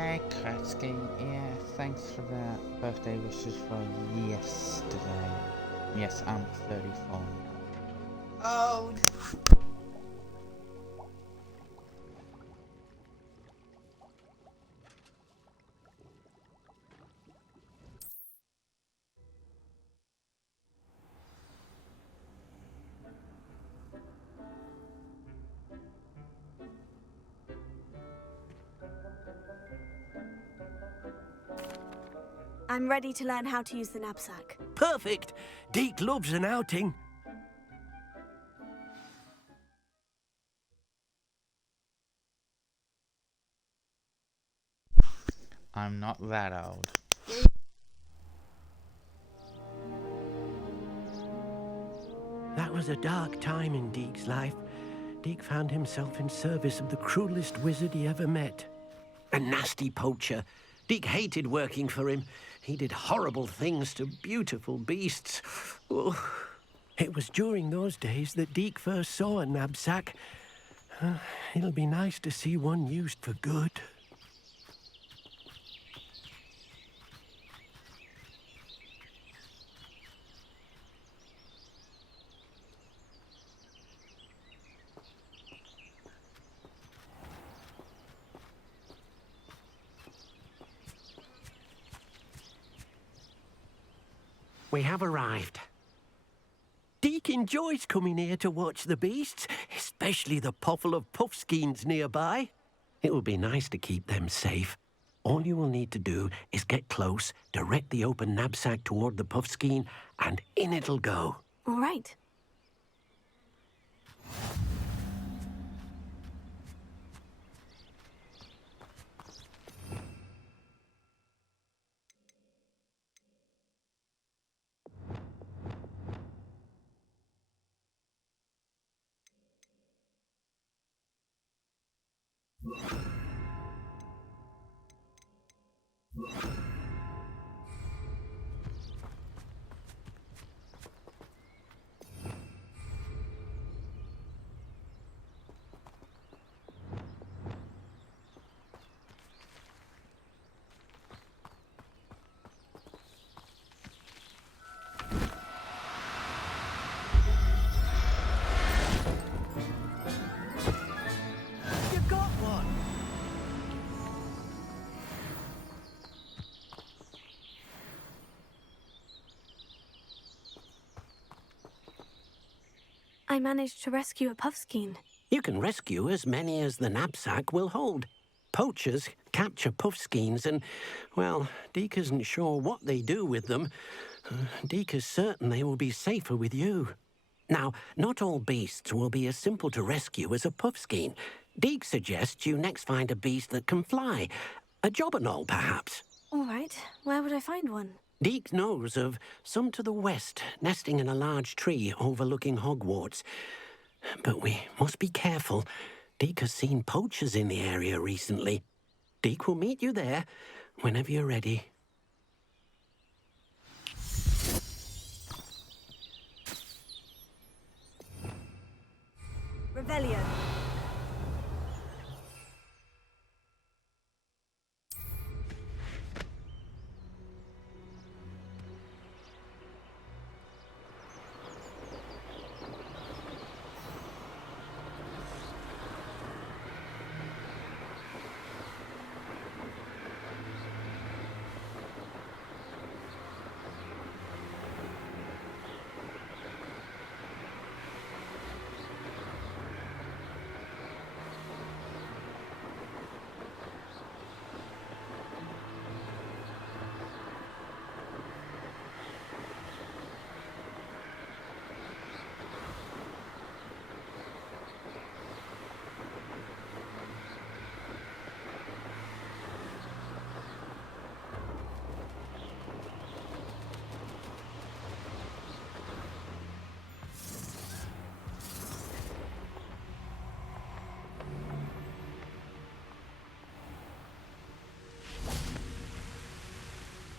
Hey Kratsky, yeah, thanks for the birthday wishes for yesterday. Yes, I'm 34. Oh! I'm ready to learn how to use the knapsack. Perfect! Deke loves an outing. I'm not that old. That was a dark time in Deke's life. Deke found himself in service of the cruelest wizard he ever met. A nasty poacher. Deke hated working for him. He did horrible things to beautiful beasts. Oh. It was during those days that Deke first saw a knapsack. It'll be nice to see one used for good. We have arrived. Deke enjoys coming here to watch the beasts, especially the potful of puffskeins nearby. It will be nice to keep them safe. All you will need to do is get close, direct the open knapsack toward the puffskein, and in it'll go. All right. You got one! I managed to rescue a puffskein. You can rescue as many as the knapsack will hold. Poachers capture puffskeins and, well, Deke isn't sure what they do with them. Deke is certain they will be safer with you. Now, not all beasts will be as simple to rescue as a puffskein. Deke suggests you next find a beast that can fly. A jobberknoll, perhaps. All right. Where would I find one? Deke knows of some to the west, nesting in a large tree overlooking Hogwarts. But we must be careful. Deke has seen poachers in the area recently. Deke will meet you there whenever you're ready. Revelio.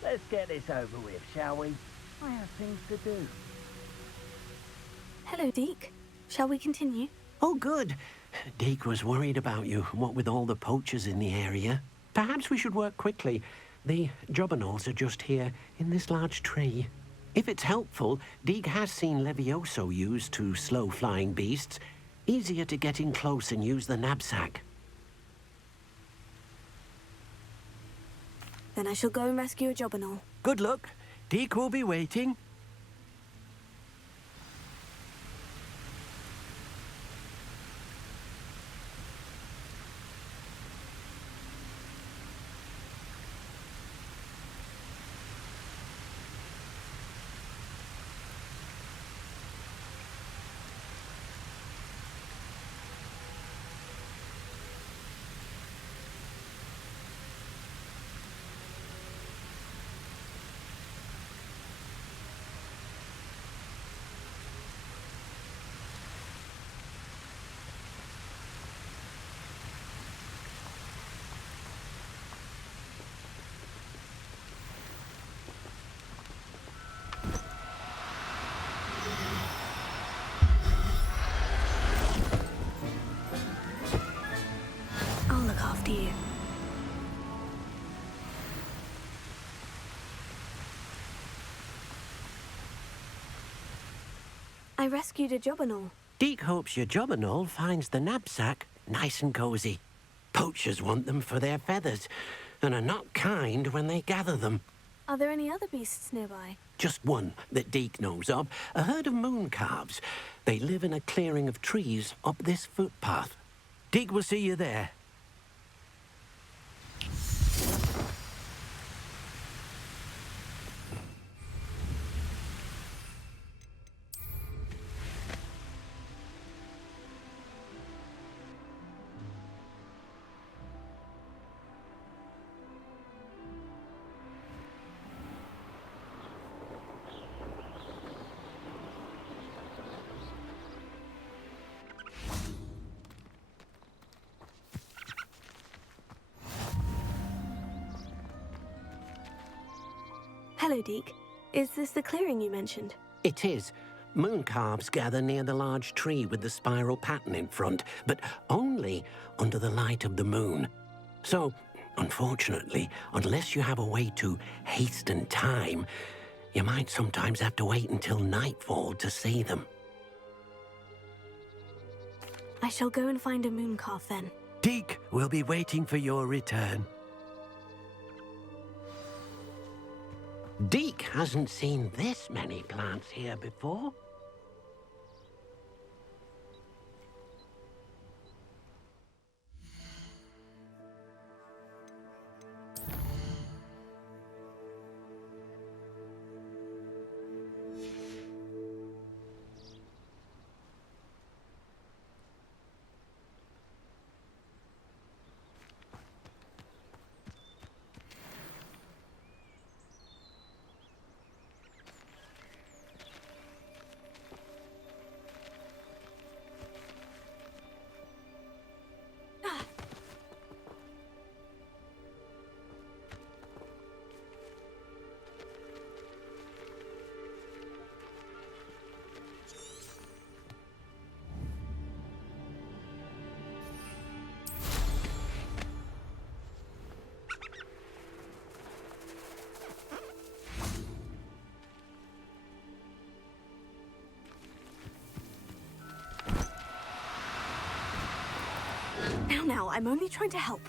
Let's get this over with, shall we? I have things to do. Hello, Deke. Shall we continue? Oh, good. Deke was worried about you, what with all the poachers in the area. Perhaps we should work quickly. The jobberknolls are just here, in this large tree. If it's helpful, Deeg has seen Levioso used to slow flying beasts. Easier to get in close and use the knapsack. Then I shall go and rescue a jobberknoll. Good luck. Deeg will be waiting. I'll look after you. I rescued a jobberknoll. Deeg hopes your jobberknoll finds the knapsack nice and cozy. Poachers want them for their feathers, and are not kind when they gather them. Are there any other beasts nearby? Just one that Deeg knows of, a herd of moon calves. They live in a clearing of trees up this footpath. Deeg will see you there. Hello, Deeg. Is this the clearing you mentioned? It is. Moon calves gather near the large tree with the spiral pattern in front, but only under the light of the moon. So, unfortunately, unless you have a way to hasten time, you might sometimes have to wait until nightfall to see them. I shall go and find a moon calf then. Deeg will be waiting for your return. Deeg hasn't seen this many plants here before. Now, I'm only trying to help.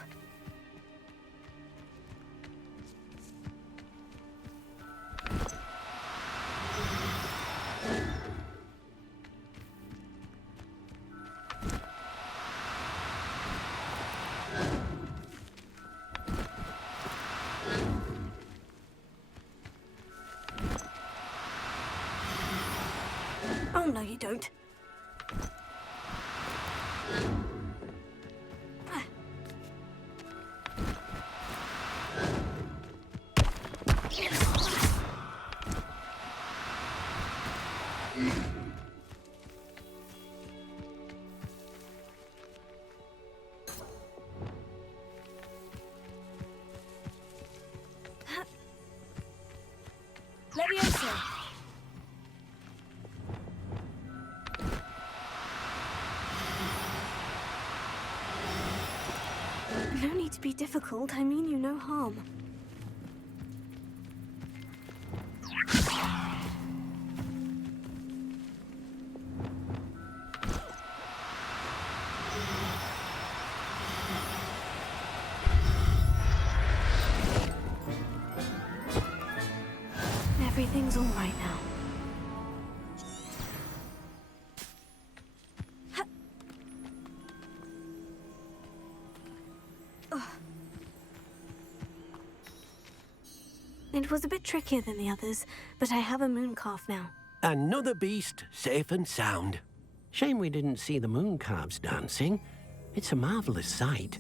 Oh, no, you don't. Levioso. No need to be difficult, I mean you no harm. Everything's all right now. It was a bit trickier than the others, but I have a moon calf now. Another beast, safe and sound. Shame we didn't see the moon calves dancing. It's a marvelous sight.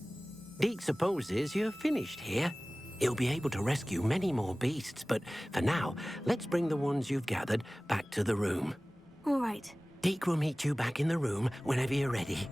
Deke supposes you're finished here. He'll be able to rescue many more beasts, but for now, let's bring the ones you've gathered back to the room. All right. Deke will meet you back in the room whenever you're ready.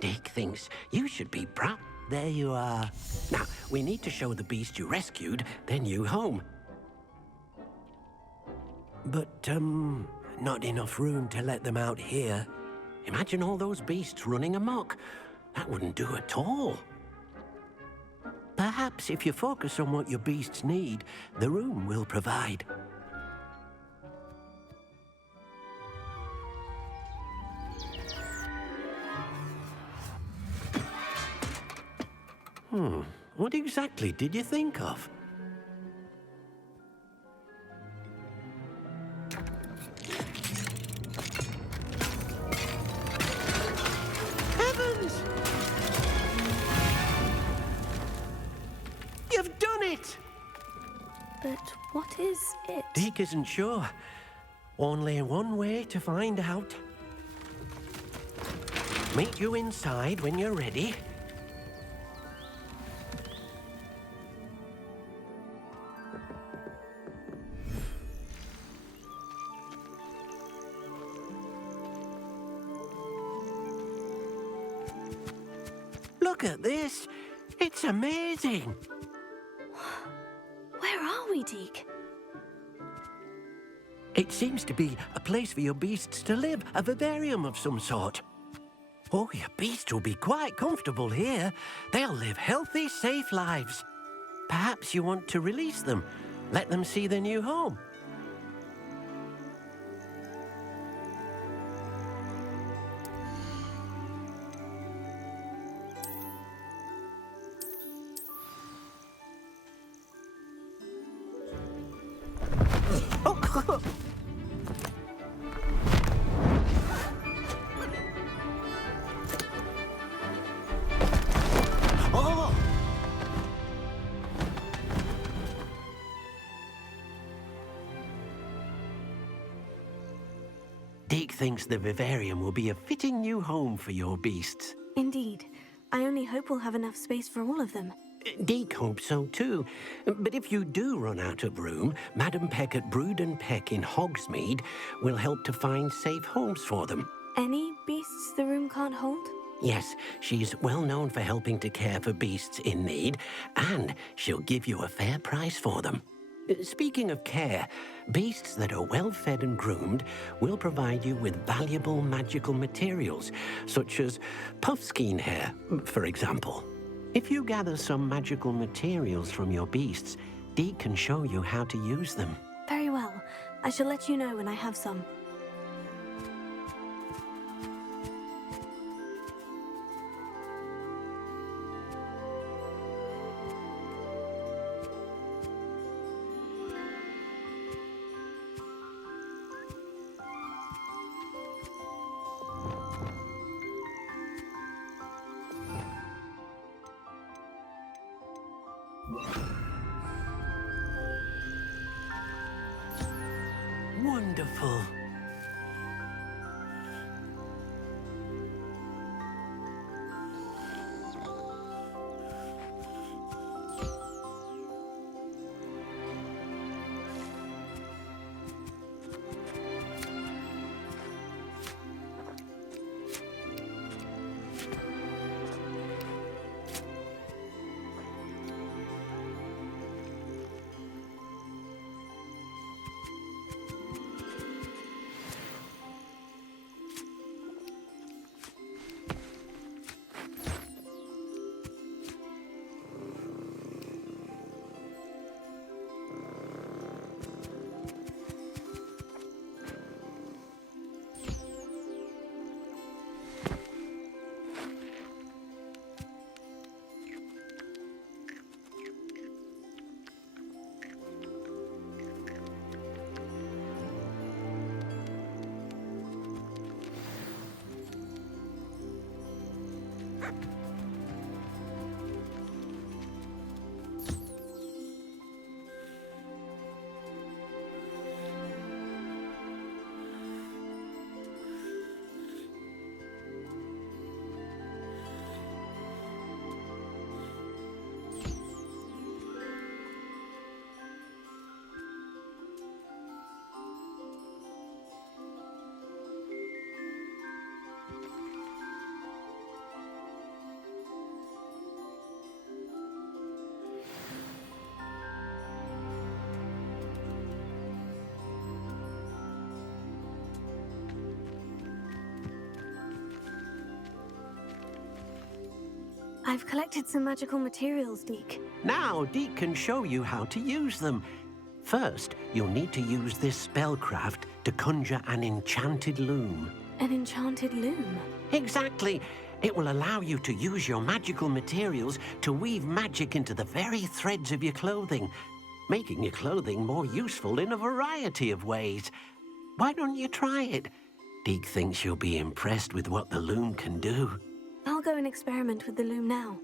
Deke thinks you should be proud. There you are. Now, we need to show the beast you rescued their new home. But, not enough room to let them out here. Imagine all those beasts running amok. That wouldn't do at all. Perhaps if you focus on what your beasts need, the room will provide. What exactly did you think of? Heavens! You've done it! But what is it? Deke isn't sure. Only one way to find out. Meet you inside when you're ready. Look at this. It's amazing. Where are we, Deke? It seems to be a place for your beasts to live, a vivarium of some sort. Oh, your beasts will be quite comfortable here. They'll live healthy, safe lives. Perhaps you want to release them, let them see their new home. thinks the vivarium will be a fitting new home for your beasts. Indeed. I only hope we'll have enough space for all of them. Deke hopes so too. But if you do run out of room, Madam Peck at Brood and Peck in Hogsmeade will help to find safe homes for them. Any beasts the room can't hold? Yes, she's well known for helping to care for beasts in need, and she'll give you a fair price for them. Speaking of care, beasts that are well fed and groomed will provide you with valuable magical materials, such as puffskein hair, for example. If you gather some magical materials from your beasts, Deke can show you how to use them. Very well. I shall let you know when I have some. Wonderful. I've collected some magical materials, Deke. Now Deke can show you how to use them. First, you'll need to use this spellcraft to conjure an enchanted loom. An enchanted loom? Exactly. It will allow you to use your magical materials to weave magic into the very threads of your clothing, making your clothing more useful in a variety of ways. Why don't you try it? Deke thinks you'll be impressed with what the loom can do. I'll go and experiment with the loom now.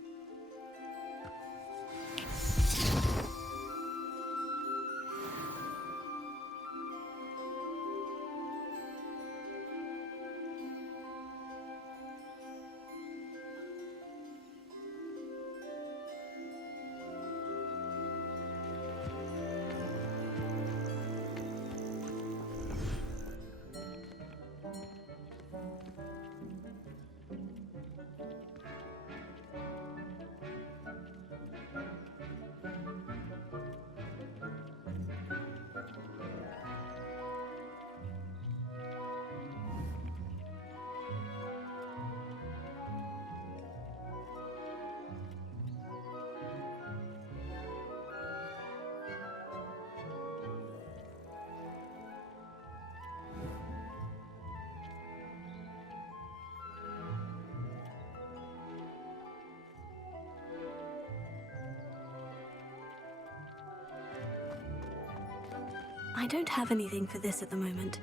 I don't have anything for this at the moment.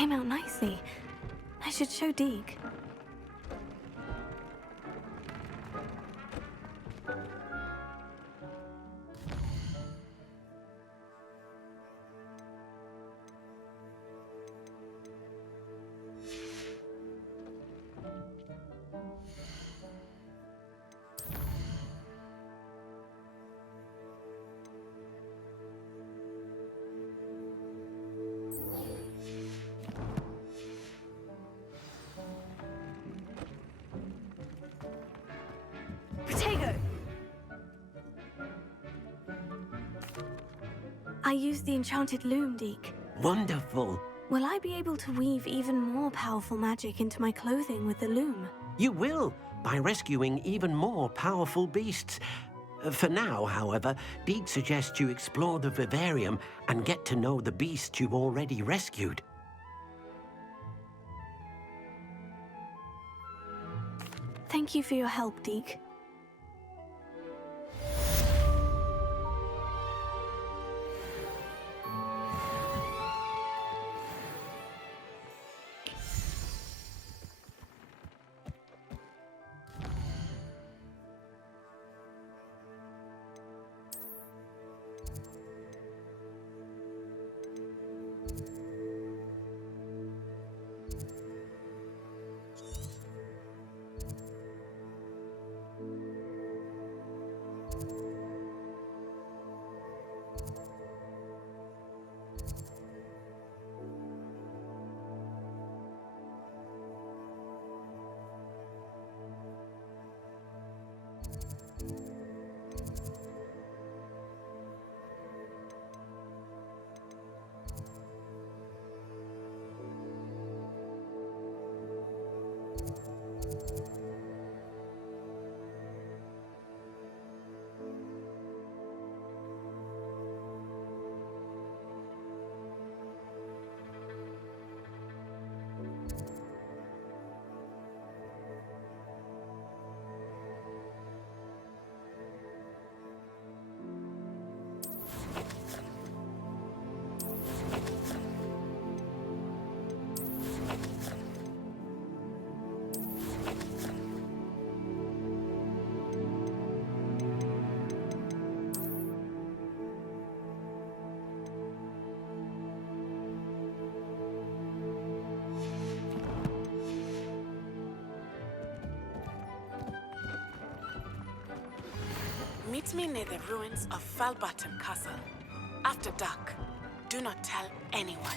came out nicely. I should show Deke. Potato! I used the enchanted loom, Deke. Wonderful. Will I be able to weave even more powerful magic into my clothing with the loom? You will, by rescuing even more powerful beasts. For now, however, Deke suggests you explore the vivarium and get to know the beasts you've already rescued. Thank you for your help, Deke. Meet me near the ruins of Falbottom Castle. After dark. Do not tell anyone.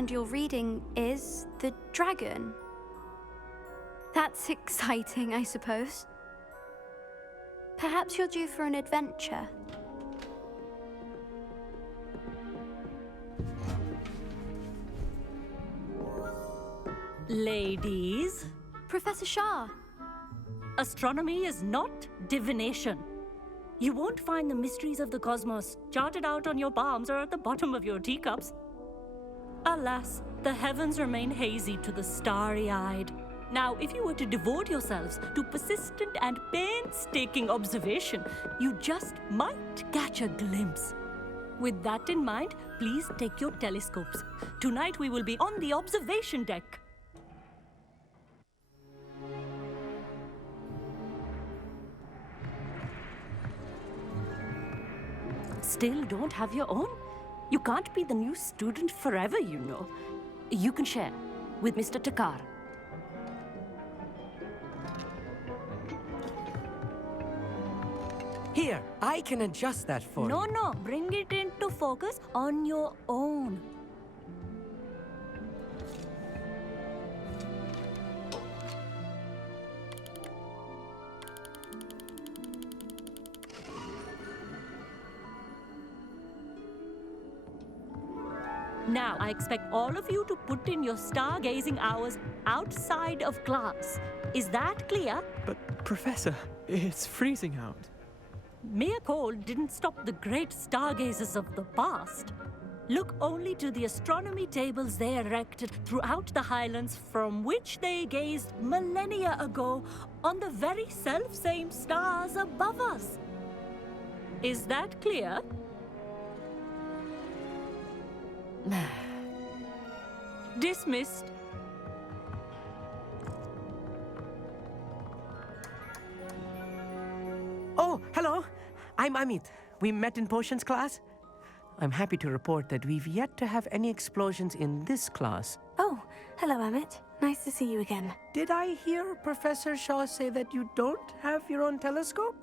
And your reading is the dragon. That's exciting, I suppose. Perhaps you're due for an adventure. Ladies, Professor Shah. astronomy is not divination. You won't find the mysteries of the cosmos charted out on your palms or at the bottom of your teacups. Alas, the heavens remain hazy to the starry-eyed. Now, if you were to devote yourselves to persistent and painstaking observation, you just might catch a glimpse. With that in mind, please take your telescopes. Tonight we will be on the observation deck. Still don't have your own? You can't be the new student forever, you know. You can share with Mr. Takar. Here, I can adjust that for you. No, bring it into focus on your own. Now, I expect all of you to put in your stargazing hours outside of class. Is that clear? But, Professor, it's freezing out. Mere cold didn't stop the great stargazers of the past. Look only to the astronomy tables they erected throughout the highlands from which they gazed millennia ago on the very self-same stars above us. Is that clear? Dismissed. Oh, hello. I'm Amit. We met in potions class. I'm happy to report that we've yet to have any explosions in this class. Oh, hello, Amit. Nice to see you again. Did I hear Professor Shaw say that you don't have your own telescope?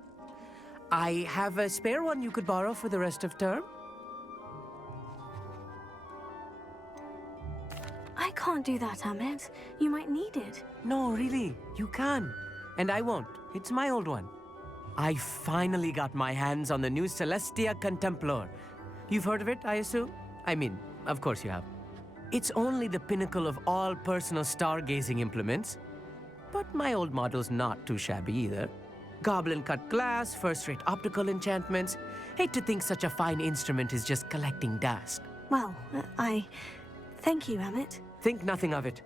I have a spare one you could borrow for the rest of term. I can't do that, Amit. You might need it. No, really, you can. And I won't. It's my old one. I finally got my hands on the new Celestia Contemplar. You've heard of it, I assume? I mean, of course you have. It's only the pinnacle of all personal stargazing implements. But my old model's not too shabby either. Goblin-cut glass, first-rate optical enchantments. Hate to think such a fine instrument is just collecting dust. Well, thank you, Amit. Think nothing of it.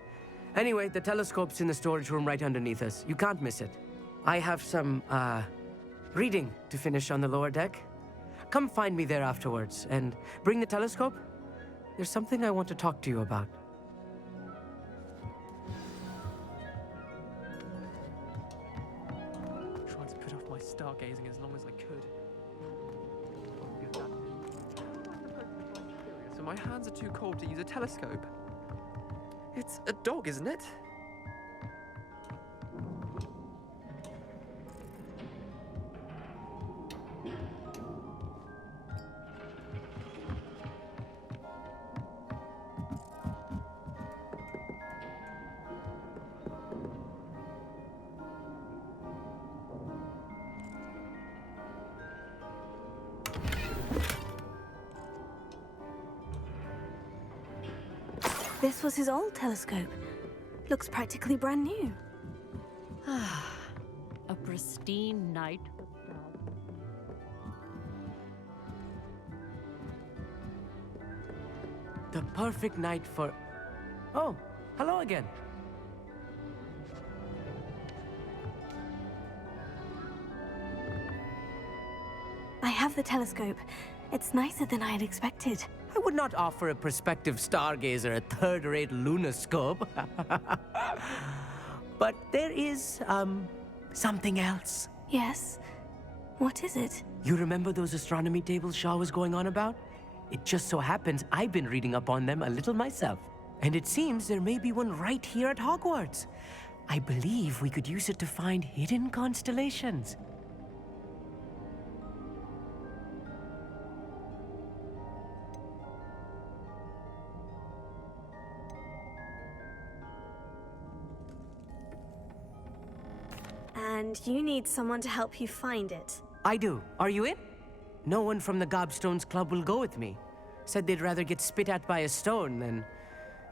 Anyway, the telescope's in the storage room right underneath us. You can't miss it. I have some, reading to finish on the lower deck. Come find me there afterwards, and bring the telescope. There's something I want to talk to you about. Tried to put off my stargazing as long as I could. So my hands are too cold to use a telescope. It's a dog, isn't it? This was his old telescope. Looks practically brand new. A pristine night. The perfect night for... Oh, hello again. I have the telescope. It's nicer than I had expected. I would not offer a prospective stargazer a third-rate lunoscope. But there is, something else. Yes? What is it? You remember those astronomy tables Shaw was going on about? It just so happens I've been reading up on them a little myself. And it seems there may be one right here at Hogwarts. I believe we could use it to find hidden constellations. And you need someone to help you find it. I do. Are you in? No one from the Gobstones Club will go with me. Said they'd rather get spit at by a stone than...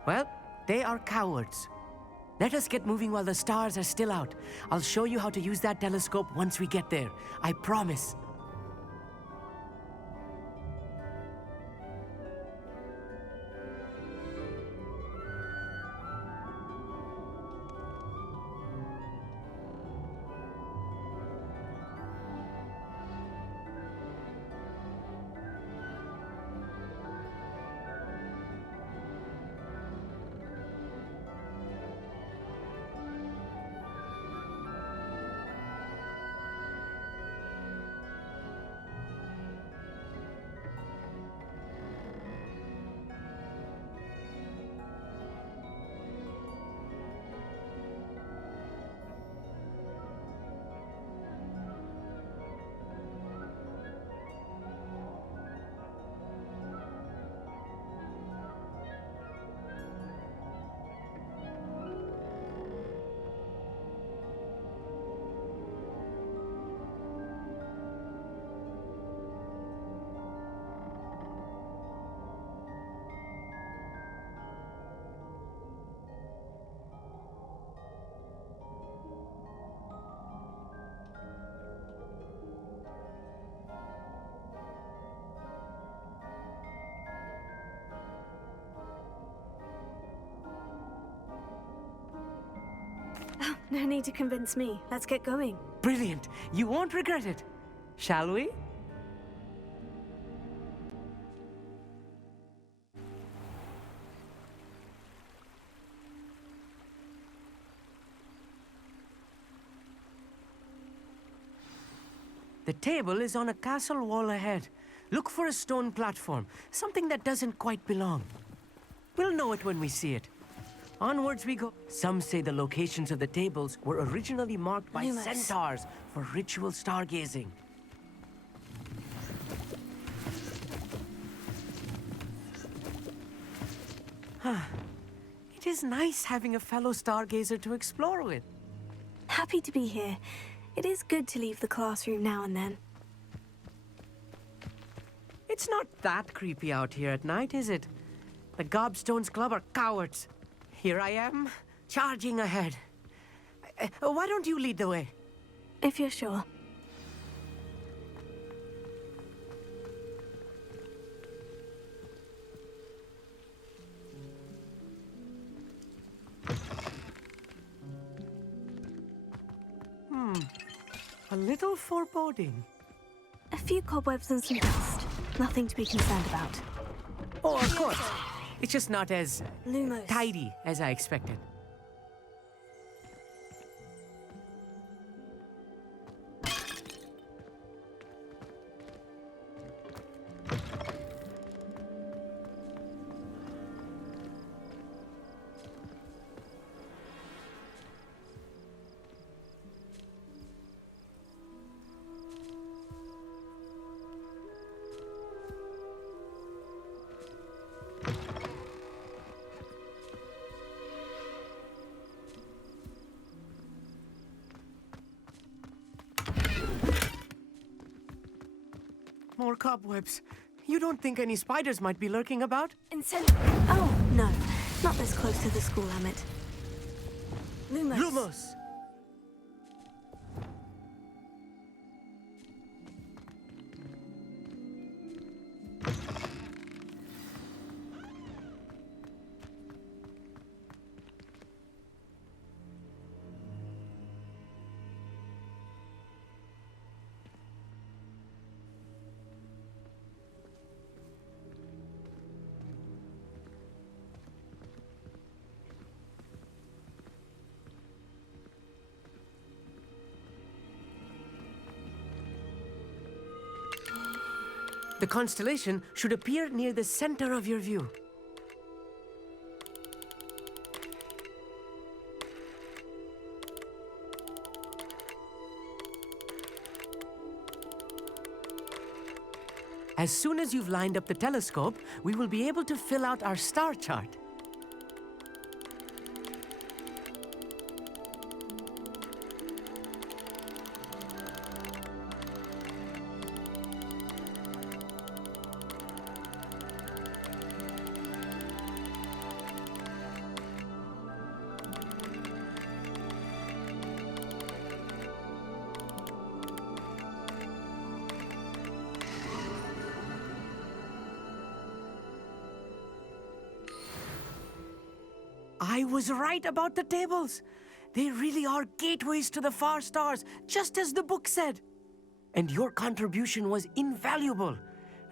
Well, they are cowards. Let us get moving while the stars are still out. I'll show you how to use that telescope once we get there. I promise. Oh, no need to convince me. Let's get going. Brilliant. You won't regret it. Shall we? The table is on a castle wall ahead. Look for a stone platform, something that doesn't quite belong. We'll know it when we see it. Onwards we go. Some say the locations of the tables were originally marked by Lumos. centaurs for ritual stargazing. It is nice having a fellow stargazer to explore with. Happy to be here. It is good to leave the classroom now and then. It's not that creepy out here at night, is it? The Gobstones Club are cowards. Here I am, charging ahead. Why don't you lead the way? If you're sure. A little foreboding. A few cobwebs and some dust. Nothing to be concerned about. Oh, of course. It's just not as Lumos. tidy as I expected. More cobwebs. You don't think any spiders might be lurking about? Oh, no. Not this close to the school, Amit. Lumos. Lumos! The constellation should appear near the center of your view. As soon as you've lined up the telescope, we will be able to fill out our star chart. I was right about the tables. They really are gateways to the far stars, just as the book said. And your contribution was invaluable.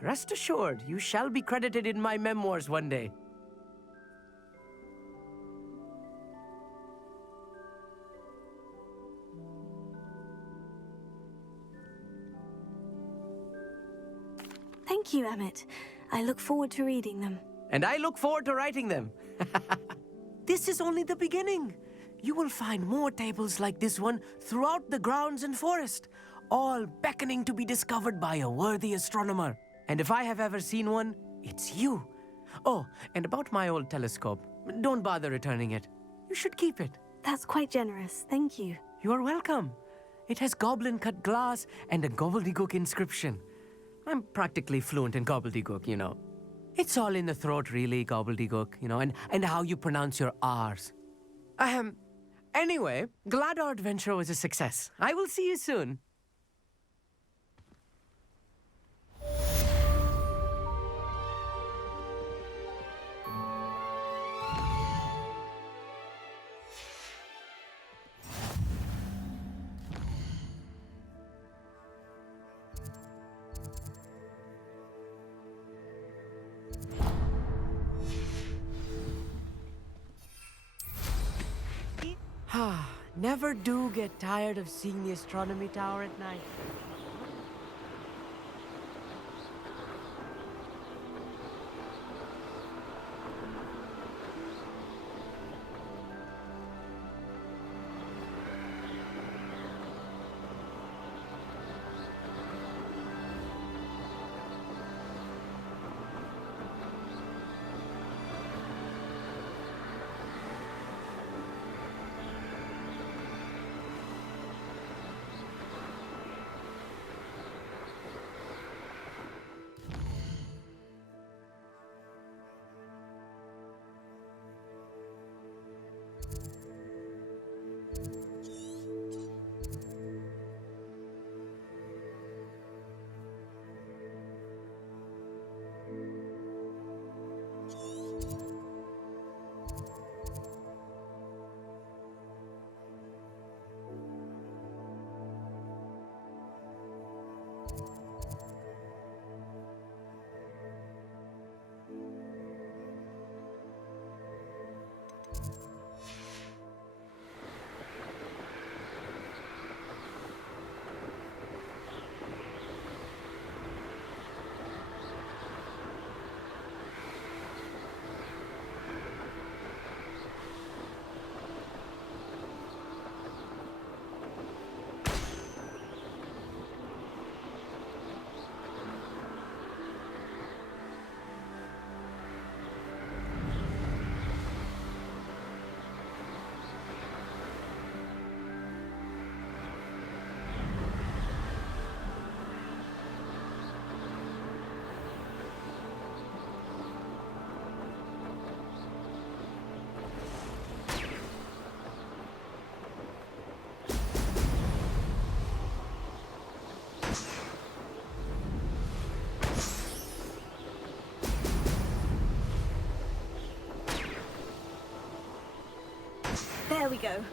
Rest assured, you shall be credited in my memoirs one day. Thank you, Emmett. I look forward to reading them. And I look forward to writing them. This is only the beginning. You will find more tables like this one throughout the grounds and forest, all beckoning to be discovered by a worthy astronomer. And if I have ever seen one, it's you. Oh, and about my old telescope, don't bother returning it. You should keep it. That's quite generous. Thank you. You're welcome. It has goblin-cut glass and a gobbledygook inscription. I'm practically fluent in gobbledygook, you know. It's all in the throat, really, gobbledygook, you know, and how you pronounce your R's. Anyway, glad our adventure was a success. I will see you soon. Never do get tired of seeing the astronomy tower at night. There we go.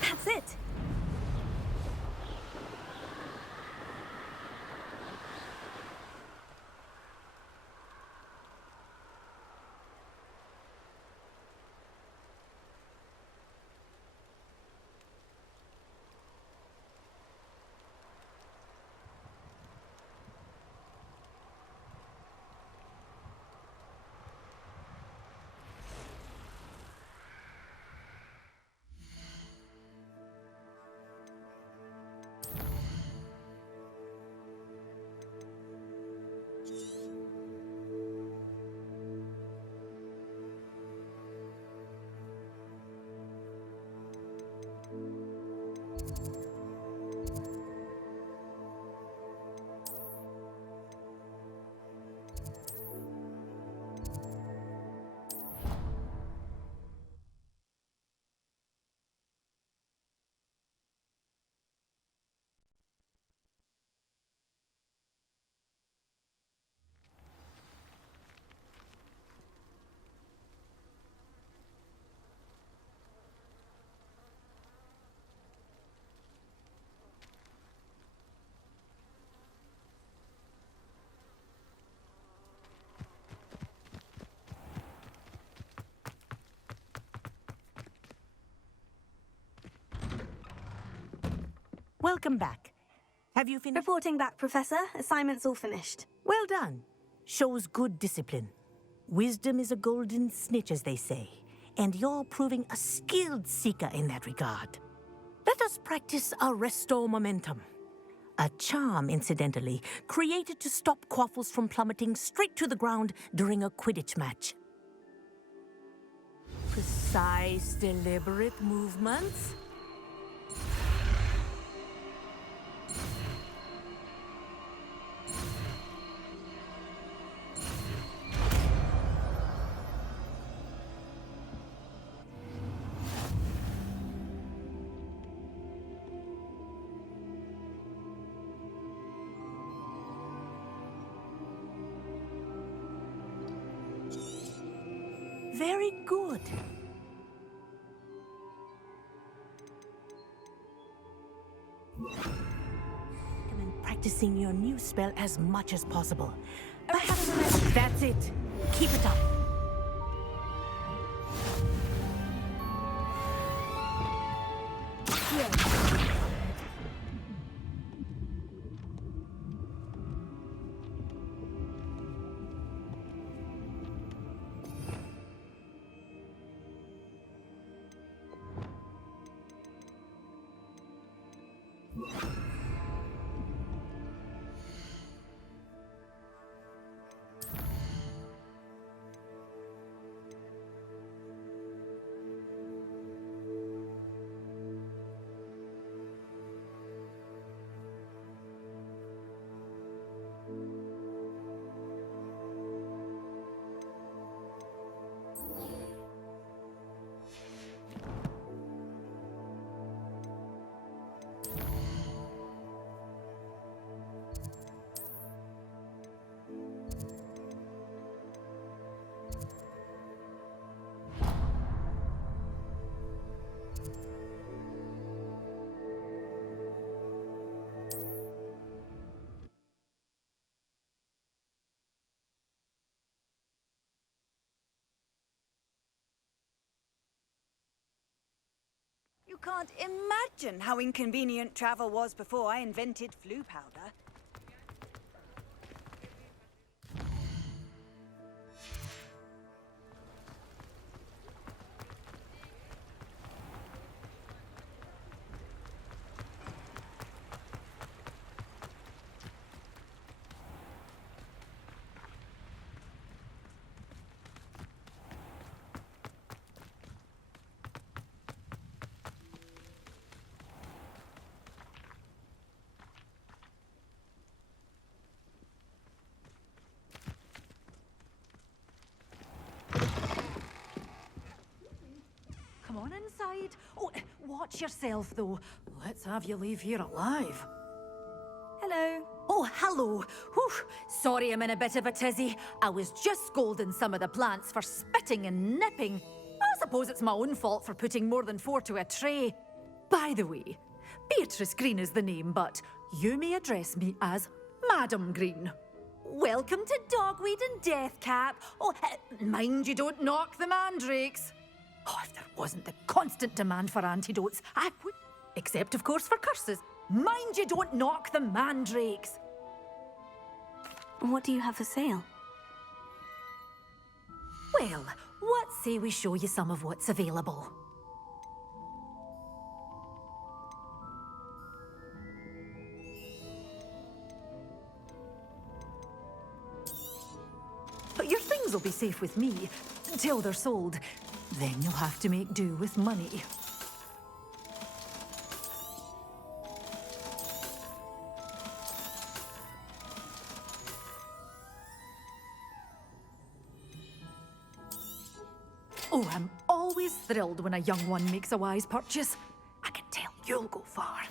That's it. Welcome back. Have you finished? Reporting back, Professor. Assignment's all finished. Well done. Shows good discipline. Wisdom is a golden snitch, as they say, and you're proving a skilled seeker in that regard. Let us practice Arresto Momentum. A charm, incidentally, created to stop quaffles from plummeting straight to the ground during a Quidditch match. Precise, deliberate movements. Very good. Recommend practicing your new spell as much as possible. Perhaps that's it. Keep it up. You can't imagine how inconvenient travel was before I invented flu powder. on inside. Oh, watch yourself, though. Let's have you leave here alive. Hello. Oh, hello. Whew. Sorry I'm in a bit of a tizzy. I was just scolding some of the plants for spitting and nipping. I suppose it's my own fault for putting more than 4 to a tray. By the way, Beatrice Green is the name, but you may address me as Madam Green. Welcome to Dogweed and Deathcap. Oh, mind you don't knock the mandrakes. Oh, if there wasn't the constant demand for antidotes, I would... Except, of course, for curses. Mind you don't knock the mandrakes. What do you have for sale? Well, what say we show you some of what's available? But your things will be safe with me until they're sold. Then you'll have to make do with money. Oh, I'm always thrilled when a young one makes a wise purchase. I can tell you'll go far.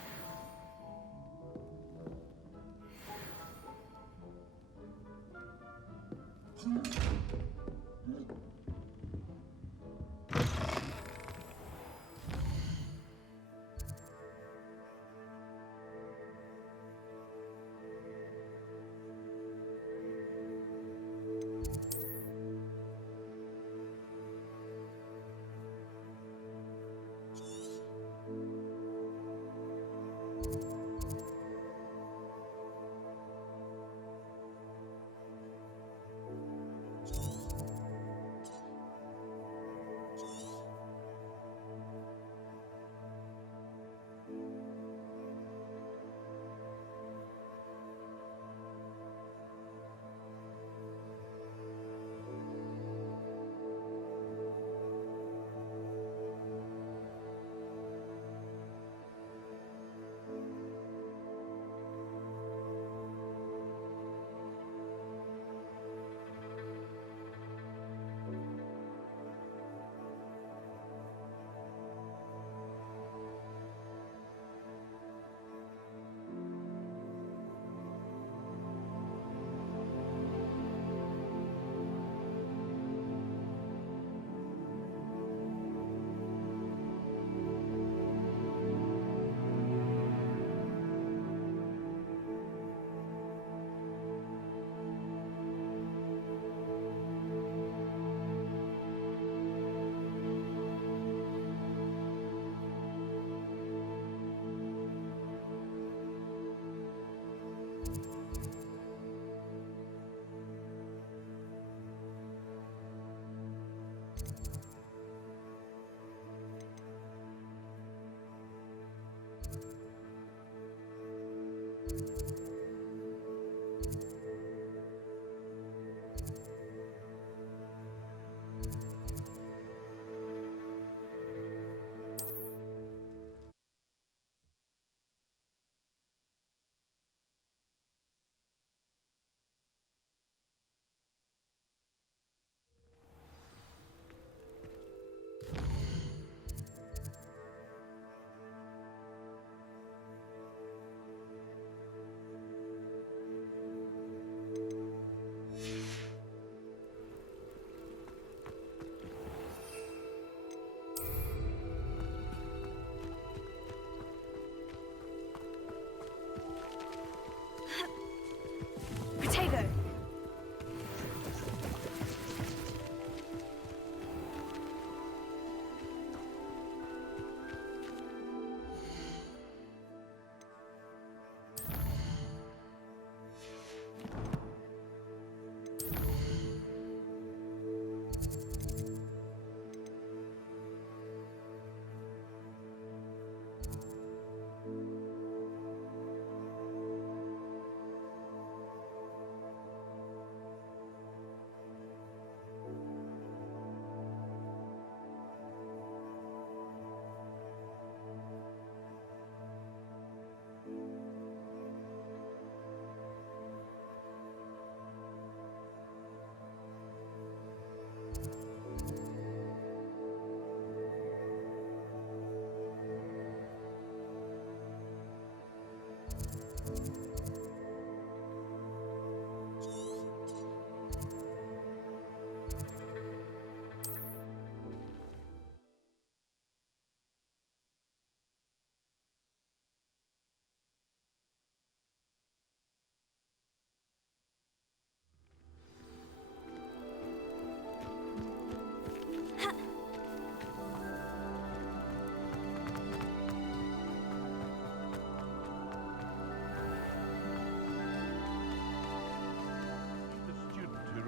Potato.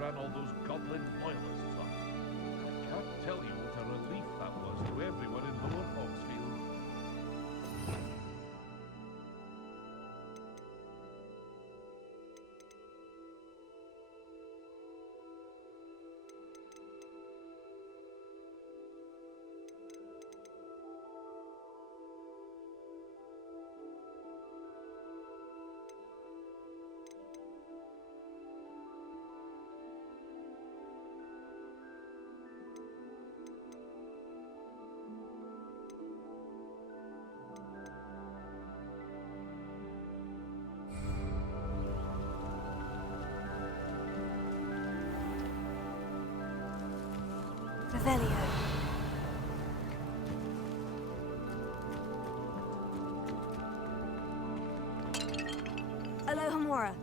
ran all those goblin loyalists up. I can't tell you what a relief that was to everyone in Lower Hawksfield. Revelio. Alohomora.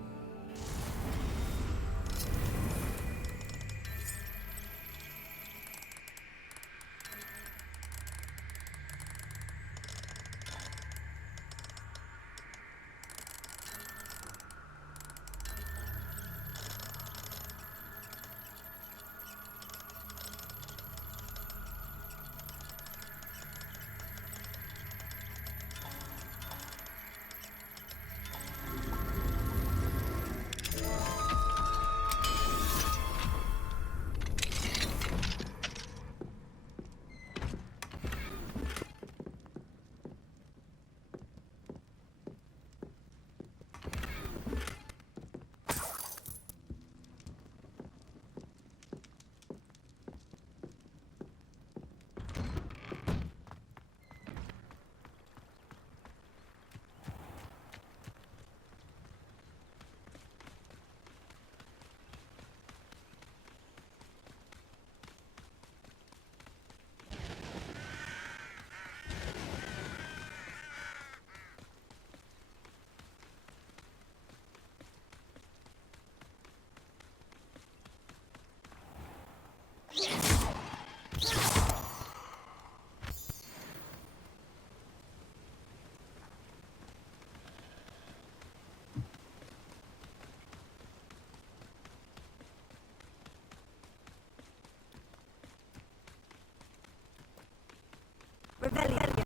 Revelio.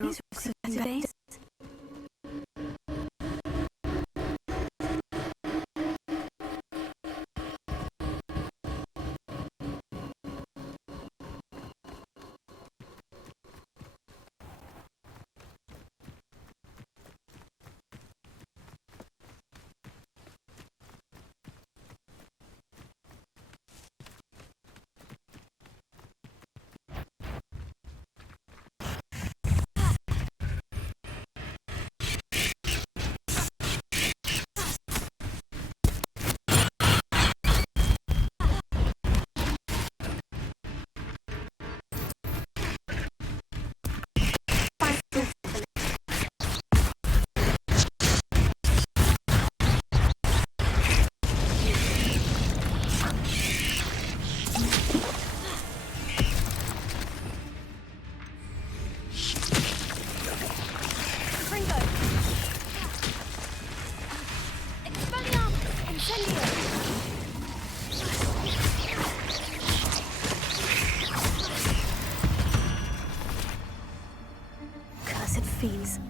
These are today's. Cursed fiends.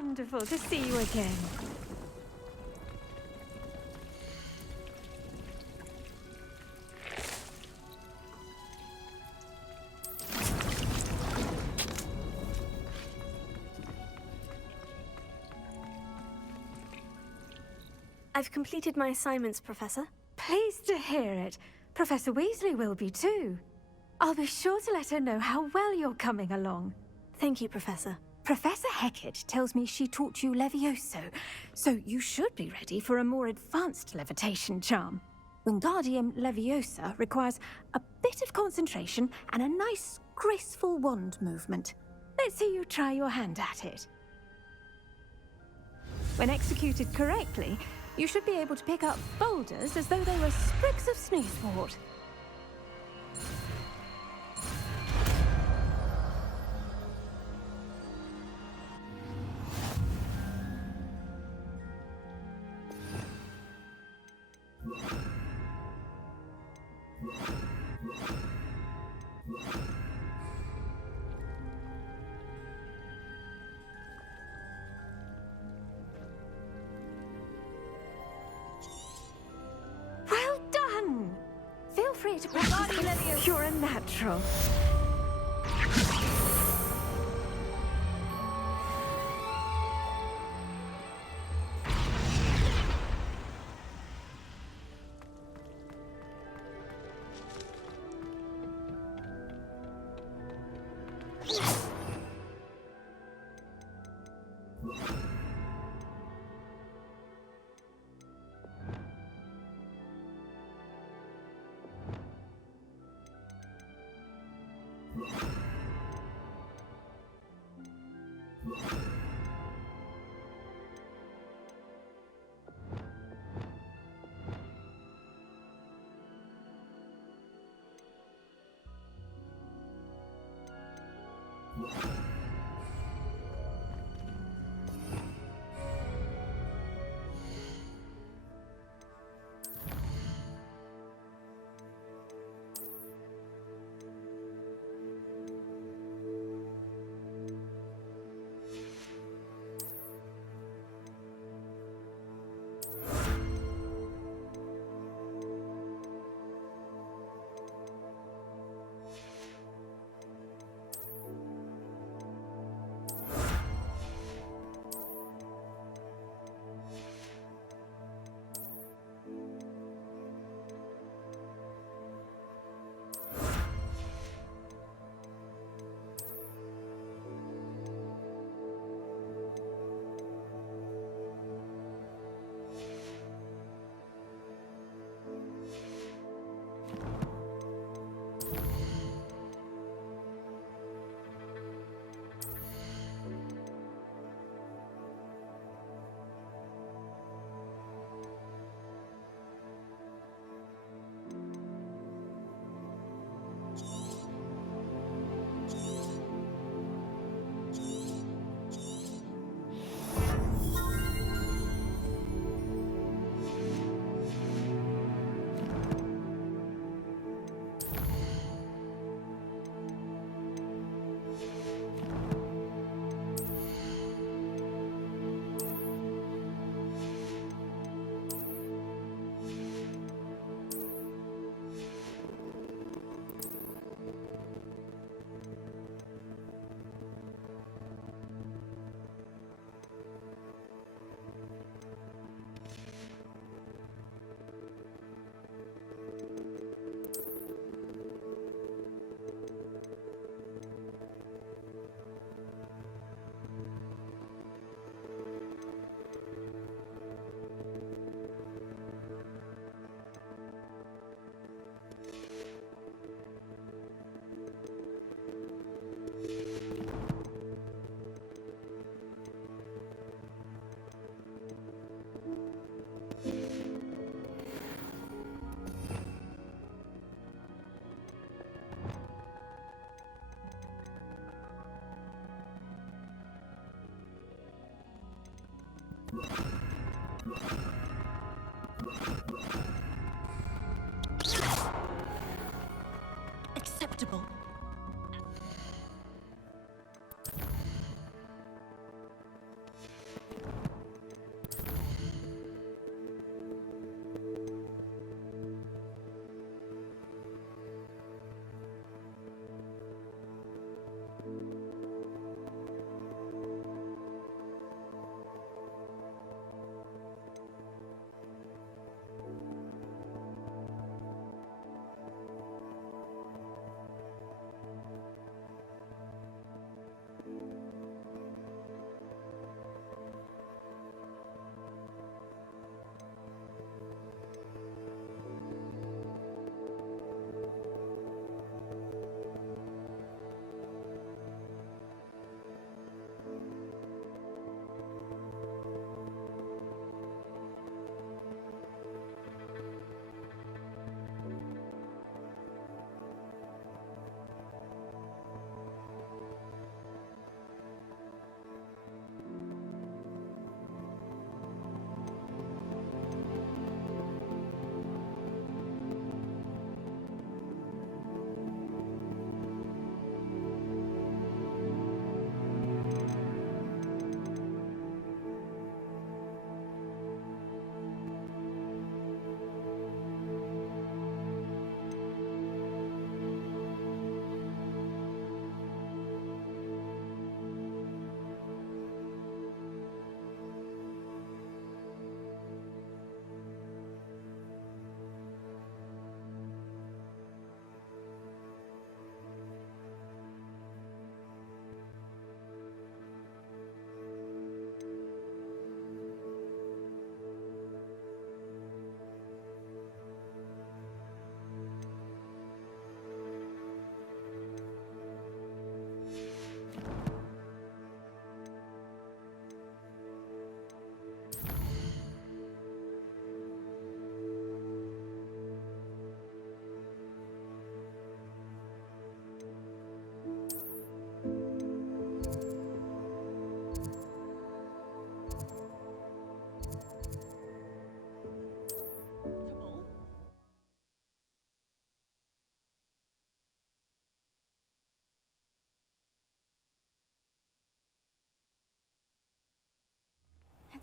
wonderful to see you again. I've completed my assignments, Professor. Pleased to hear it. Professor Weasley will be too. I'll be sure to let her know how well you're coming along. Thank you, Professor. Professor Hecat tells me she taught you Levioso, so you should be ready for a more advanced levitation charm. Wingardium Leviosa requires a bit of concentration and a nice, graceful wand movement. Let's see you try your hand at it. When executed correctly, you should be able to pick up boulders as though they were sprigs of sneezewort. Well done! Feel free to practice. You're a natural.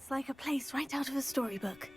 It's like a place right out of a storybook.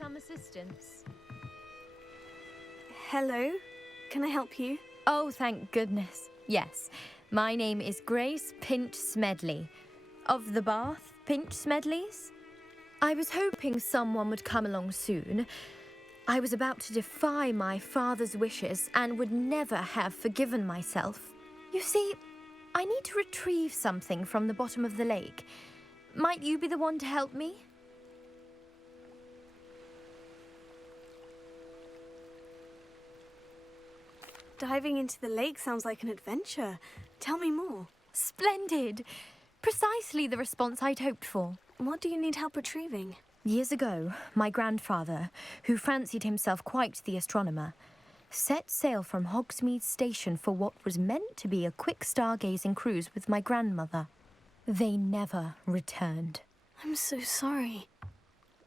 Some assistance. Hello? Can I help you? Oh, thank goodness. Yes. My name is Grace Pinch Smedley. Of the Bath Pinch Smedleys? I was hoping someone would come along soon. I was about to defy my father's wishes and would never have forgiven myself. You see, I need to retrieve something from the bottom of the lake. Might you be the one to help me? Diving into the lake sounds like an adventure. Tell me more. Splendid! Precisely the response I'd hoped for. What do you need help retrieving? Years ago, my grandfather, who fancied himself quite the astronomer, set sail from Hogsmeade Station for what was meant to be a quick stargazing cruise with my grandmother. They never returned. I'm so sorry.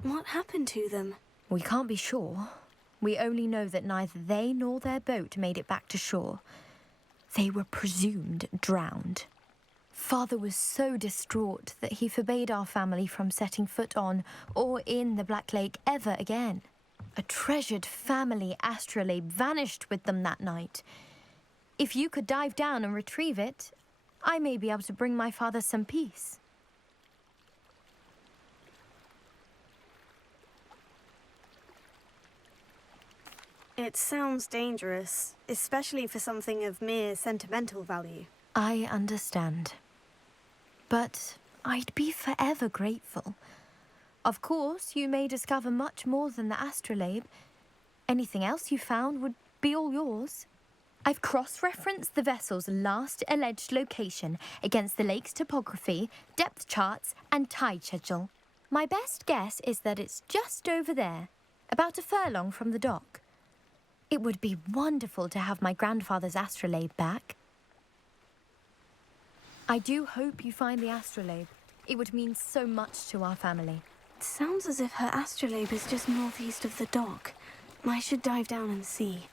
What happened to them? We can't be sure. We only know that neither they nor their boat made it back to shore. They were presumed drowned. Father was so distraught that he forbade our family from setting foot on or in the Black Lake ever again. A treasured family astrolabe vanished with them that night. If you could dive down and retrieve it, I may be able to bring my father some peace. It sounds dangerous, especially for something of mere sentimental value. I understand. But I'd be forever grateful. Of course, you may discover much more than the astrolabe. Anything else you found would be all yours. I've cross-referenced the vessel's last alleged location against the lake's topography, depth charts, and tide schedule. My best guess is that it's just over there, about a furlong from the dock. It would be wonderful to have my grandfather's astrolabe back. I do hope you find the astrolabe. It would mean so much to our family. It sounds as if her astrolabe is just northeast of the dock. I should dive down and see.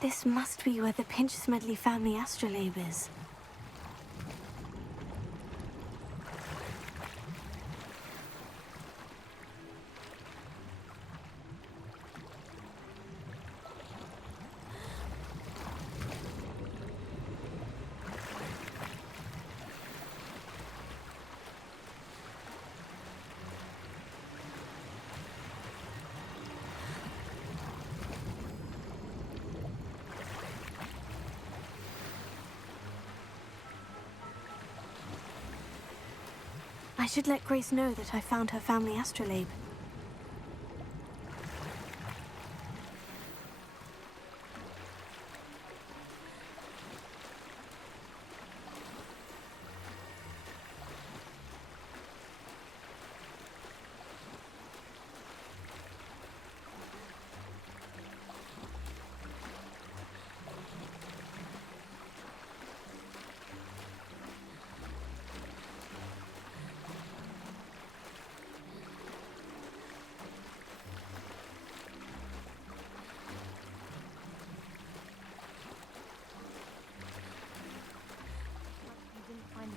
This must be where the Pinch Smedley family astrolabe is. I should let Grace know that I found her family astrolabe.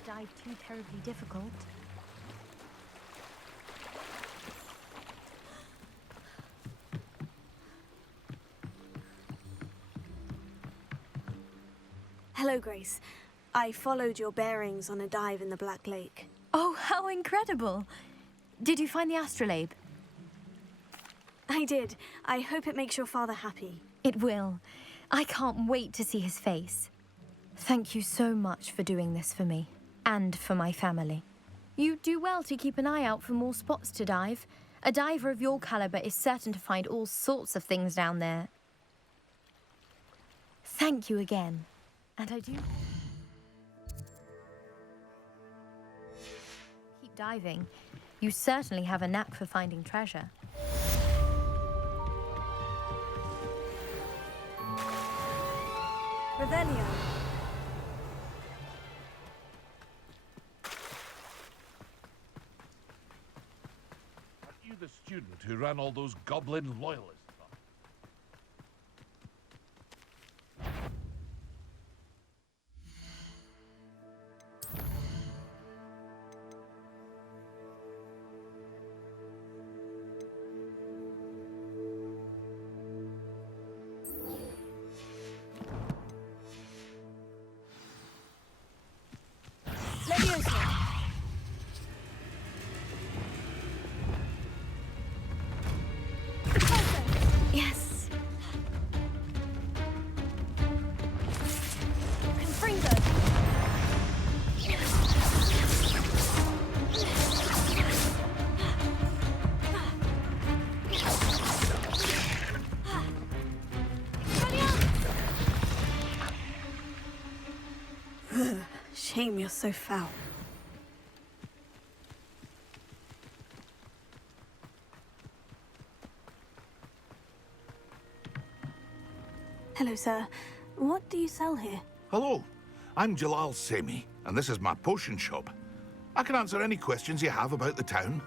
Dive too terribly difficult. Hello, Grace. I followed your bearings on a dive in the Black Lake. Oh, how incredible! Did you find the astrolabe? I did. I hope it makes your father happy. It will. I can't wait to see his face. Thank you so much for doing this for me, and for my family. You do well to keep an eye out for more spots to dive. A diver of your caliber is certain to find all sorts of things down there. Thank you again. And I do... keep diving. You certainly have a knack for finding treasure. Revelio. Aren't you the student who ran all those goblin loyalists? Yes. Shame you're so foul. Hello, sir. What do you sell here? Hello, I'm Jalal Semi, and this is my potion shop. I can answer any questions you have about the town.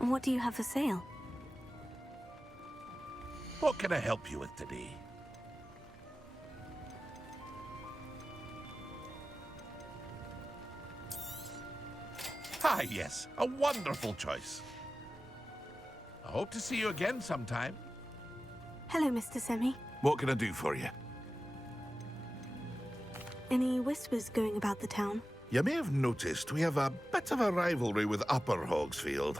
What do you have for sale? What can I help you with today? Ah, yes, a wonderful choice. I hope to see you again sometime. Hello, Mr. Semi. What can I do for you? Any whispers going about the town? You may have noticed we have a bit of a rivalry with Upper Hogsfield.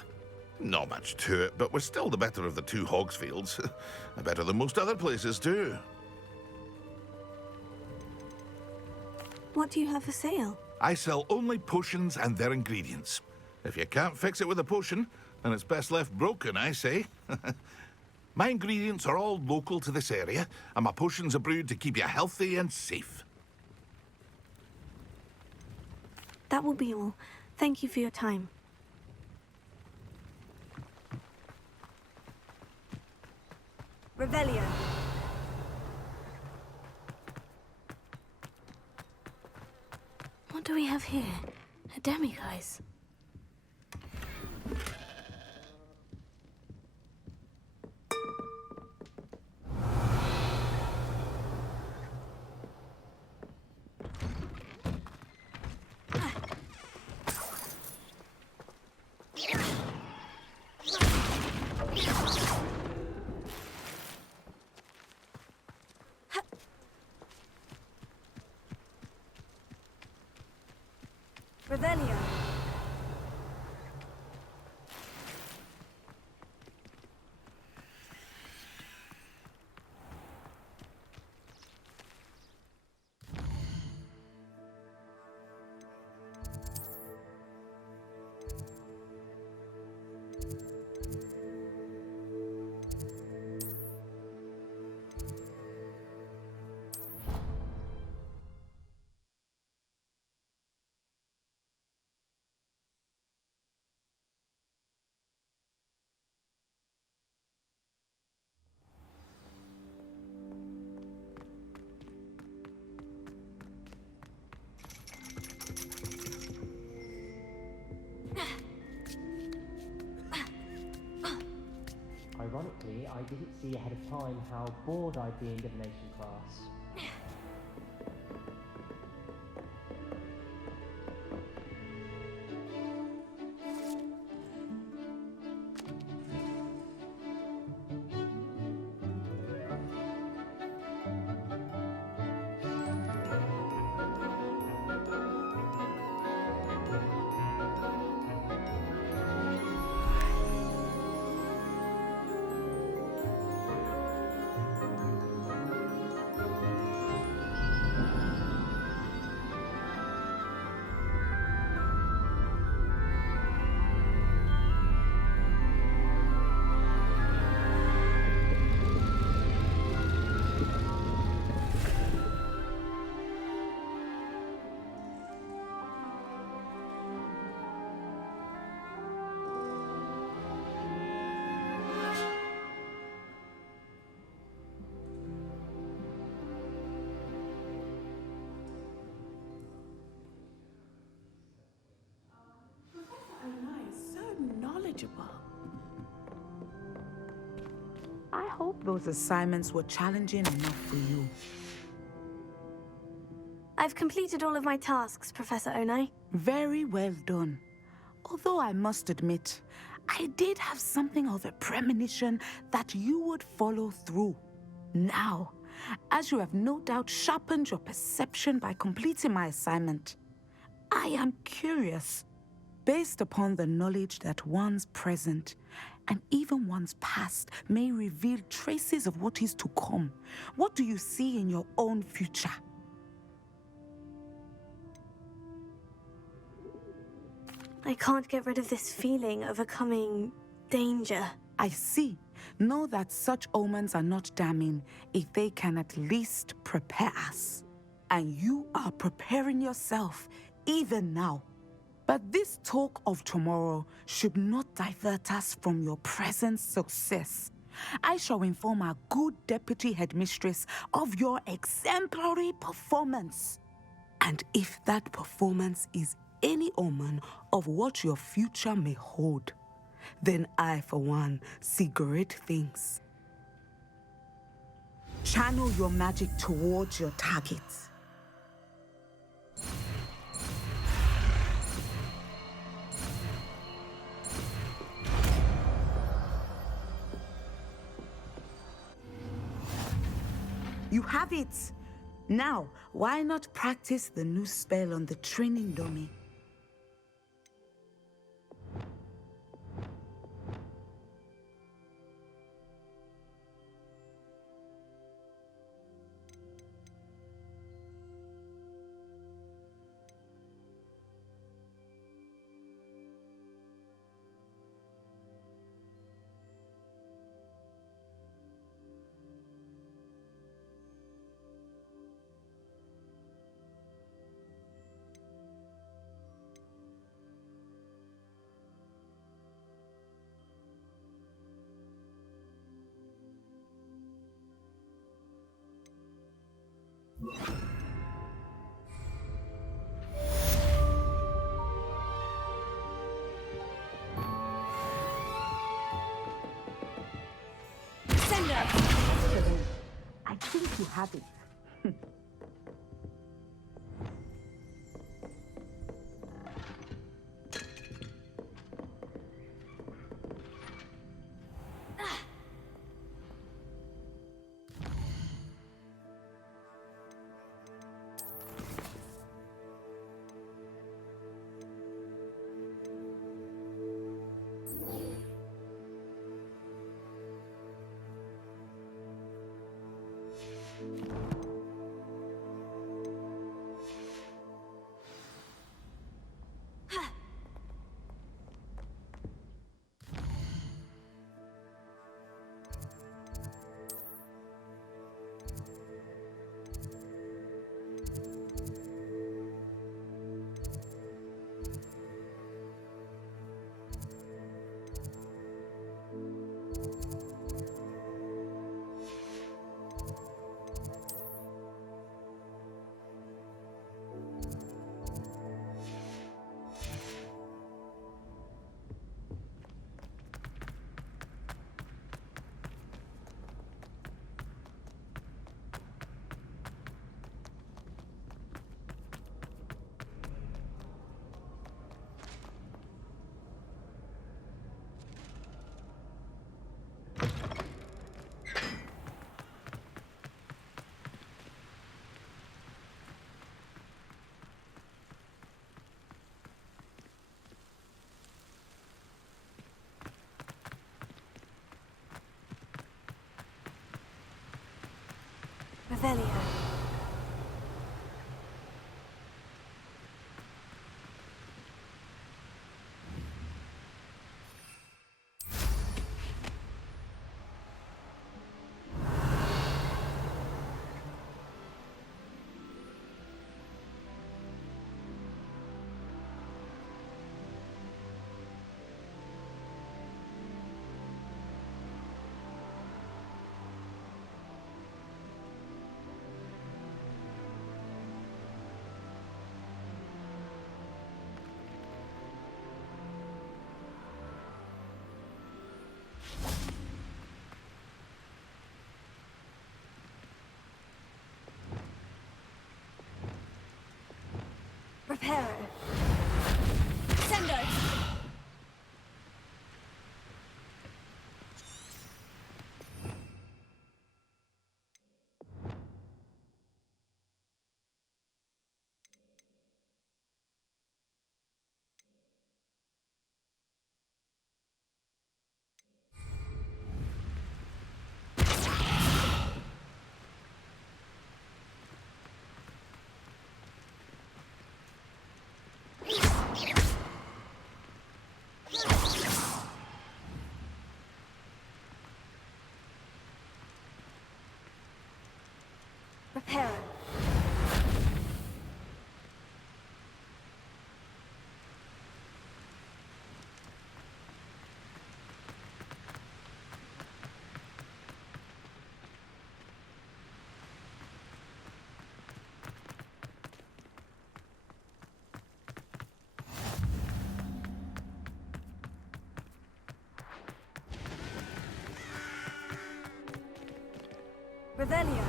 Not much to it, but we're still the better of the two Hogsfields. Better than most other places, too. What do you have for sale? I sell only potions and their ingredients. If you can't fix it with a potion, then it's best left broken, I say. My ingredients are all local to this area, and my potions are brewed to keep you healthy and safe. That will be all. Thank you for your time. Revelio. What do we have here? A demiguise. Revelio. Ironically, I didn't see ahead of time how bored I'd be in divination class. manageable. I hope those assignments were challenging enough for you. I've completed all of my tasks, Professor Onai. Very well done. Although I must admit, I did have something of a premonition that you would follow through. Now, as you have no doubt sharpened your perception by completing my assignment, I am curious, based upon the knowledge that one's present and even one's past may reveal traces of what is to come. What do you see in your own future? I can't get rid of this feeling of a coming danger. I see. Know that such omens are not damning if they can at least prepare us. And you are preparing yourself even now. But this talk of tomorrow should not divert us from your present success. I shall inform our good deputy headmistress of your exemplary performance. And if that performance is any omen of what your future may hold, then I, for one, see great things. Channel your magic towards your targets. You have it! Now, why not practice the new spell on the training dummy? Send her! I think you have it. Revelio. Reparo. Sendo. Reparo. Revelio.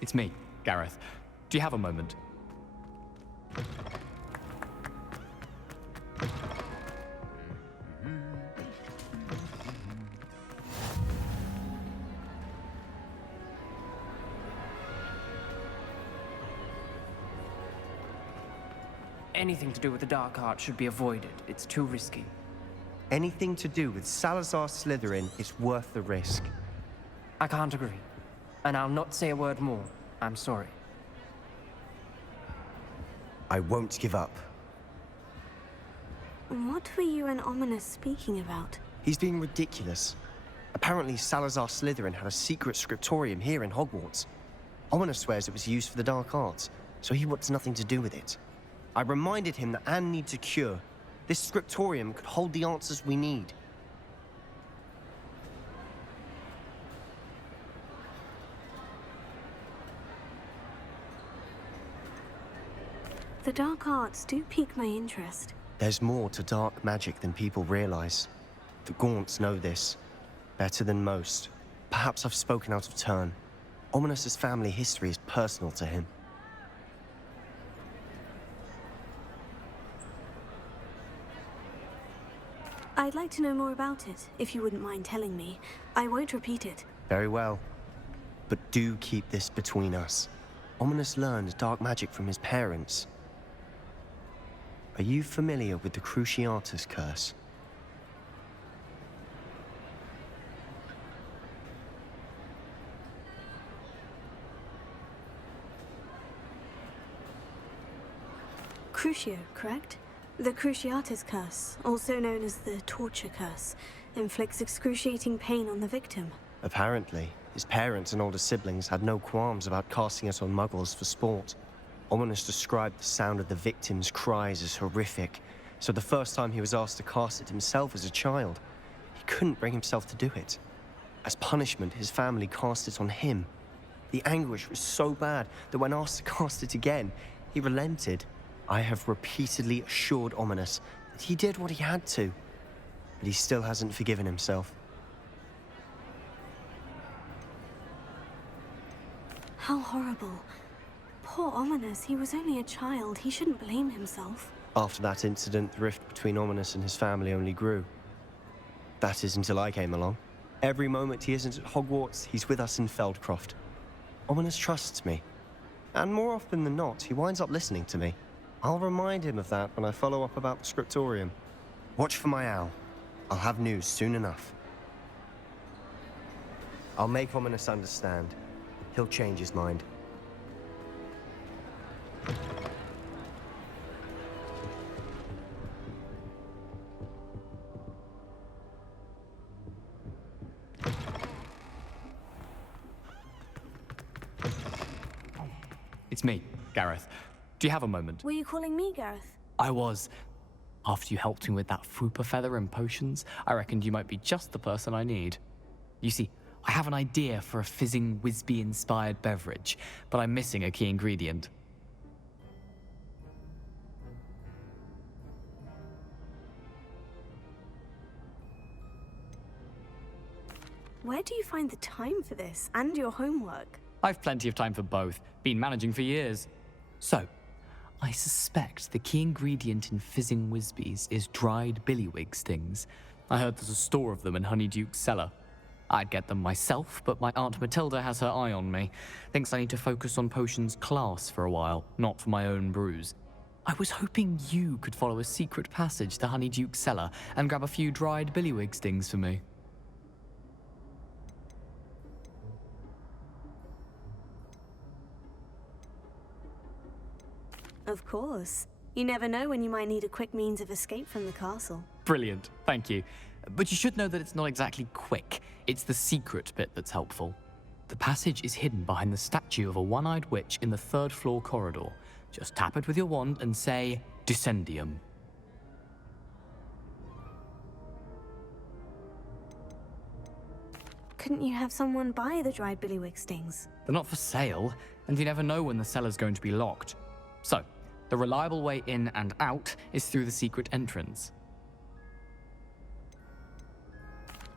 It's me, Gareth. Do you have a moment? Anything to do with the dark art should be avoided. It's too risky. Anything to do with Salazar Slytherin is worth the risk. I can't agree. And I'll not say a word more. I'm sorry. I won't give up. What were you and Ominous speaking about? He's being ridiculous. Apparently Salazar Slytherin had a secret scriptorium here in Hogwarts. Ominous swears it was used for the dark arts, so he wants nothing to do with it. I reminded him that Anne needs a cure. This scriptorium could hold the answers we need. The dark arts do pique my interest. There's more to dark magic than people realize. The Gaunts know this better than most. Perhaps I've spoken out of turn. Ominous's family history is personal to him. I'd like to know more about it, if you wouldn't mind telling me. I won't repeat it. Very well. But do keep this between us. Ominous learned dark magic from his parents. Are you familiar with the Cruciatus curse? Crucio, correct? The Cruciatus curse, also known as the torture curse, inflicts excruciating pain on the victim. Apparently, his parents and older siblings had no qualms about casting it on muggles for sport. Ominous described the sound of the victim's cries as horrific, so the first time he was asked to cast it himself as a child, he couldn't bring himself to do it. As punishment, his family cast it on him. The anguish was so bad that when asked to cast it again, he relented. I have repeatedly assured Ominous that he did what he had to, but he still hasn't forgiven himself. How horrible. Poor Ominous, he was only a child. He shouldn't blame himself. After that incident, the rift between Ominous and his family only grew. That is until I came along. Every moment he isn't at Hogwarts, he's with us in Feldcroft. Ominous trusts me. And more often than not, he winds up listening to me. I'll remind him of that when I follow up about the scriptorium. Watch for my owl. I'll have news soon enough. I'll make Ominous understand. He'll change his mind. It's me, Gareth. Do you have a moment? Were you calling me, Gareth? I was. After you helped me with that Fupa feather and potions, I reckoned you might be just the person I need. You see, I have an idea for a fizzing Whizbee-inspired beverage, but I'm missing a key ingredient. Where do you find the time for this and your homework? I've plenty of time for both. Been managing for years. So, I suspect the key ingredient in fizzing Whizbees is dried billywig stings. I heard there's a store of them in Honeyduke's cellar. I'd get them myself, but my Aunt Matilda has her eye on me. Thinks I need to focus on potions class for a while, not for my own brews. I was hoping you could follow a secret passage to Honeyduke's cellar and grab a few dried billywig stings for me. Of course. You never know when you might need a quick means of escape from the castle. Brilliant, thank you. But you should know that it's not exactly quick. It's the secret bit that's helpful. The passage is hidden behind the statue of a one-eyed witch in the third-floor corridor. Just tap it with your wand and say, Descendium. Couldn't you have someone buy the dried billywig stings? They're not for sale, and you never know when the cellar's going to be locked. So, the reliable way in and out is through the secret entrance.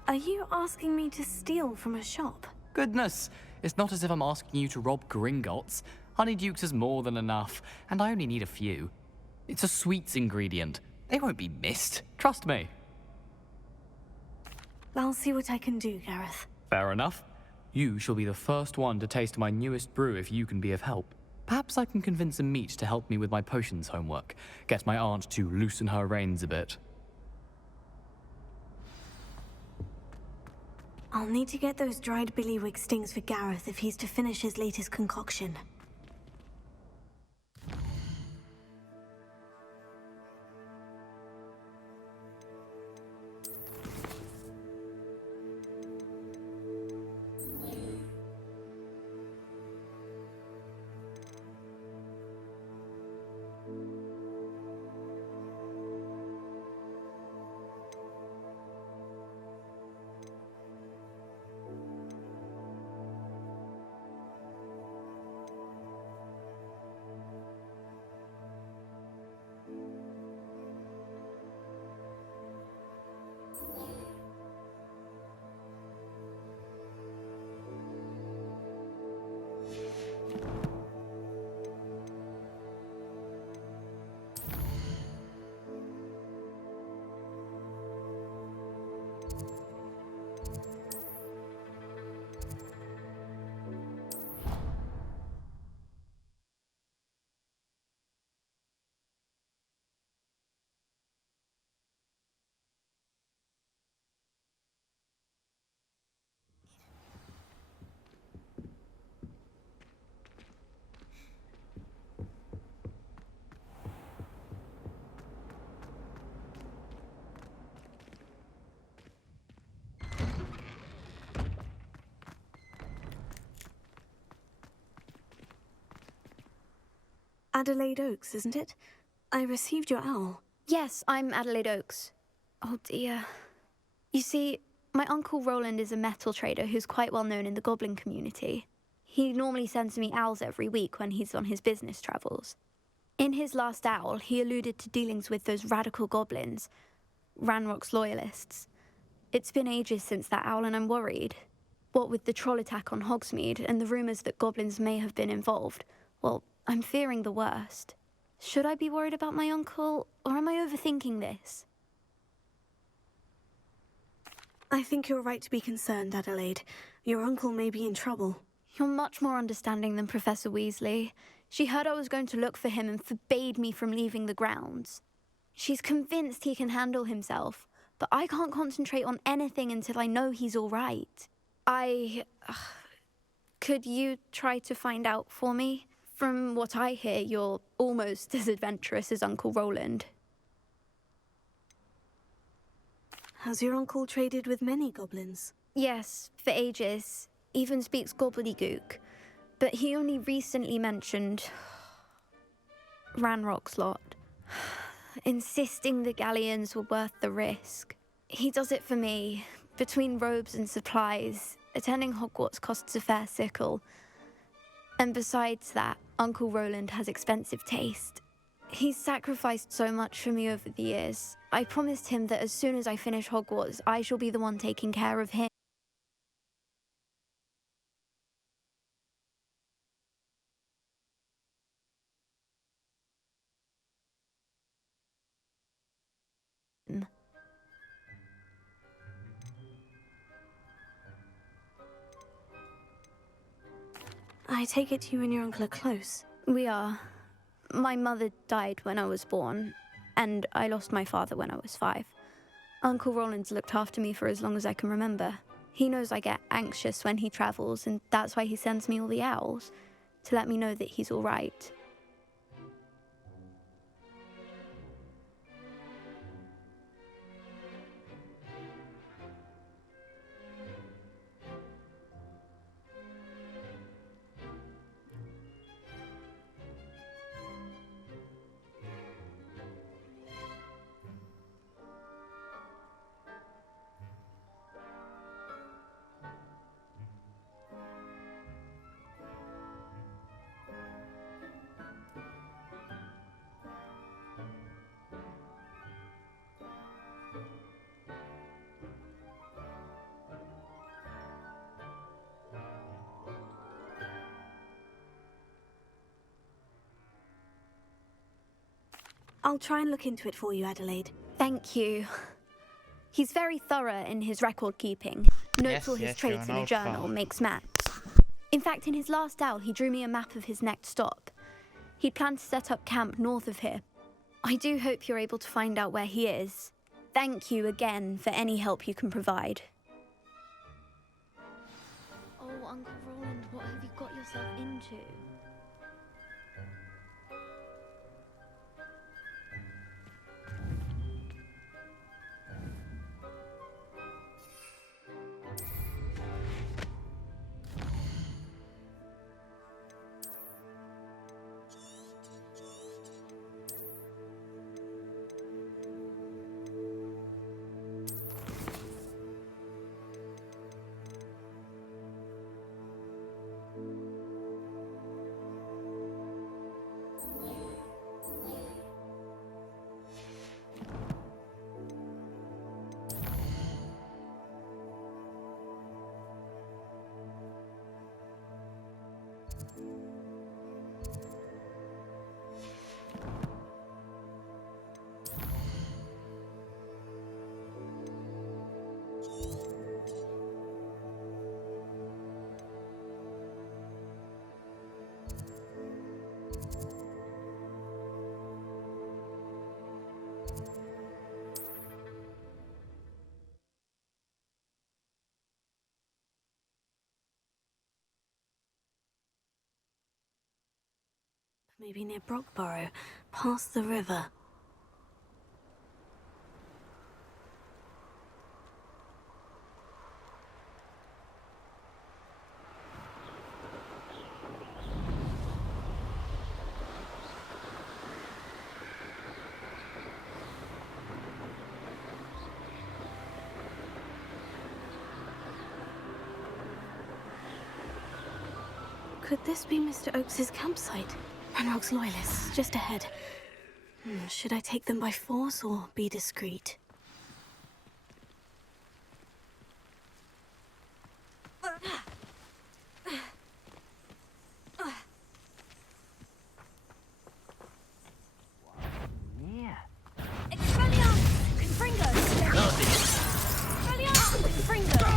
Are you asking me to steal from a shop? Goodness, it's not as if I'm asking you to rob Gringotts. Honeyduke's is more than enough, and I only need a few. It's a sweets ingredient. They won't be missed, trust me. I'll see what I can do, Gareth. Fair enough. You shall be the first one to taste my newest brew if you can be of help. Perhaps I can convince a meat to help me with my potions homework. Get my aunt to loosen her reins a bit. I'll need to get those dried billywig stings for Gareth if he's to finish his latest concoction. Adelaide Oaks, isn't it? I received your owl. Yes, I'm Adelaide Oaks. Oh dear. You see, my Uncle Roland is a metal trader who's quite well known in the goblin community. He normally sends me owls every week when he's on his business travels. In his last owl, he alluded to dealings with those radical goblins, Ranrock's loyalists. It's been ages since that owl and I'm worried. What with the troll attack on Hogsmeade and the rumours that goblins may have been involved, well, I'm fearing the worst. Should I be worried about my uncle, or am I overthinking this? I think you're right to be concerned, Adelaide. Your uncle may be in trouble. You're much more understanding than Professor Weasley. She heard I was going to look for him and forbade me from leaving the grounds. She's convinced he can handle himself, but I can't concentrate on anything until I know he's all right. Could you try to find out for me? From what I hear, you're almost as adventurous as Uncle Roland. Has your uncle traded with many goblins? Yes, for ages. Even speaks gobbledygook. But he only recently mentioned Ranrock's lot. insisting the galleons were worth the risk. He does it for me. Between robes and supplies, attending Hogwarts costs a fair sickle. And besides that, Uncle Roland has expensive taste. He's sacrificed so much for me over the years. I promised him that as soon as I finish Hogwarts, I shall be the one taking care of him. I take it you and your uncle are close. We are. My mother died when I was born, and I lost my father when I was 5. Uncle Roland's looked after me for as long as I can remember. He knows I get anxious when he travels, and that's why he sends me all the owls, to let me know that he's all right. I'll try and look into it for you, Adelaide. Thank you. He's very thorough in his record keeping. Notes all his traits in a journal, makes maps. In fact, in his last owl, he drew me a map of his next stop. He planned to set up camp north of here. I do hope you're able to find out where he is. Thank you again for any help you can provide. Oh, Uncle Roland, what have you got yourself into? Maybe near Brockborough, past the river. Could this be Mr. Oakes's campsite? Ranrock's loyalists, just ahead. Should I take them by force or be discreet? Yeah. Expelliarmus! Confringo! Expelliarmus! Confringo!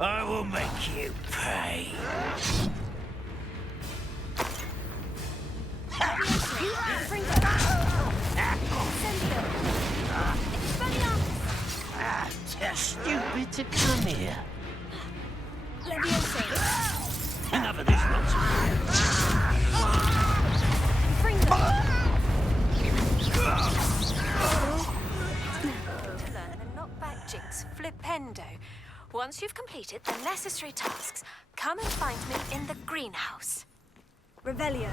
I will make you pay. Too stupid to come here. Enough of this nonsense. To learn the knockback jigs, flipendo. completed the necessary tasks, come and find me in the greenhouse. Revelio.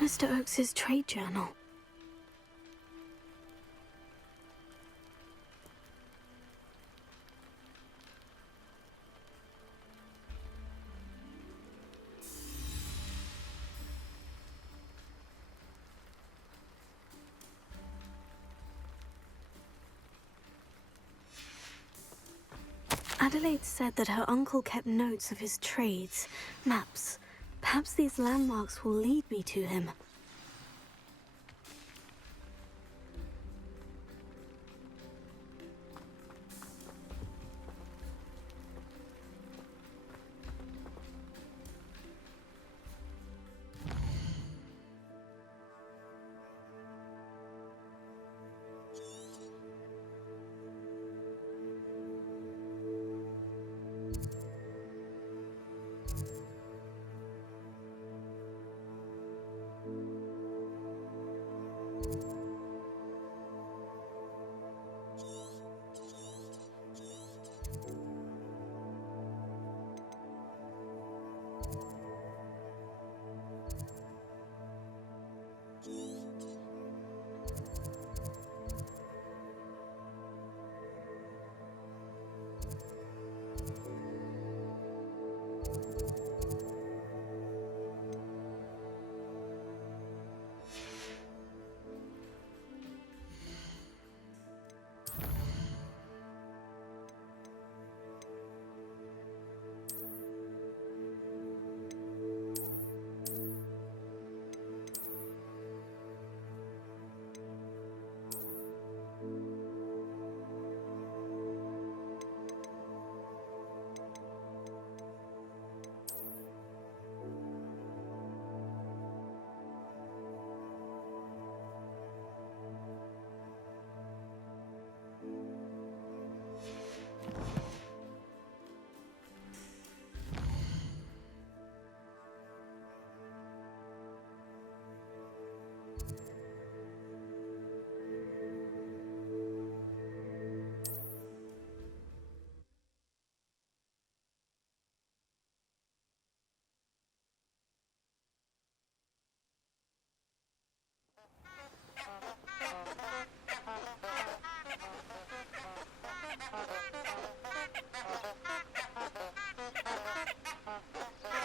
Mr. Oakes's trade journal. Adelaide said that her uncle kept notes of his trades, maps. Perhaps these landmarks will lead me to him.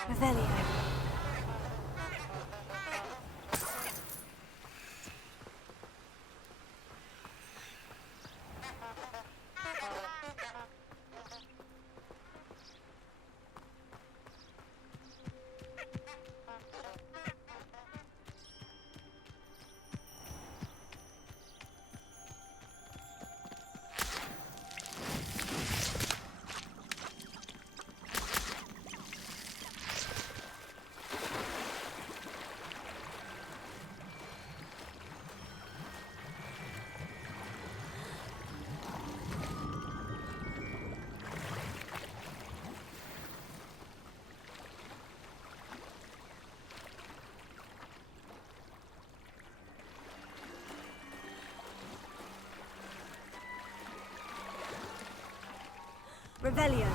Revelio. Revelio.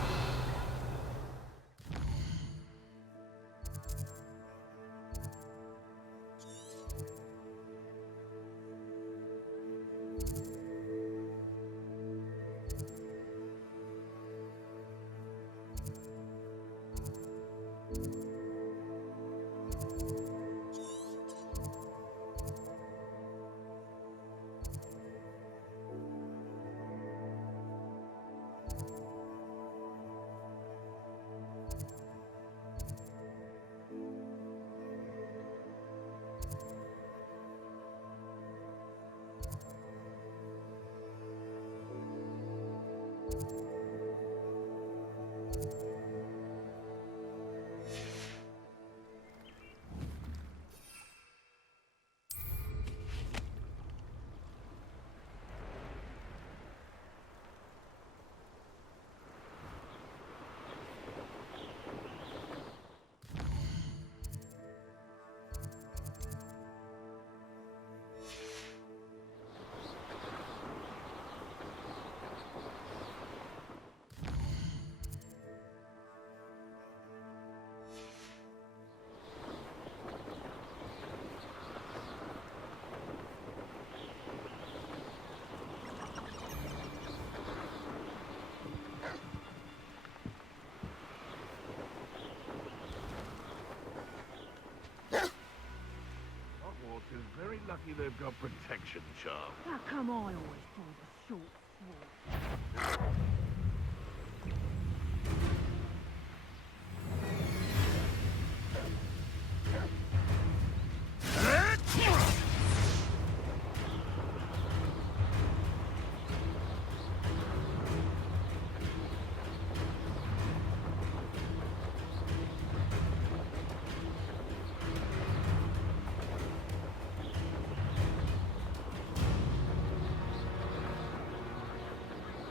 Lucky they've got protection, Charm. How come I always find a short sword?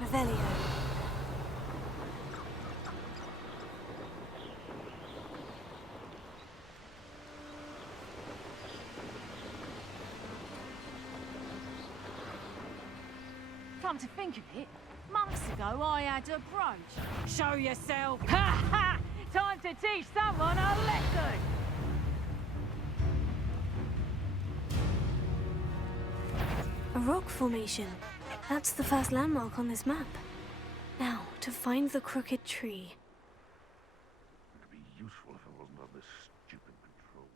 Revelio. Come to think of it, months ago I had a brooch. Show yourself! Ha ha! Time to teach someone a lesson! A rock formation. That's the first landmark on this map. Now, to find the crooked tree. It'd be useful if it wasn't on this stupid patrol.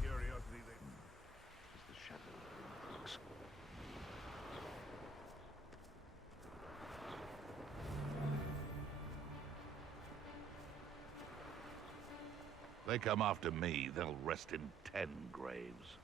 Curiosity then is the shadow of crooks. They come after me, they'll rest in 10 graves.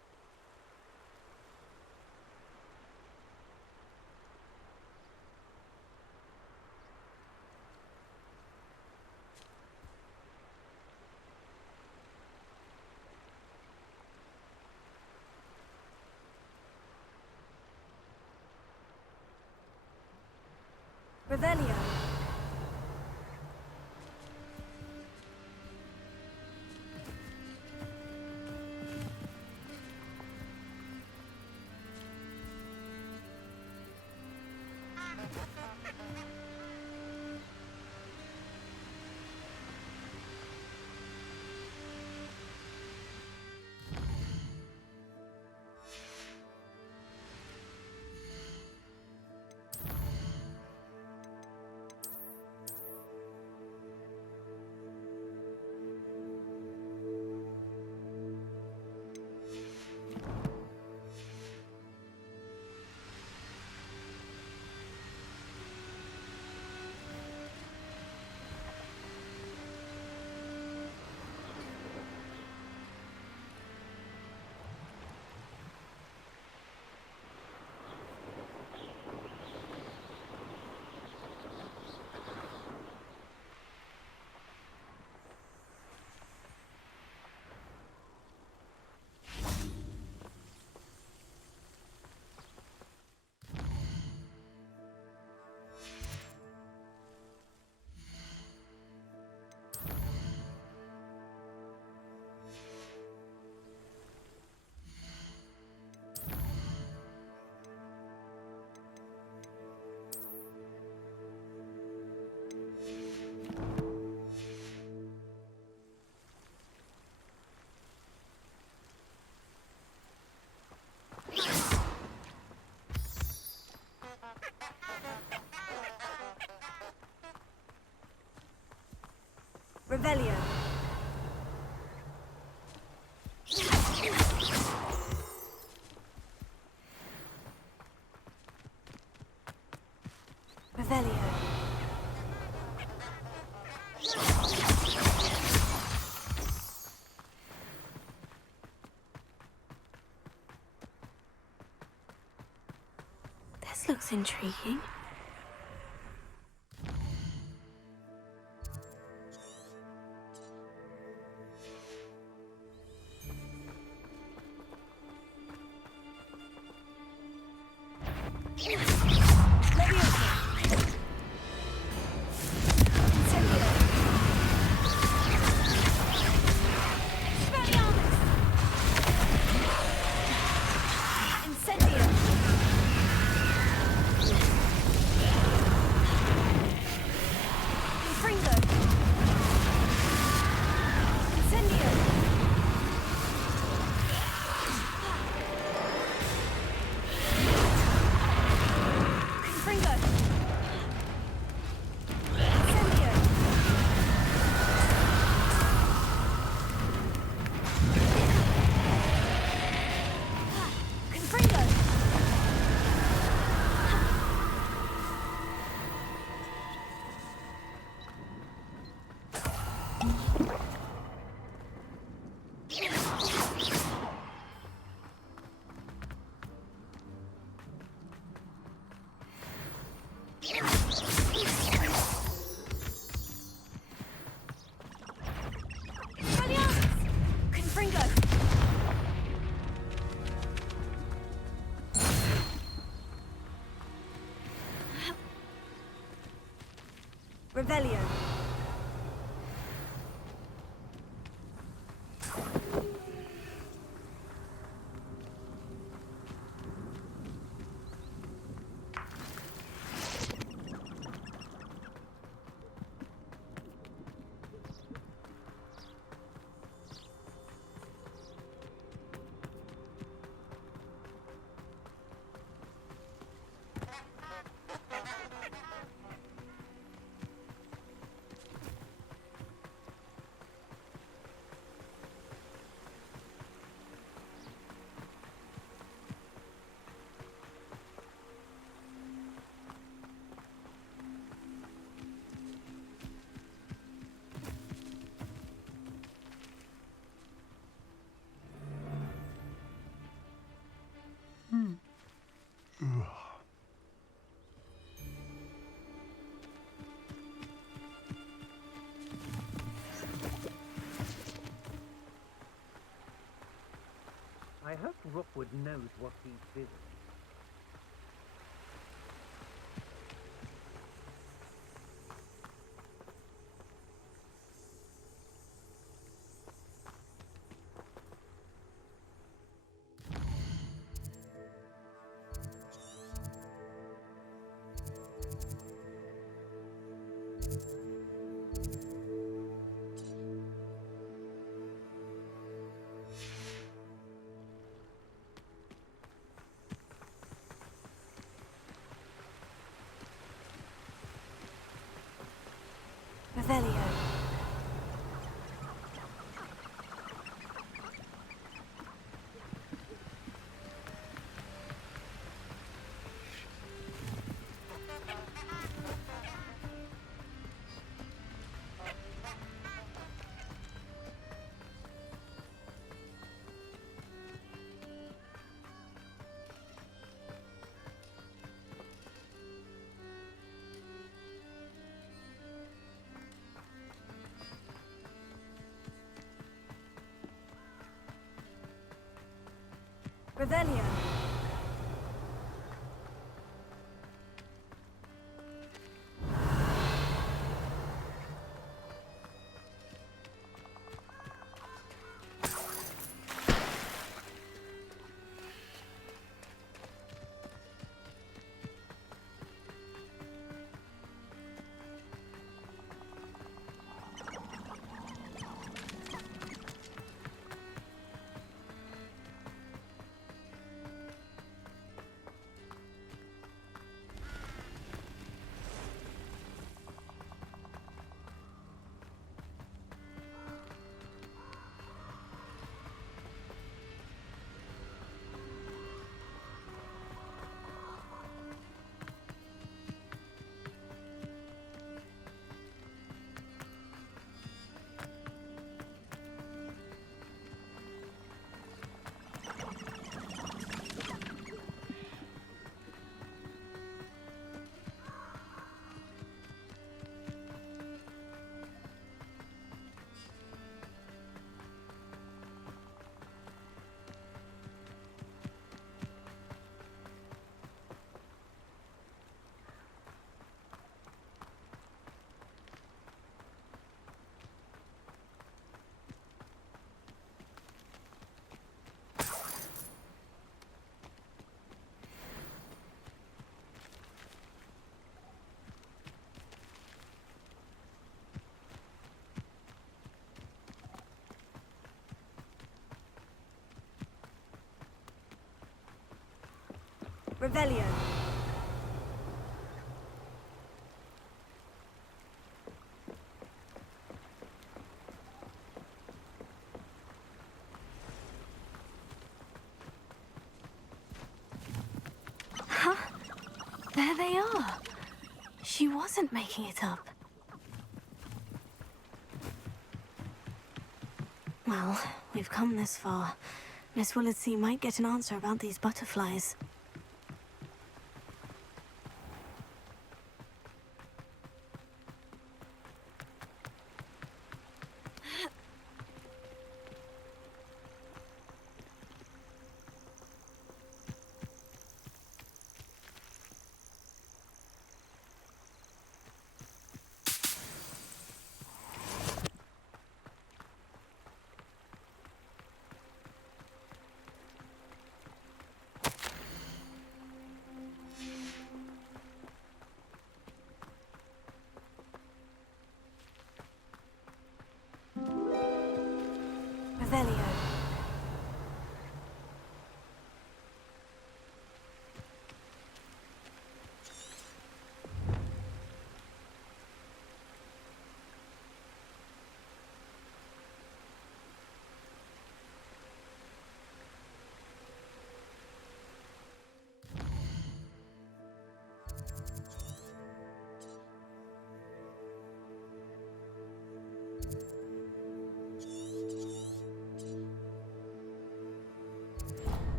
Revelio. Revelio. Revelio. This looks intriguing. Revelio. I hope Rookwood knows what he's doing. Revelio. Revelio. Revelio. Huh? There they are. She wasn't making it up. Well, we've come this far. Miss Willetsey might get an answer about these butterflies.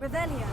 Revelio.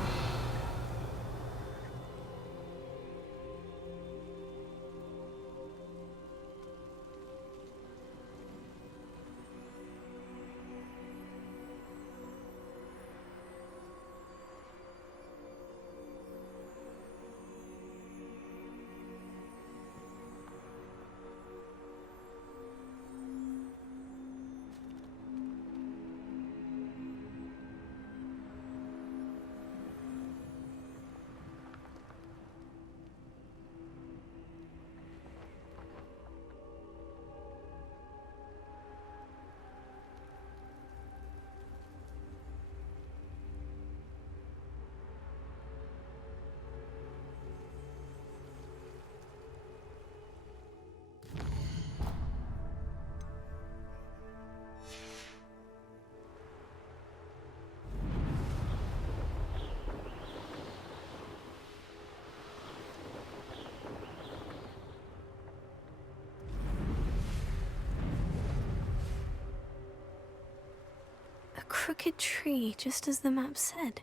A crooked tree, just as the map said.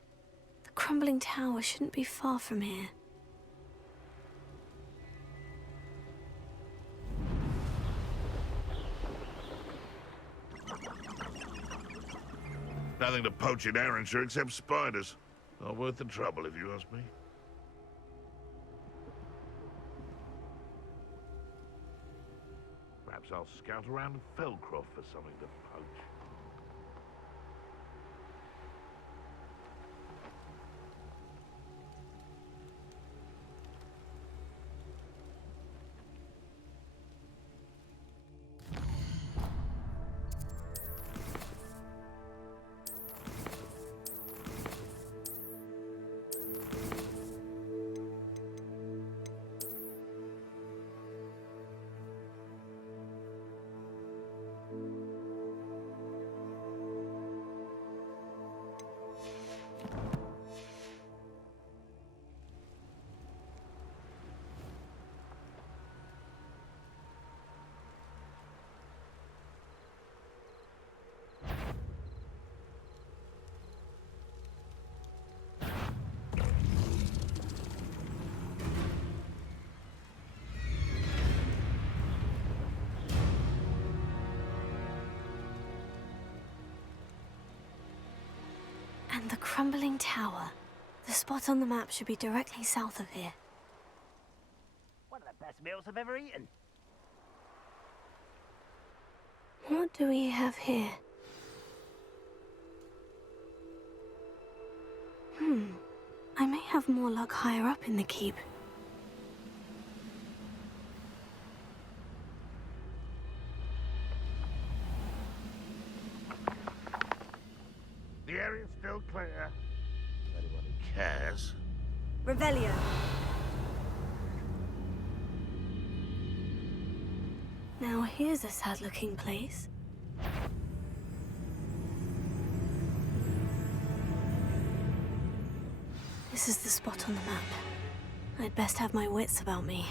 The crumbling tower shouldn't be far from here. Nothing to poach in Arrowshire except spiders. Not worth the trouble, if you ask me. Perhaps I'll scout around Felcroft for something to poach. And the crumbling tower. The spot on the map should be directly south of here. One of the best meals I've ever eaten. What do we have here? I may have more luck higher up in the keep. The area's still clear. Anyone who cares. Revelio. Now here's a sad-looking place. This is the spot on the map. I'd best have my wits about me.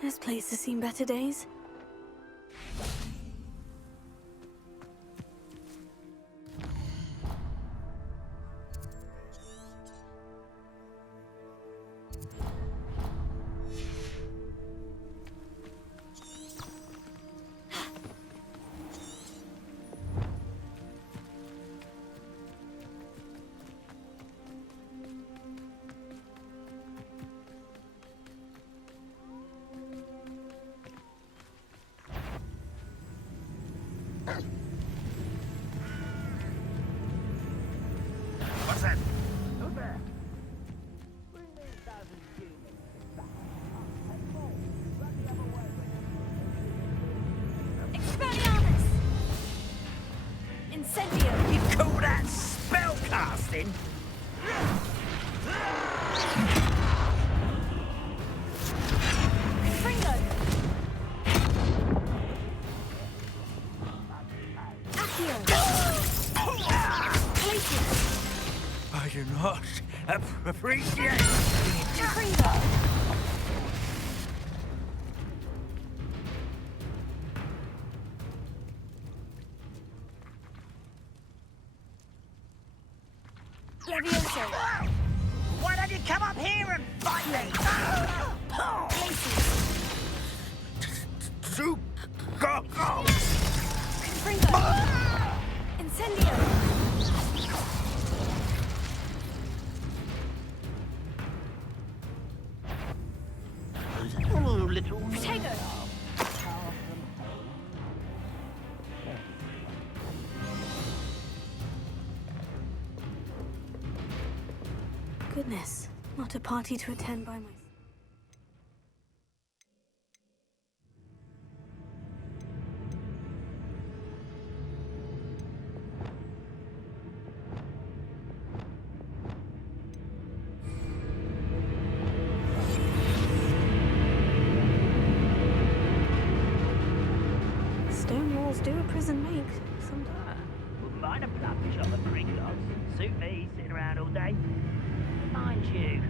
This place has seen better days. What's that? Who's there? Bring me 1,000 humans back. And more. Run the other way. Expelliarmus! Incendio! You call that spellcasting? Fringo! Accio! I do not appreciate Levioso. Why don't you come up here and fight me? Go! Confringo. Incendio. Little Protego. Goodness, not a party to attend by myself. Stone walls do a prison make sometimes. Wouldn't mind a plump shop of Pringles. Suit me, sitting around all day. Mind you,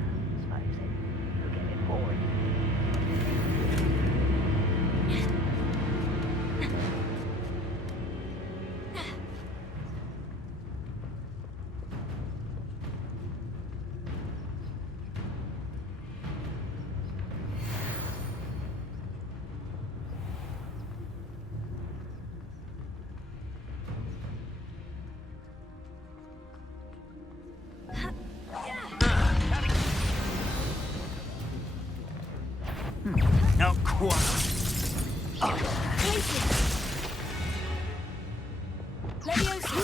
let's face it, you're getting boring. Not quite. Levioso.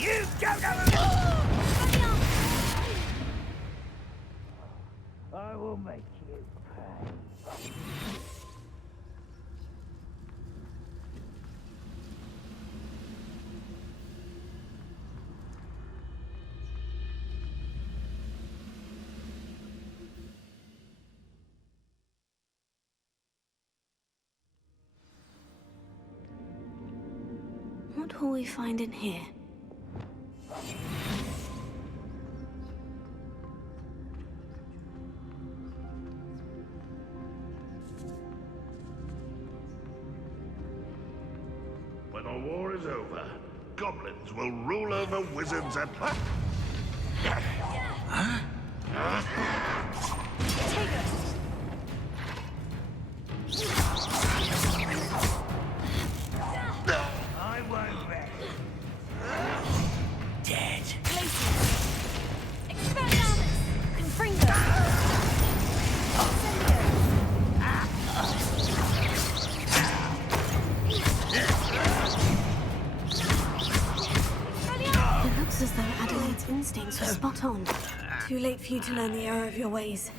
You don't know. I will make you pay. What will we find in here? When the war is over, goblins will rule over wizards and... I won't rest. Dead. Expelliarmus. Confringo. It looks as though Adelaide's instincts were spot on. Too late for you to learn the error of your ways.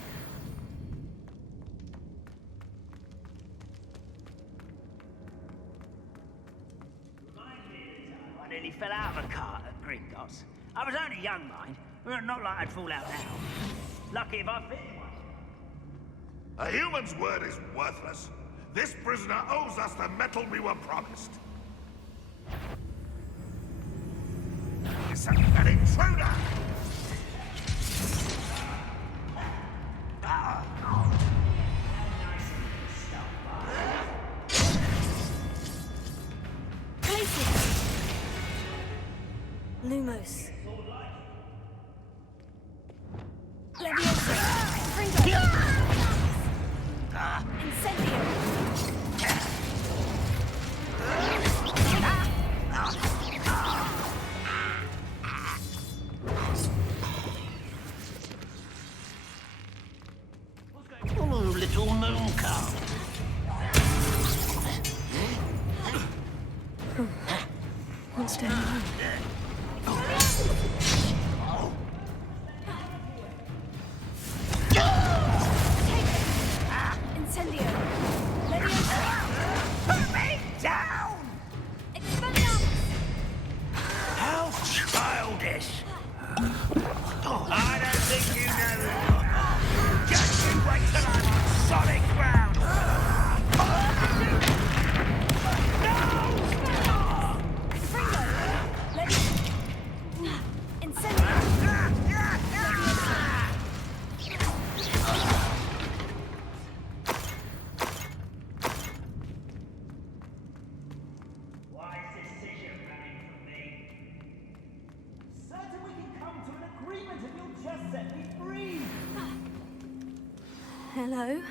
I nearly fell out of a cart at Gringotts. I was only young, mind. But not like I'd fall out now. Lucky if I fit one. A human's word is worthless. This prisoner owes us the metal we were promised. Listen, an intruder! Lumos. Levioso. Confringo. Incendio. Oh, little moon cow. What's down on? Incendio. Levioso. Put me down! Expelliarmus. How childish! I don't think you know. Just you wait till I'm on solid ground! Confringo. Levioso. Incendio. Hello?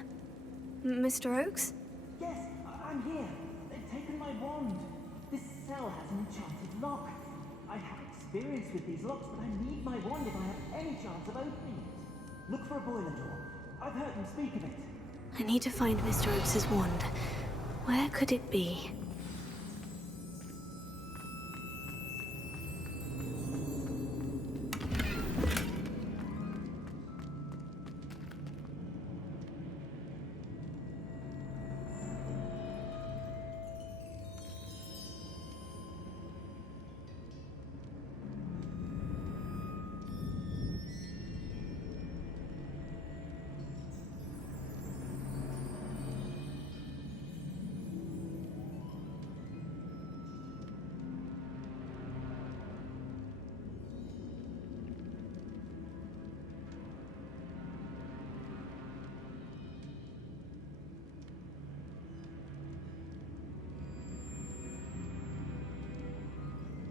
Mr. Oakes? Yes, I'm here. They've taken my wand. This cell has an enchanted lock. I have experience with these locks, but I need my wand if I have any chance of opening it. Look for a boiler door. I've heard them speak of it. I need to find Mr. Oakes' wand. Where could it be?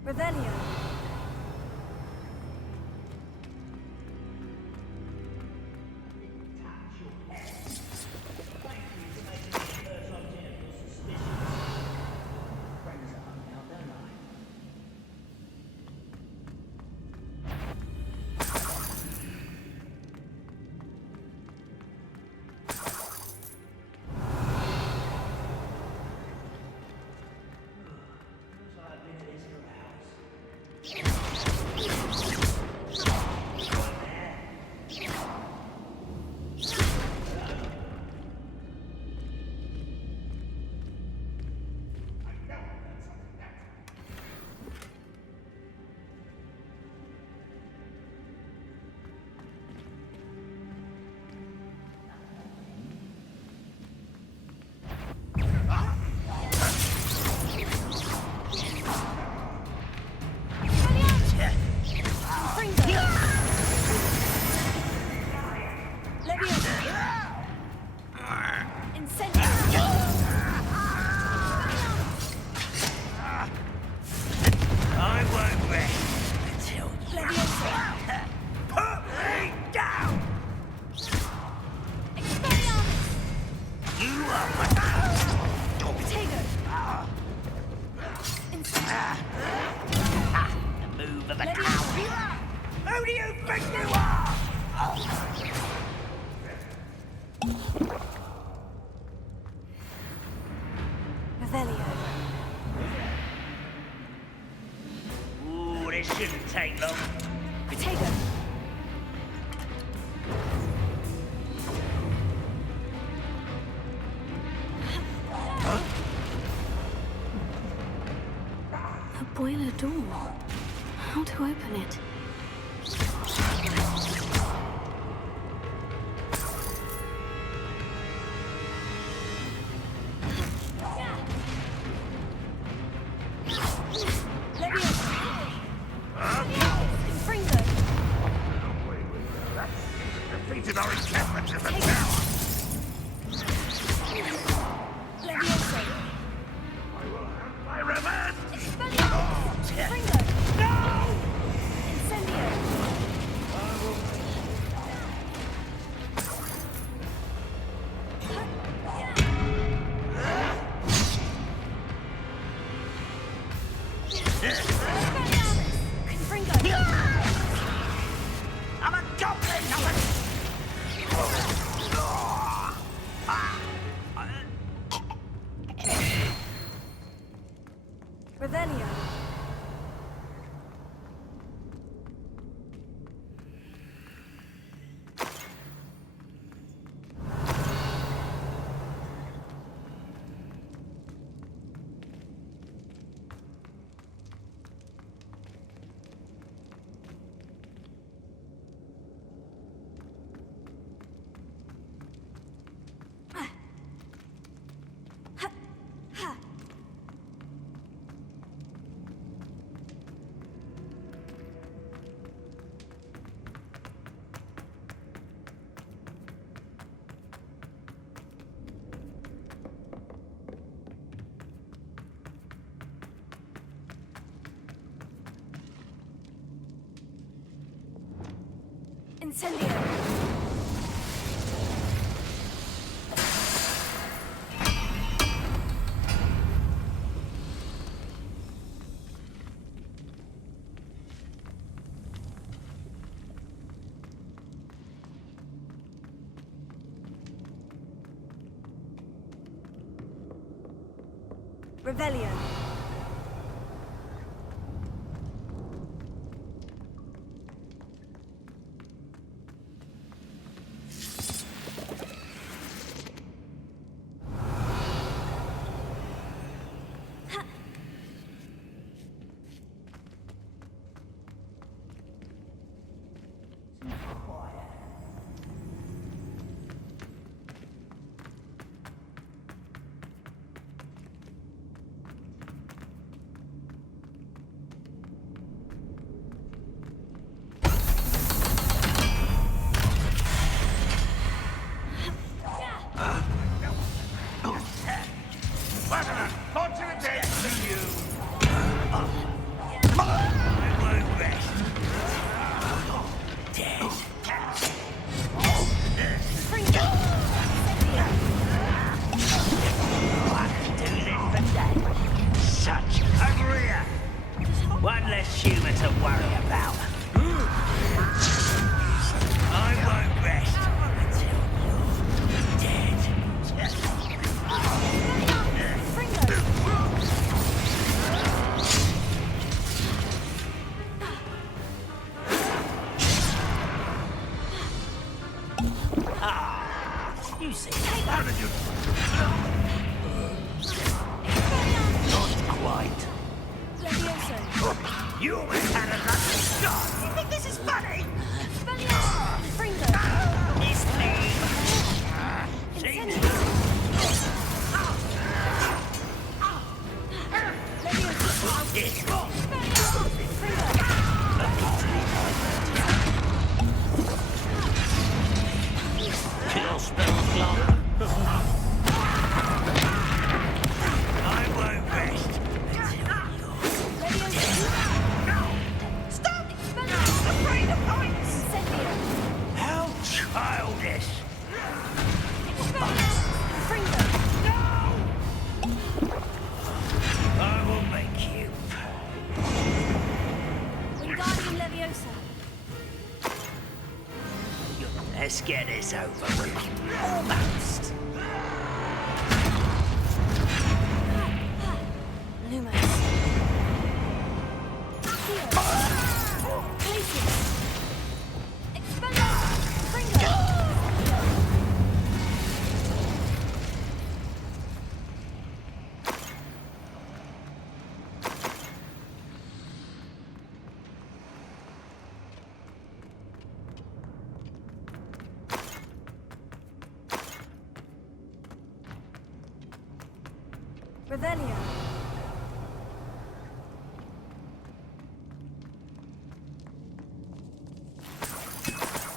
Revelio. Ooh, this shouldn't take long. Potato. A boiler door. How to open it? Defeated our encampment in the tower. I will have my revenge. No! I'm a goblin, Revelio. Incendio. Revelio. One less human to worry about. I won't rest until you're dead. Ah, you see, not quite. You always had a lucky start. You think this is funny? His name. Kill spells long. I won't rest. How childish! I will make you. Wingardium Leviosa. Let's get this over with. Almost. Lumos. Revelio.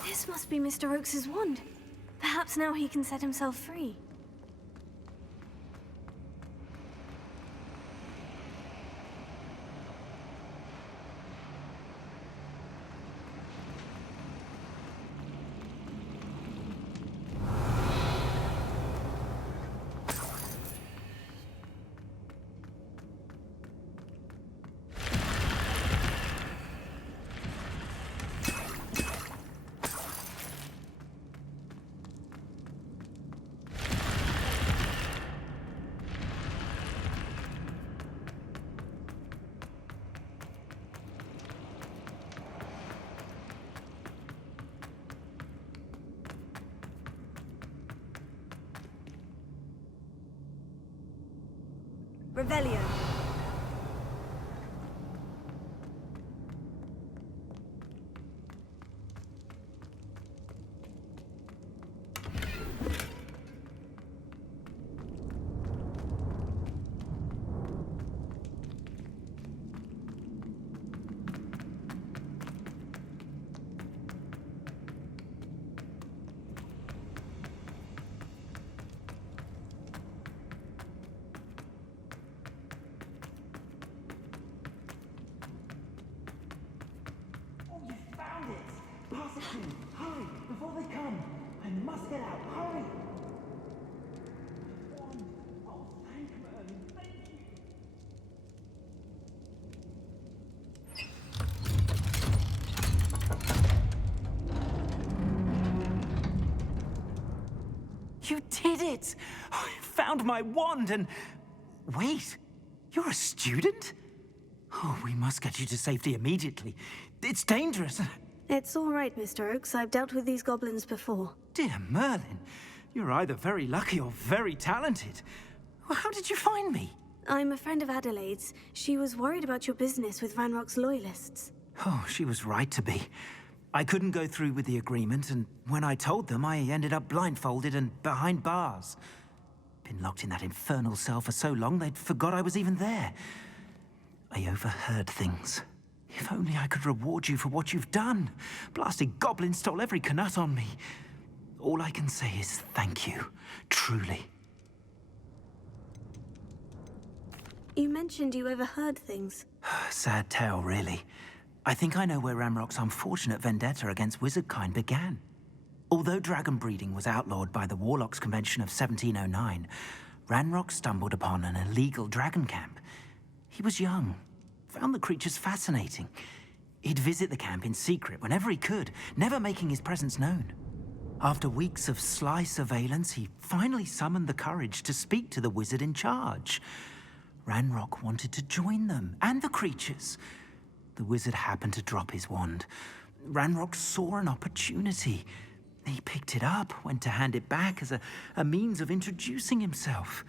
This must be Mr. Oakes's wand. Perhaps now he can set himself free. Revelio. Hurry, before they come. I must get out. Hurry. Oh, thank man. Thank you. You did it! I found my wand and... Wait, You're a student? Oh, we must get you to safety immediately. It's dangerous. It's all right, Mr. Oakes. I've dealt with these goblins before. Dear Merlin, you're either very lucky or very talented. Well, how did you find me? I'm a friend of Adelaide's. She was worried about your business with Ranrock's loyalists. Oh, she was right to be. I couldn't go through with the agreement, and when I told them, I ended up blindfolded and behind bars. Been locked in that infernal cell for so long, they'd forgot I was even there. I overheard things. If only I could reward you for what you've done. Blasted goblin stole every canut on me. All I can say is thank you, truly. You mentioned you overheard things. Sad tale, really. I think I know where Ranrock's unfortunate vendetta against wizardkind began. Although dragon breeding was outlawed by the Warlocks Convention of 1709, Ranrock stumbled upon an illegal dragon camp. He was young, found the creatures fascinating. He'd visit the camp in secret whenever he could, never making his presence known. After weeks of sly surveillance, he finally summoned the courage to speak to the wizard in charge. Ranrock wanted to join them, and the creatures. The wizard happened to drop his wand. Ranrock saw an opportunity. He picked it up, went to hand it back as a means of introducing himself.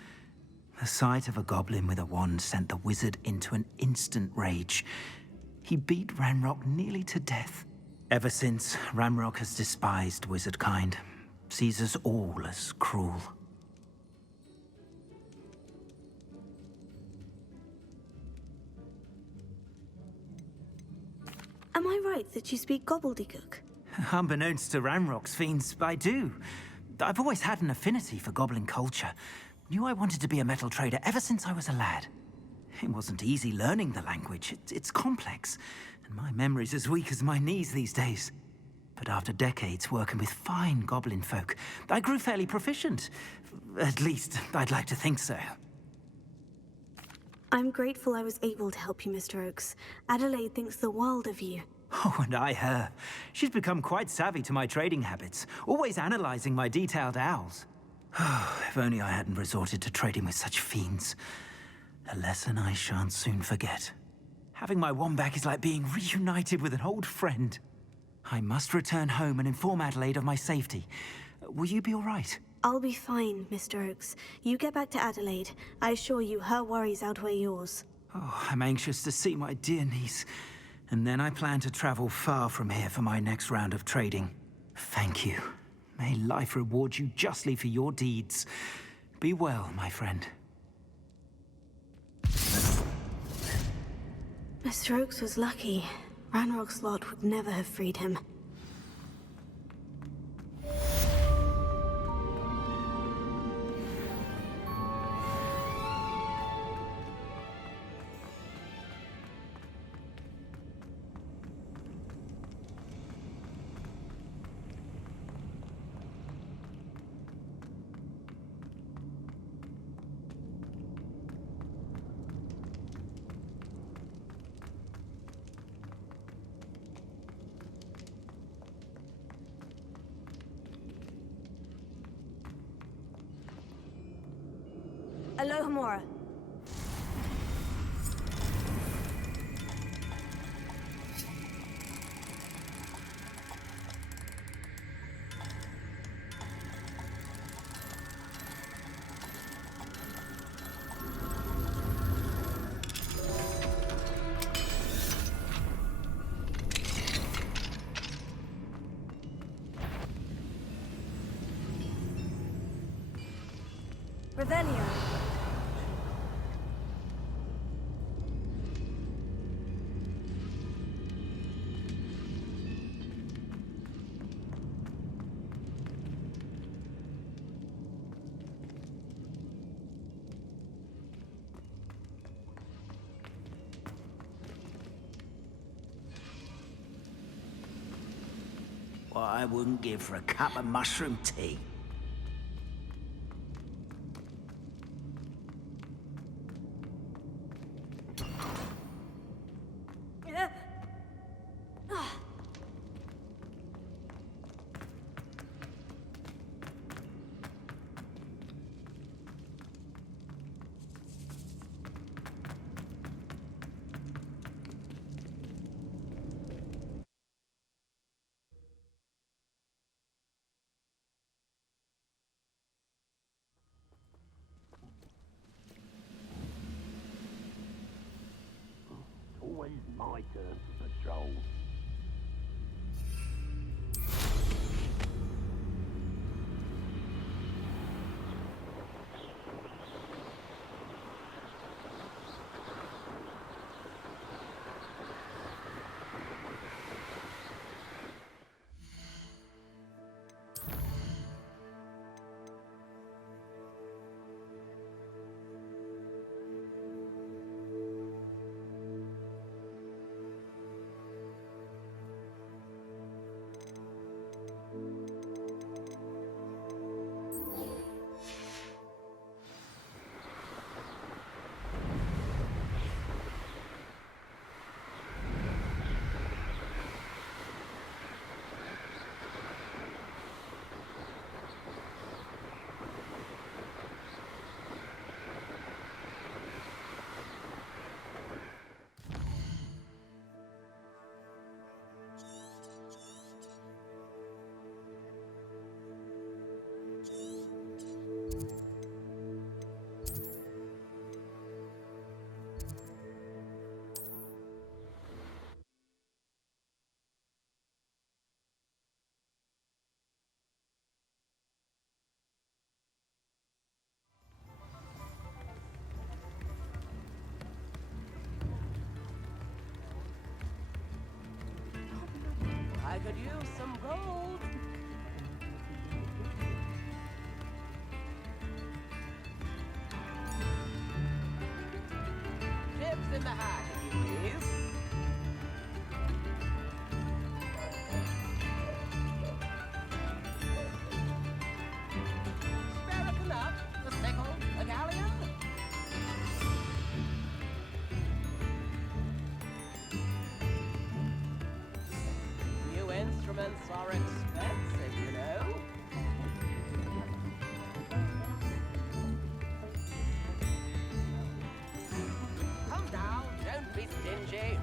The sight of a goblin with a wand sent the wizard into an instant rage. He beat Ranrock nearly to death. Ever since, Ranrock has despised wizardkind, sees us all as cruel. Am I right that you speak gobbledygook? Unbeknownst to Ranrock's fiends, I do. I've always had an affinity for goblin culture. Knew I wanted to be a metal trader ever since I was a lad. It wasn't easy learning the language. It's complex, and my memory's as weak as my knees these days. But after decades working with fine goblin folk, I grew fairly proficient. At least, I'd like to think so. I'm grateful I was able to help you, Mr. Oakes. Adelaide thinks the world of you. Oh, and I her. She's become quite savvy to my trading habits, always analyzing my detailed owls. If only I hadn't resorted to trading with such fiends. A lesson I shan't soon forget. Having my wand back is like being reunited with an old friend. I must return home and inform Adelaide of my safety. Will you be all right? I'll be fine, Mr. Oakes. You get back to Adelaide. I assure you, her worries outweigh yours. Oh, I'm anxious to see my dear niece. And then I plan to travel far from here for my next round of trading. Thank you. May life reward you justly for your deeds. Be well, my friend. Mr. Oakes was lucky. Ranrock's lot would never have freed him. Alohomora. Revelio. What I wouldn't give for a cup of mushroom tea. when's my turn to patrol? I could use some gold. Chips in the hat, if you please. Spare a canuck, a sickle, a galleon. New instruments are expensive, you know. Come now, don't be stingy.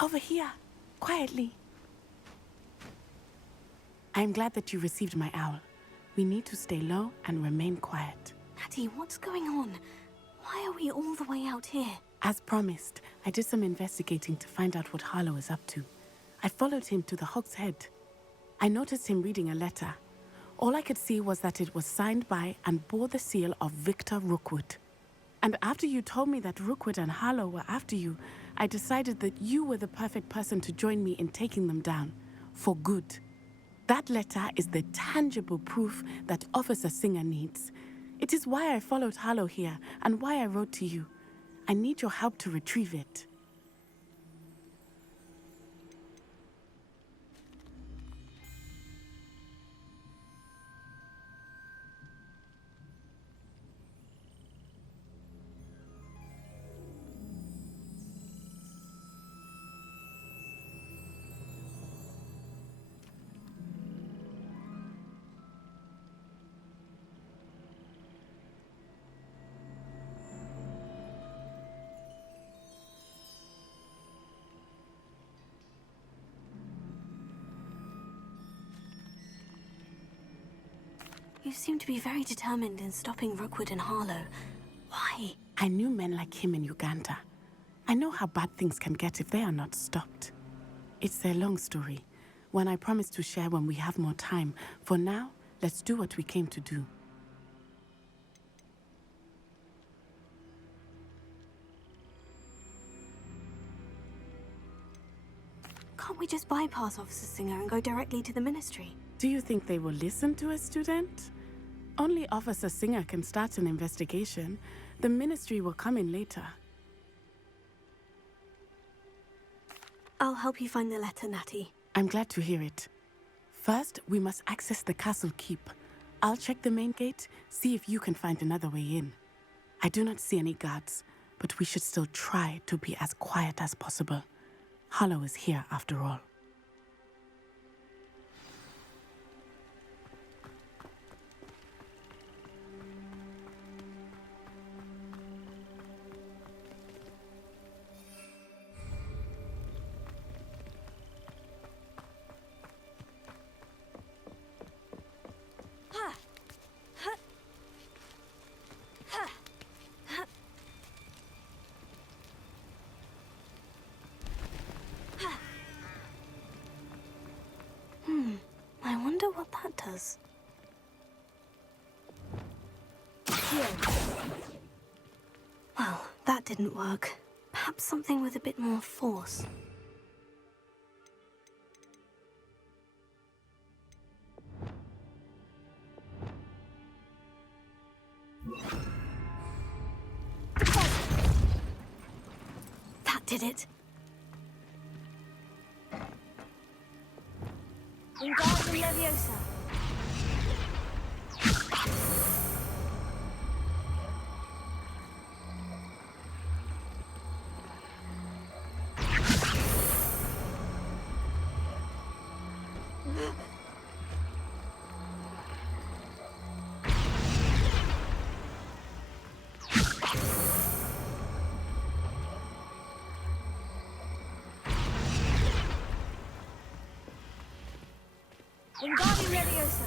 Over here, quietly. I'm glad that you received my owl. We need to stay low and remain quiet. Natty, what's going on? Why are we all the way out here? As promised, I did some investigating to find out what Harlow is up to. I followed him to the Hog's Head. I noticed him reading a letter. All I could see was that it was signed by and bore the seal of Victor Rookwood. And after you told me that Rookwood and Harlow were after you, I decided that you were the perfect person to join me in taking them down, for good. That letter is the tangible proof that Officer Singer needs. It is why I followed Harlow here and why I wrote to you. I need your help to retrieve it. You seem to be very determined in stopping Rookwood and Harlow. Why? I knew men like him in Uganda. I know how bad things can get if they are not stopped. It's a long story, one I promise to share when we have more time. For now, let's do what we came to do. Can't we just bypass Officer Singer and go directly to the ministry? Do you think they will listen to a student? Only Officer Singer can start an investigation. The ministry will come in later. I'll help you find the letter, Natty. I'm glad to hear it. First, we must access the castle keep. I'll check the main gate, see if you can find another way in. I do not see any guards, but we should still try to be as quiet as possible. Harlow is here after all. I wonder what that does. Well, that didn't work. Perhaps something with a bit more force. That did it. Wingardium Leviosa. Wingardium Leviosa.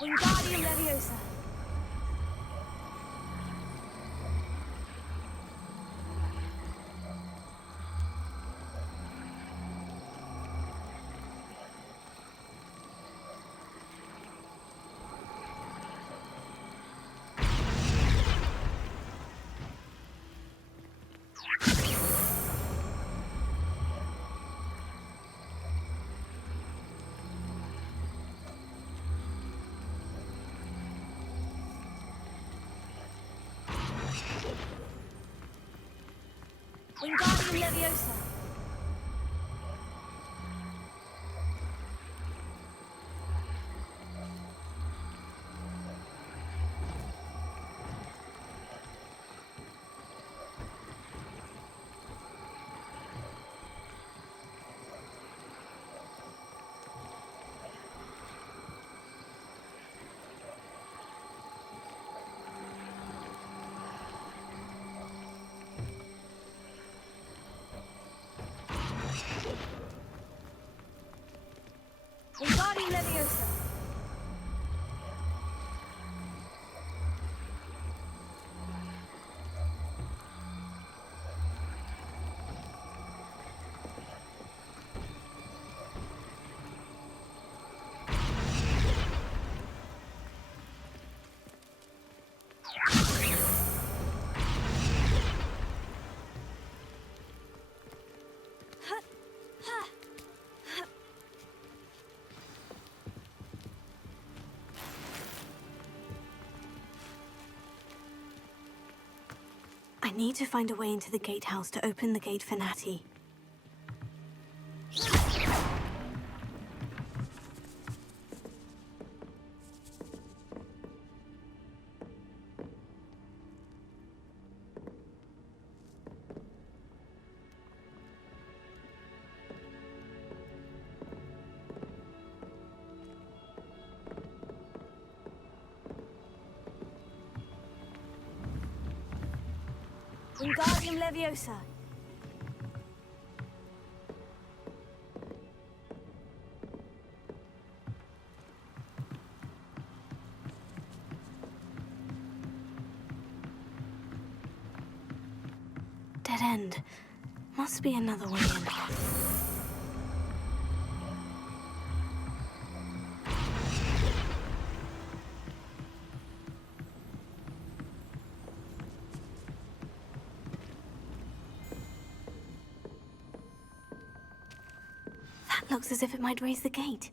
Wingardium Leviosa. Wingardium Leviosa. Wingardium Leviosa! I need to find a way into the gatehouse to open the gate for Natty. Wingardium Leviosa! Dead end. Must be another way in. That looks as if it might raise the gate.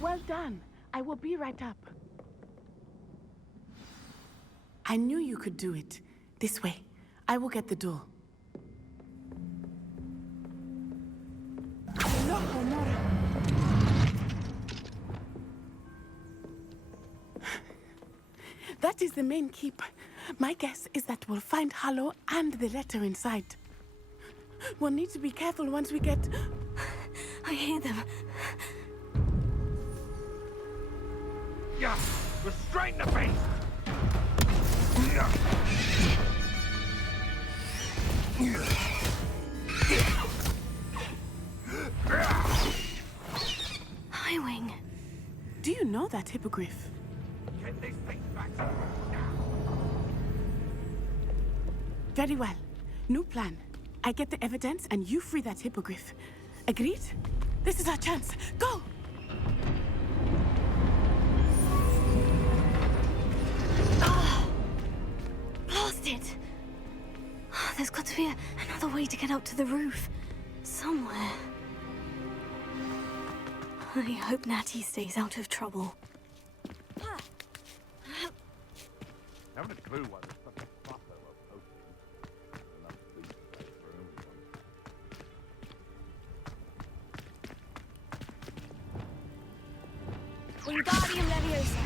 Well done. I will be right up. I knew you could do it. This way. I will get the door. That is the main keep. My guess is that we'll find Hollow and the letter inside. We'll need to be careful once we get... I hear them. Yeah, restrain the beast! Highwing. Do you know that hippogriff? Get this thing back. Very well. New plan. I get the evidence and you free that hippogriff. Agreed? This is our chance. Go! Blasted! There's got to be another way to get up to the roof. Somewhere. I hope Natty stays out of trouble. Haven't a clue why there's such a fuss over posting. Enough sleep space for everyone. Wingardium Leviosa.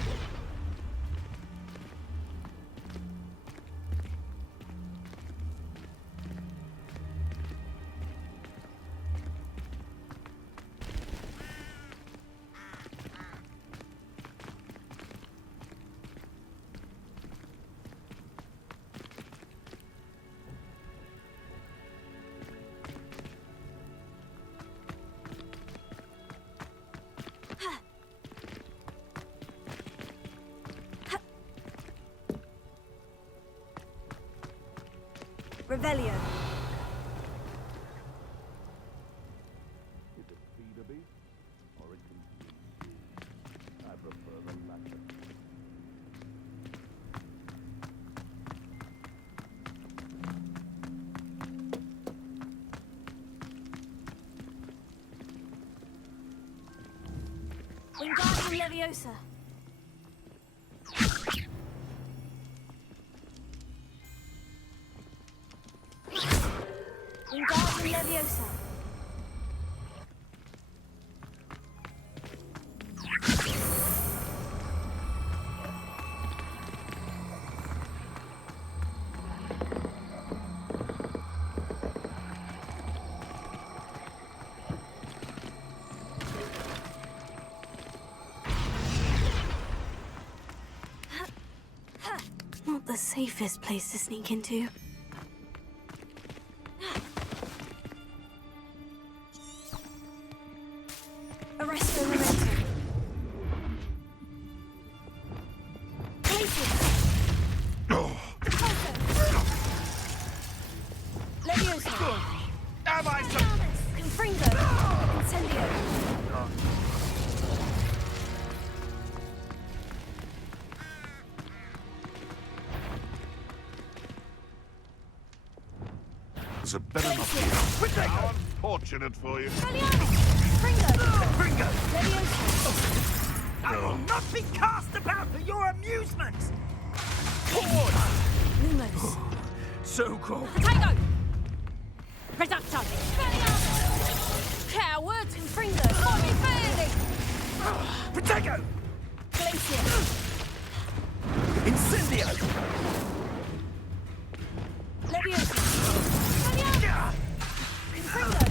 Revelio. Is it feed a beast or it consumes you? I prefer the latter. Wingardium Leviosa. Wingardium Leviosa. Not the safest place to sneak into. Arresto Memento. Leviosa. Am I so... Confringo. Incendio. There's a better not be. How unfortunate for you. Confringo. Leviosa. I will not be cast about for your amusement! Lumos. So cool. Potato! Reducto! Cowards. Confringo. Fight me fairly. Potato! Glacier. Incendio! Leviosa. Confringo.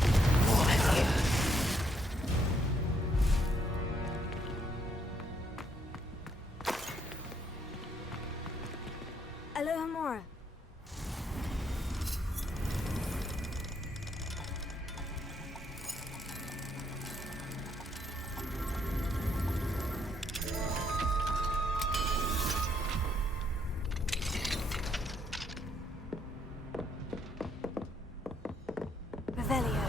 Alohomora. Revelio.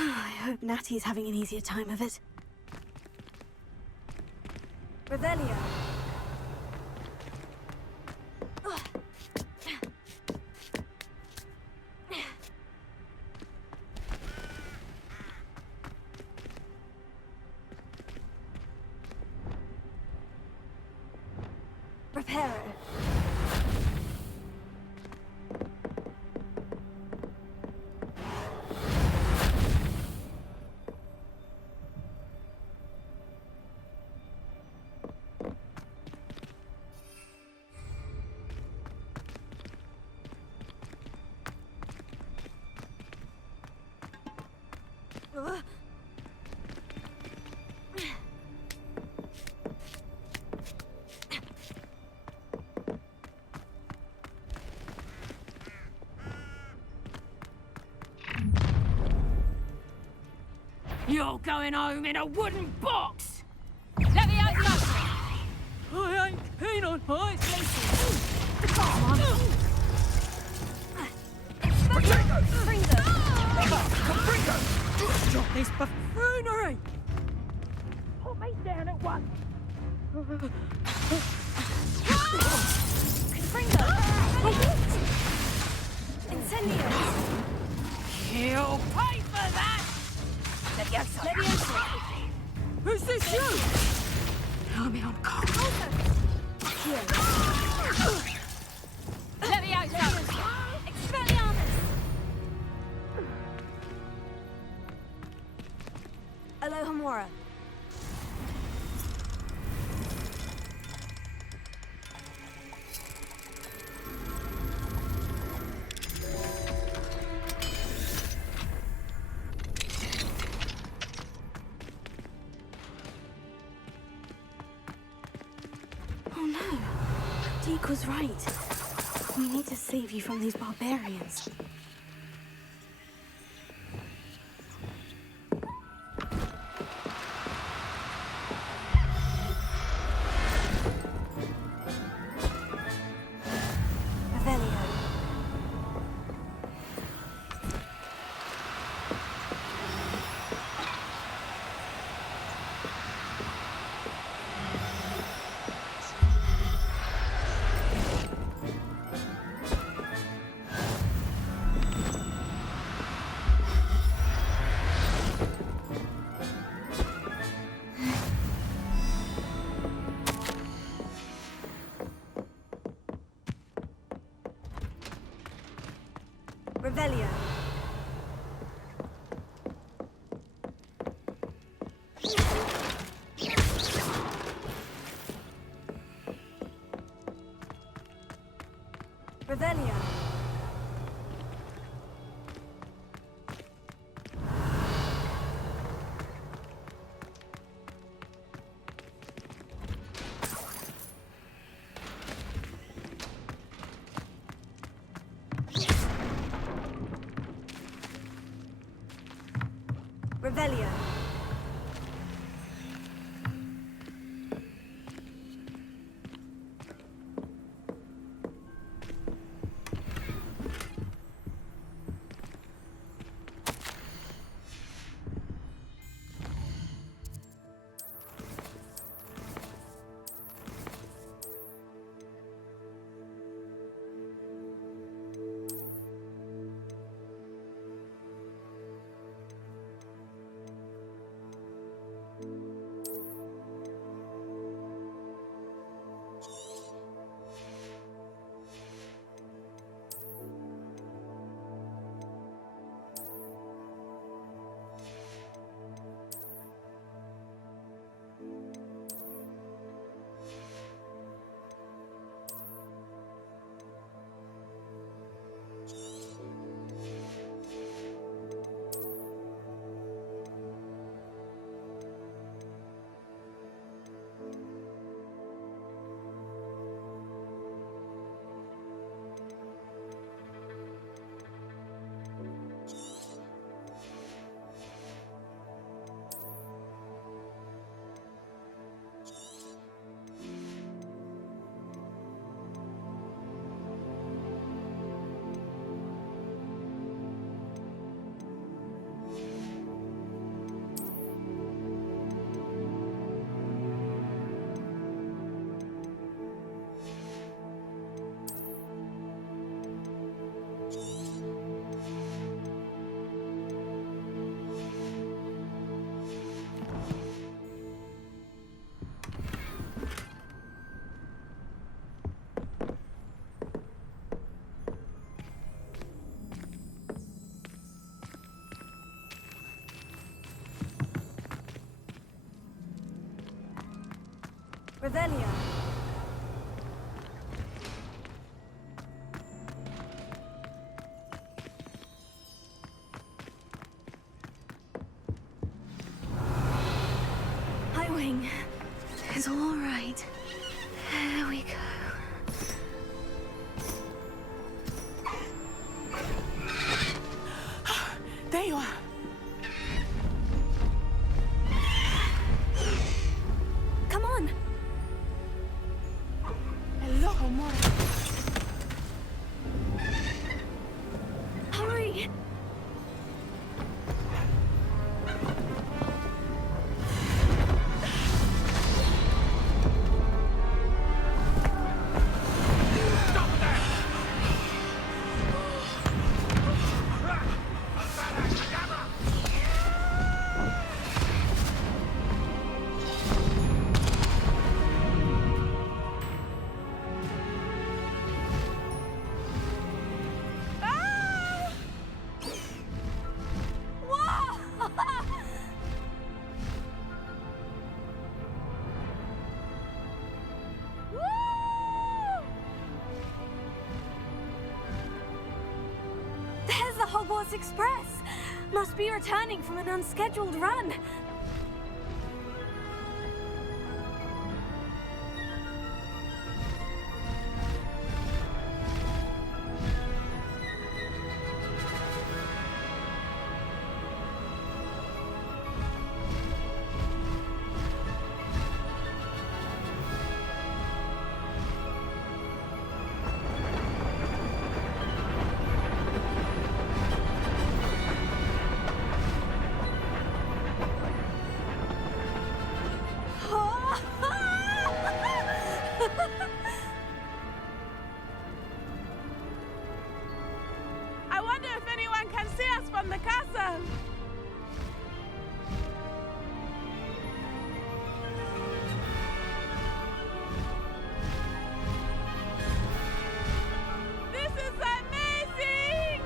I hope Natty's having an easier time of it. Revelio. Reparo. You're going home in a wooden box! Leviosa! I ain't keen on heights! Come on! Stop this buffoonery! Put me down at once! Incendio! You'll pay for that! Leviosa! Leviosa! Who's this you? Army on cold. Here. Leviosa! Expelliarmus! Alohomora. Oh no. Deke was right. We need to save you from these barbarians. Revelio. Revelio. Revelio. Revelio. Revelia. Highwing. It's all right. There we go. There you are. Come on. Hello, Homora. Hurry. There's the Hogwarts Express! Must be returning from an unscheduled run. I wonder if anyone can see us from the castle. This is amazing!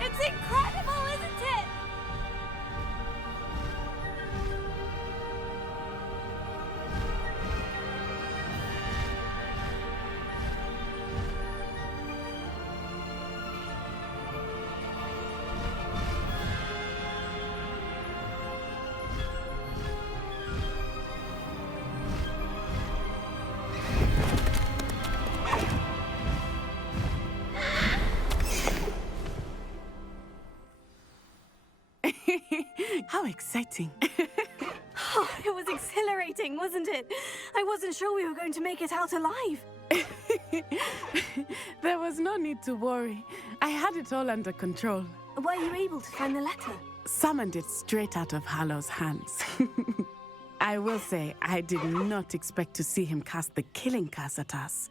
It's incredible, isn't it? How exciting. Oh, it was exhilarating, wasn't it? I wasn't sure we were going to make it out alive. There was no need to worry. I had it all under control. Were you able to find the letter? Summoned it straight out of Hallow's hands. I will say, I did not expect to see him cast the killing curse at us.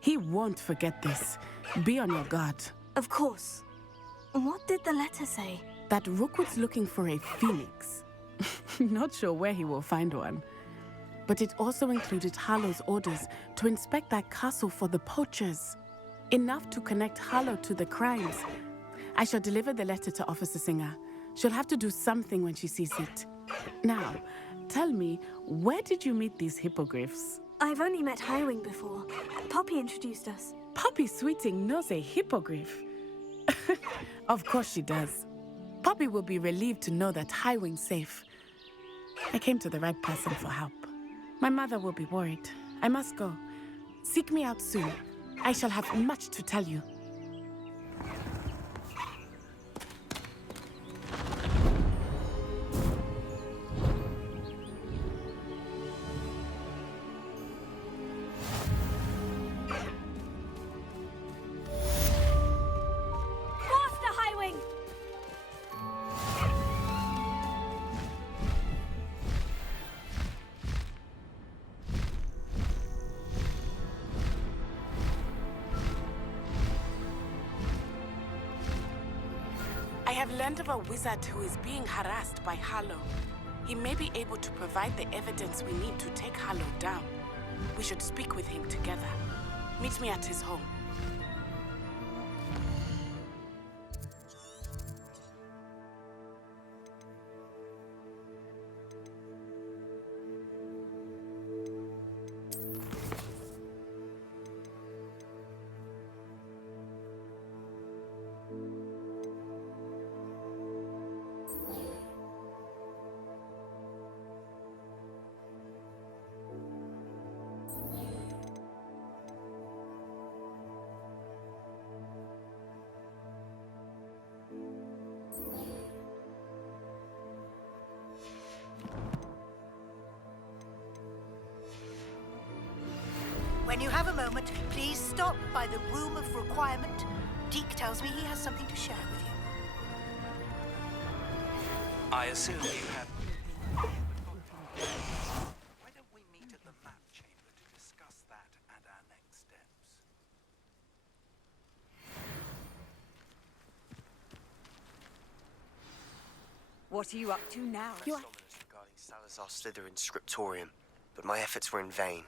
He won't forget this. Be on your guard. Of course. What did the letter say? That Rookwood's looking for a phoenix. Not sure where he will find one. But it also included Hallow's orders to inspect that castle for the poachers. Enough to connect Hallow to the crimes. I shall deliver the letter to Officer Singer. She'll have to do something when she sees it. Now, tell me, where did you meet these hippogriffs? I've only met Highwing before. Poppy introduced us. Poppy Sweeting knows a hippogriff. Of course she does. Poppy will be relieved to know that Highwing's safe. I came to the right person for help. My mother will be worried. I must go. Seek me out soon. I shall have much to tell you. I have learned of a wizard who is being harassed by Hallow. He may be able to provide the evidence we need to take Hallow down. We should speak with him together. Meet me at his home. When you have a moment, please stop by the Room of Requirement. Deke tells me he has something to share with you. I assume you have... Why don't we meet at the map chamber to discuss that and our next steps? What are you up to now? Regarding Salazar Slytherin's scriptorium, but my efforts were in vain.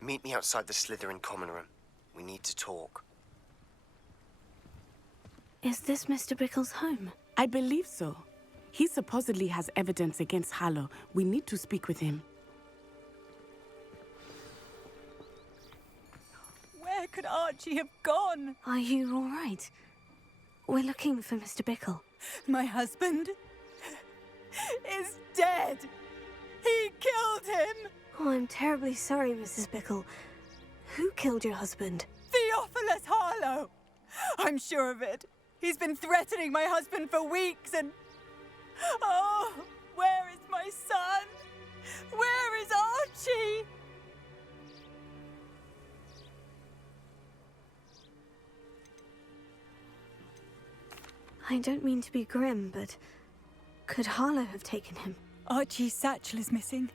Meet me outside the Slytherin common room. We need to talk. Is this Mr. Bickle's home? I believe so. He supposedly has evidence against Harlow. We need to speak with him. Where could Archie have gone? Are you all right? We're looking for Mr. Bickle. My husband is dead. He killed him. Oh, I'm terribly sorry, Mrs. Bickle. Who killed your husband? Theophilus Harlow. I'm sure of it. He's been threatening my husband for weeks and... Oh, where is my son? Where is Archie? I don't mean to be grim, but could Harlow have taken him? Archie's satchel is missing,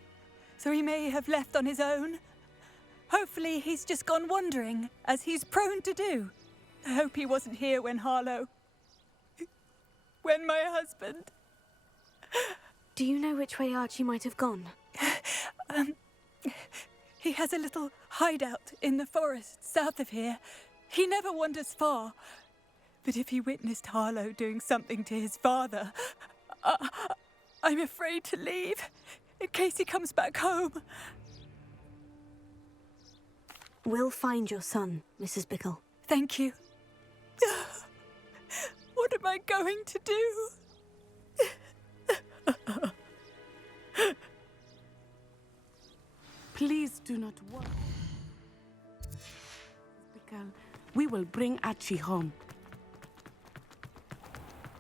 so he may have left on his own. Hopefully he's just gone wandering, as he's prone to do. I hope he wasn't here when my husband... Do you know which way Archie might have gone? He has a little hideout in the forest south of here. He never wanders far. But if he witnessed Harlow doing something to his father, I'm afraid to leave, in case he comes back home. We'll find your son, Mrs. Bickle. Thank you. What am I going to do? Please do not worry. Bickle, we will bring Archie home.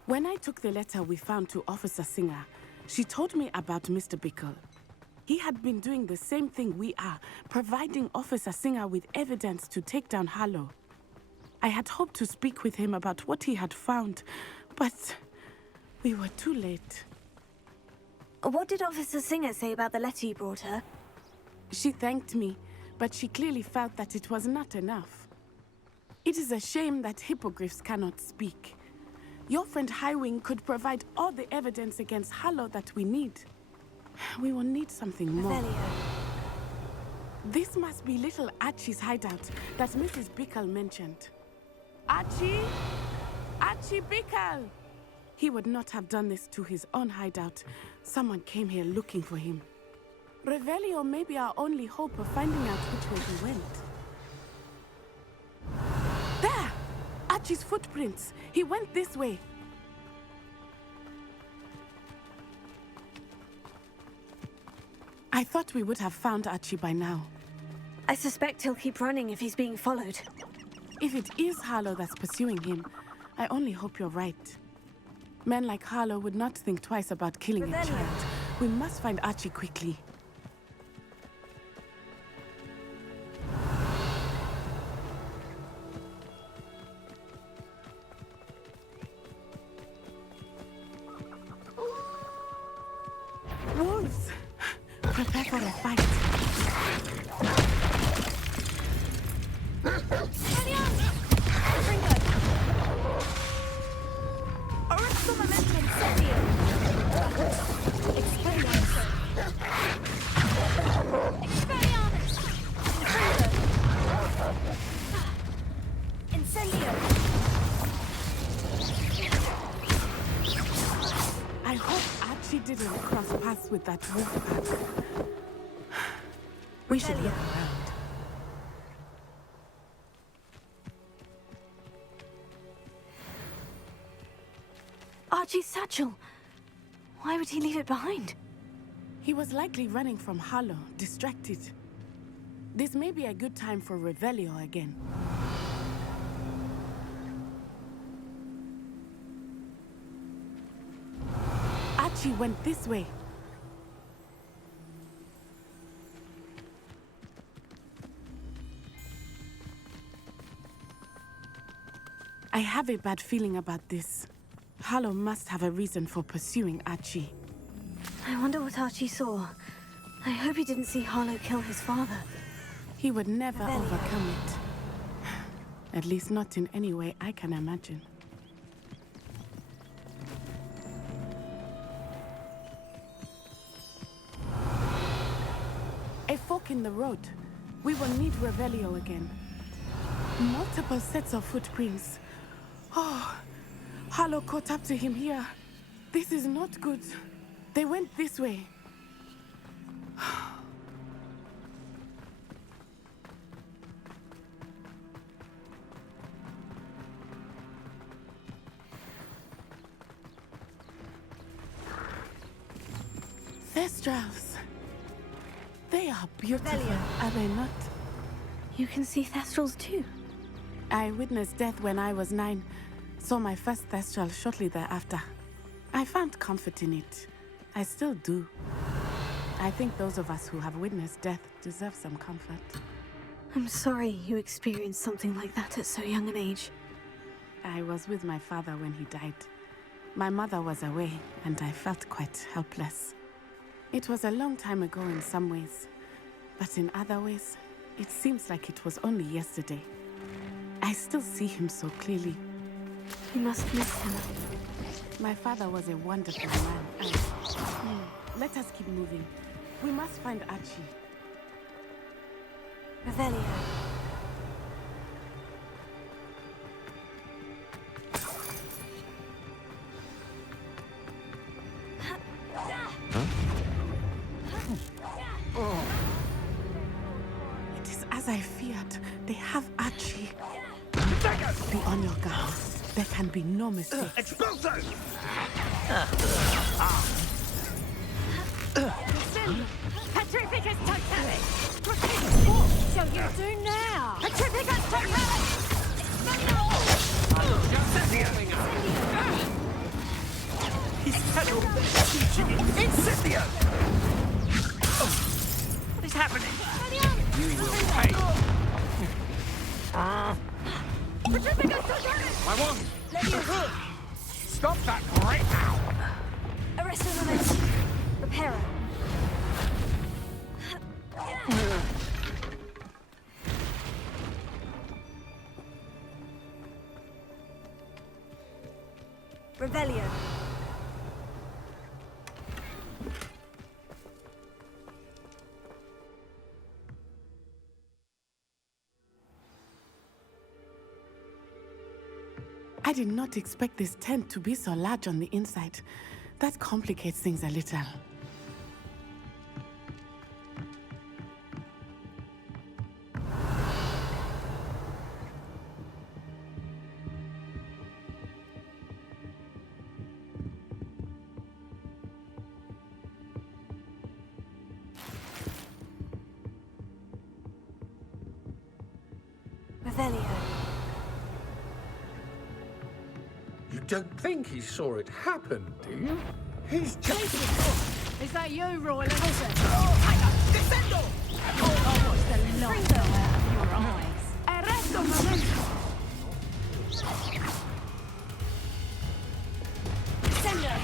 When I took the letter we found to Officer Singer, she told me about Mr. Bickle. He had been doing the same thing we are, providing Officer Singer with evidence to take down Harlow. I had hoped to speak with him about what he had found, but we were too late. What did Officer Singer say about the letter you brought her? She thanked me, but she clearly felt that it was not enough. It is a shame that hippogriffs cannot speak. Your friend Highwing could provide all the evidence against Harlow that we need. We will need something more. This must be little Archie's hideout that Mrs. Bickle mentioned. Archie? Archie Bickle! He would not have done this to his own hideout. Someone came here looking for him. Revelio may be our only hope of finding out which way he went. There! Archie's footprints. He went this way. I thought we would have found Archie by now. I suspect he'll keep running if he's being followed. If it is Harlow that's pursuing him, I only hope you're right. Men like Harlow would not think twice about killing a child. We must find Archie quickly. Wolves! Prepare for a fight. I hope Archie didn't cross paths with that wolf pack. We should look around. Archie's satchel. Why would he leave it behind? He was likely running from Harlow, distracted. This may be a good time for Revelio again. Archie went this way. I have a bad feeling about this. Harlow must have a reason for pursuing Archie. I wonder what Archie saw. I hope he didn't see Harlow kill his father. He would never overcome it. At least not in any way I can imagine. A fork in the road. We will need Revelio again. Multiple sets of footprints. Oh, Harlow caught up to him here. This is not good. They went this way. Thestrals. They are beautiful, are they not? You can see Thestrals too. I witnessed death when I was 9. Saw my first Thestral shortly thereafter. I found comfort in it. I still do. I think those of us who have witnessed death deserve some comfort. I'm sorry you experienced something like that at so young an age. I was with my father when he died. My mother was away, and I felt quite helpless. It was a long time ago in some ways, but in other ways, it seems like it was only yesterday. I still see him so clearly. You must miss him. My father was a wonderful man. Let us keep moving. We must find Archie. Revelio. It is as I feared. They have Archie. Be on your guard. There can be no mistake. Expulso! Petrificus Totalis! What shall you do now? Petrificus Totalis! He's casual teaching Incendio! What is happening? You will pay! Petrificus Totalis! My wand! Leviosa! Stop that right now! Arresto momentum. Reparo. Revelio. I did not expect this tent to be so large on the inside. That complicates things a little. Revelio. You don't think he saw it happen, do you? He's just... Is that you, Royal Elizabeth? Descendo! Oh, what's the light out of your eyes? Arresto momentum! Sender.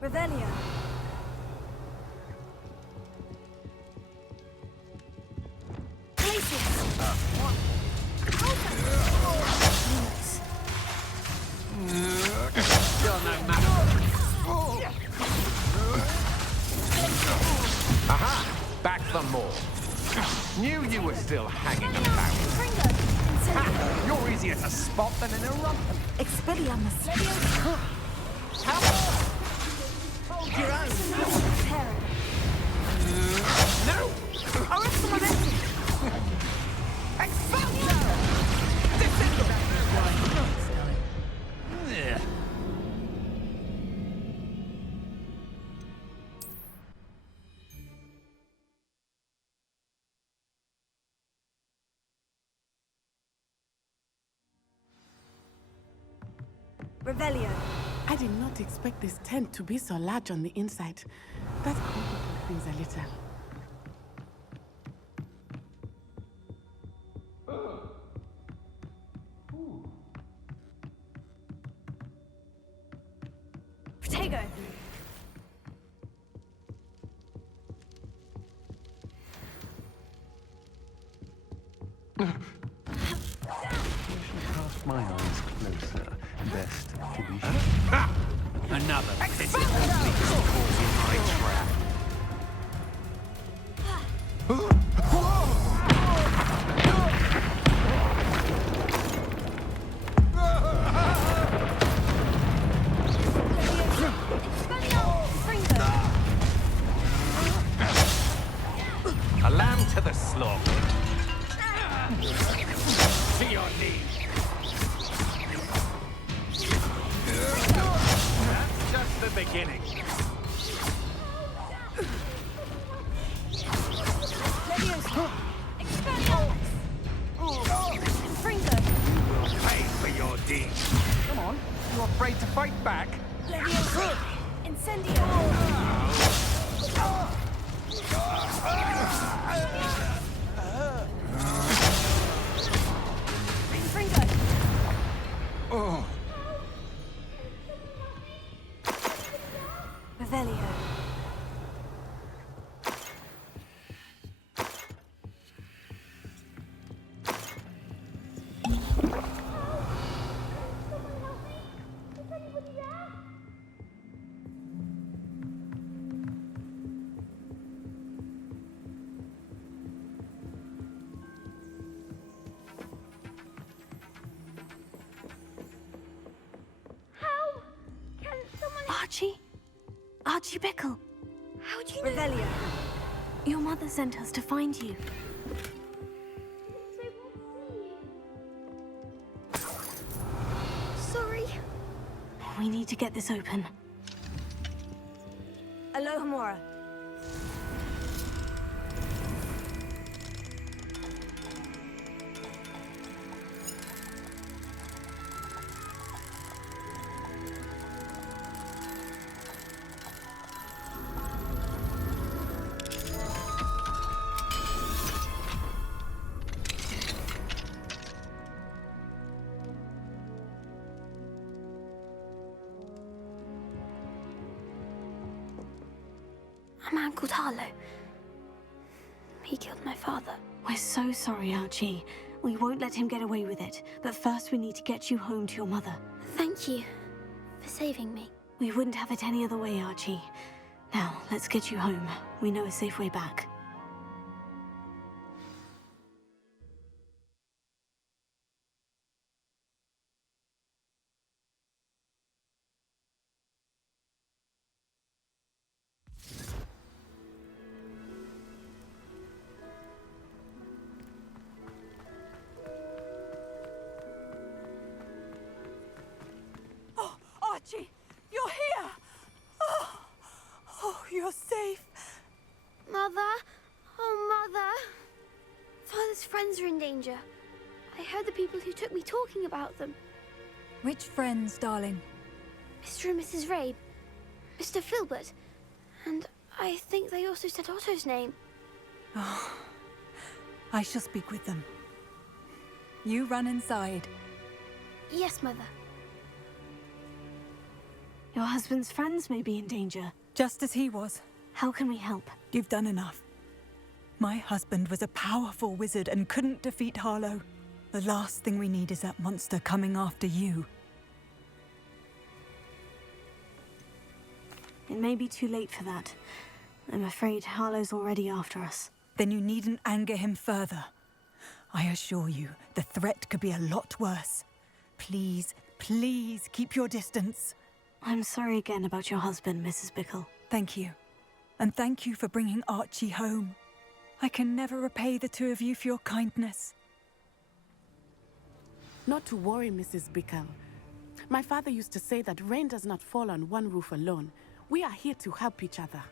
Revelio. Aha! Back for more. Knew you were still hanging about. Ha! You're easier to spot than an eruption. Expelliarmus. How? Hold your own. No! Arrest the momentum. Expulso! Descendo! Revelio. I did not expect this tent to be so large on the inside. That complicates things a little. Protego. Cast my eyes closer. Best to be sure. Another pitiful beast caught in my trap. A lamb to the slaughter. To your knees. That's just the beginning. Pay for your deeds. Come on, you afraid to fight back? Oh. Revelio. Archie Bickle. How do you know? Revelio. Your mother sent us to find you. Sorry. We need to get this open. Alohomora. A man called Harlow. He killed my father. We're so sorry, Archie. We won't let him get away with it. But first we need to get you home to your mother. Thank you for saving me. We wouldn't have it any other way, Archie. Now, let's get you home. We know a safe way back. Archie, you're here! Oh, you're safe. Mother? Oh, Mother. Father's friends are in danger. I heard the people who took me talking about them. Which friends, darling? Mr. and Mrs. Rabe, Mr. Filbert, and I think they also said Otto's name. Oh, I shall speak with them. You run inside. Yes, Mother. Your husband's friends may be in danger. Just as he was. How can we help? You've done enough. My husband was a powerful wizard and couldn't defeat Harlow. The last thing we need is that monster coming after you. It may be too late for that. I'm afraid Harlow's already after us. Then you needn't anger him further. I assure you, the threat could be a lot worse. Please, please keep your distance. I'm sorry again about your husband, Mrs. Bickle. Thank you. And thank you for bringing Archie home. I can never repay the two of you for your kindness. Not to worry, Mrs. Bickle. My father used to say that rain does not fall on one roof alone. We are here to help each other.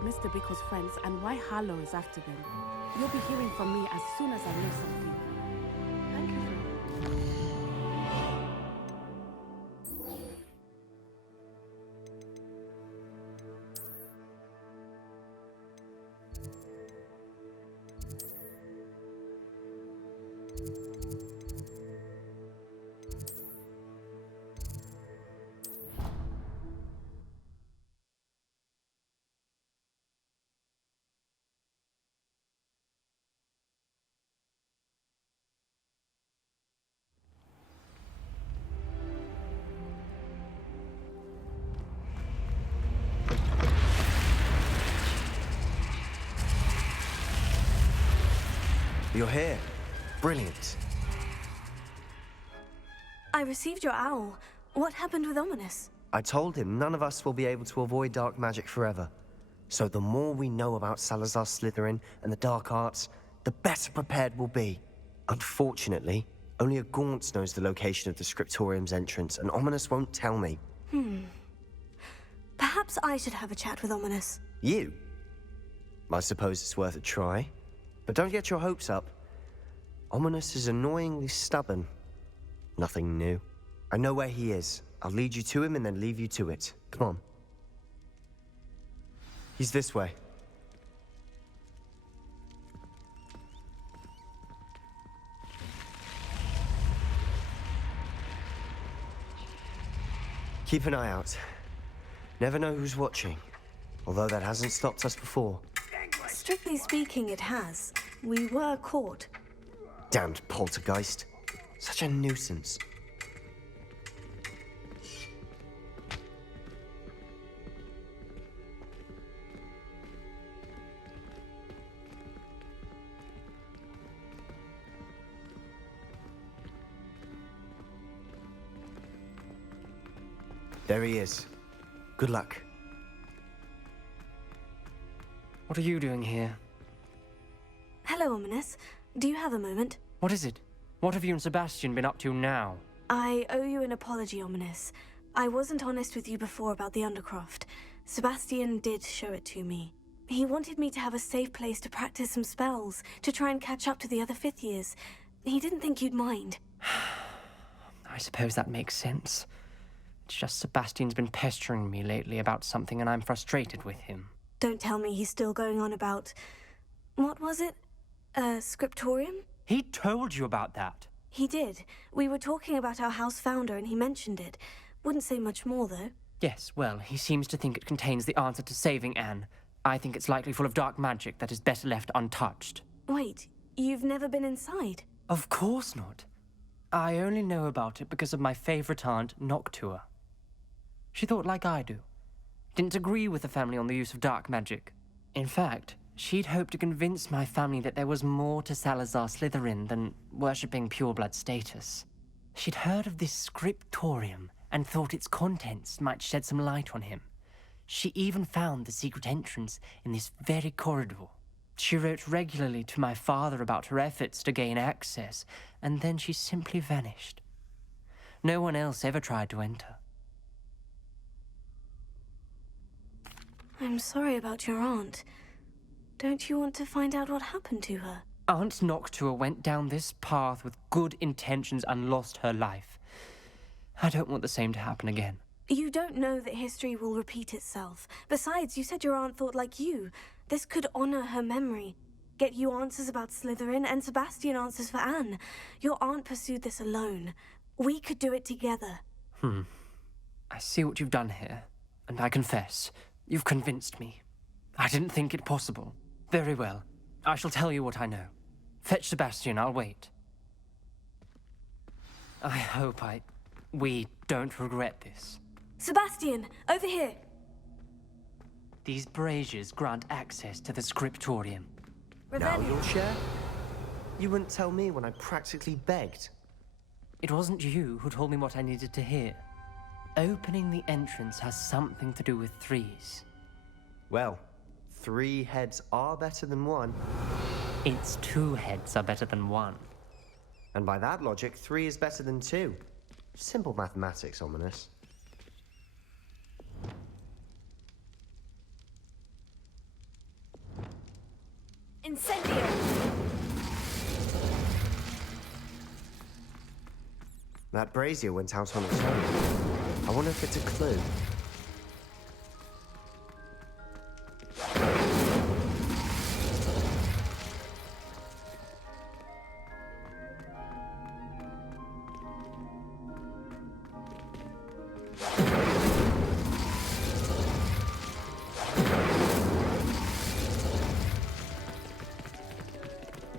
Mr. Biko's friends and why Harlow is after them. You'll be hearing from me as soon as I know something. Thank you. You're here. Brilliant. I received your owl. What happened with Ominous? I told him none of us will be able to avoid dark magic forever. So the more we know about Salazar Slytherin and the dark arts, the better prepared we'll be. Unfortunately, only a Gaunt's knows the location of the Scriptorium's entrance, and Ominous won't tell me. Perhaps I should have a chat with Ominous. You? I suppose it's worth a try. But don't get your hopes up. Ominous is annoyingly stubborn. Nothing new. I know where he is. I'll lead you to him and then leave you to it. Come on. He's this way. Keep an eye out. Never know who's watching. Although that hasn't stopped us before. Strictly speaking, it has. We were caught. Damned poltergeist. Such a nuisance. There he is. Good luck. What are you doing here? Hello, Ominous. Do you have a moment? What is it? What have you and Sebastian been up to now? I owe you an apology, Ominous. I wasn't honest with you before about the Undercroft. Sebastian did show it to me. He wanted me to have a safe place to practice some spells, to try and catch up to the other fifth years. He didn't think you'd mind. I suppose that makes sense. It's just Sebastian's been pestering me lately about something and I'm frustrated with him. Don't tell me he's still going on about... What was it? Scriptorium? He told you about that? He did. We were talking about our house founder and he mentioned it. Wouldn't say much more, though. Yes, well, he seems to think it contains the answer to saving Anne. I think it's likely full of dark magic that is better left untouched. Wait, you've never been inside? Of course not. I only know about it because of my favorite aunt, Noctua. She thought like I do. Didn't agree with the family on the use of dark magic. In fact, she'd hoped to convince my family that there was more to Salazar Slytherin than worshipping pureblood status. She'd heard of this scriptorium and thought its contents might shed some light on him. She even found the secret entrance in this very corridor. She wrote regularly to my father about her efforts to gain access, and then she simply vanished. No one else ever tried to enter. I'm sorry about your aunt. Don't you want to find out what happened to her? Aunt Noctua went down this path with good intentions and lost her life. I don't want the same to happen again. You don't know that history will repeat itself. Besides, you said your aunt thought like you. This could honor her memory. Get you answers about Slytherin and Sebastian answers for Anne. Your aunt pursued this alone. We could do it together. I see what you've done here, and I confess, you've convinced me. I didn't think it possible. Very well. I shall tell you what I know. Fetch Sebastian, I'll wait. I hope we don't regret this. Sebastian, over here. These braziers grant access to the scriptorium. Now you'll share? You wouldn't tell me when I practically begged. It wasn't you who told me what I needed to hear. Opening the entrance has something to do with threes. Well, 3 heads are better than 1. It's 2 heads are better than 1. And by that logic, 3 is better than 2. Simple mathematics, Ominous. Incendio! That brazier went out on its own. I wonder if it's a clue.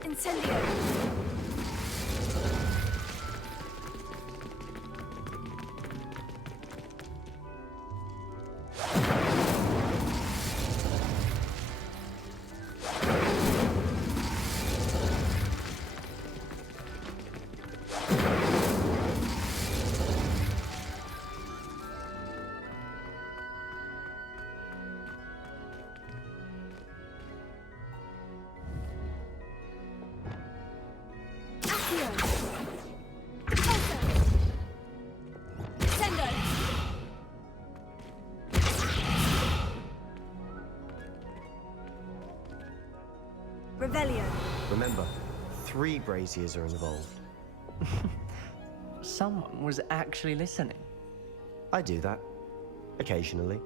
Incendio! Revelio. Remember, 3 braziers are involved. Someone was actually listening. I do that. Occasionally.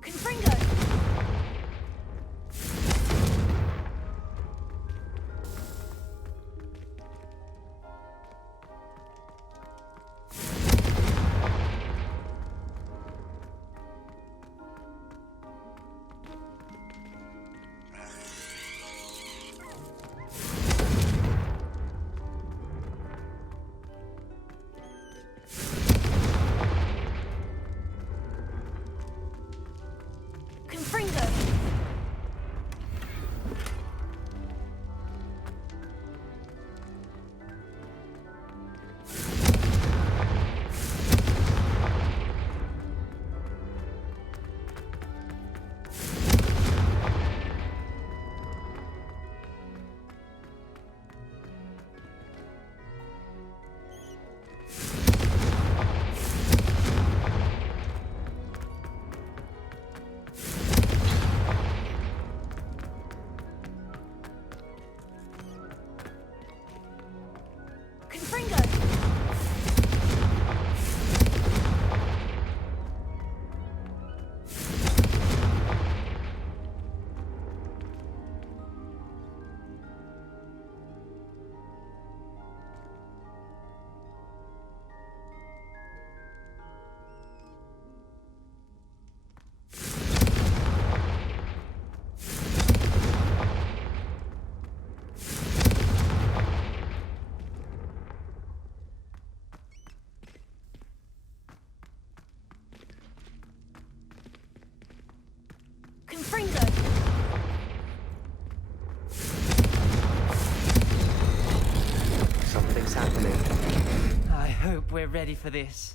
Confringo! Confringo! Confringo! Confringo! Something's happening. I hope we're ready for this.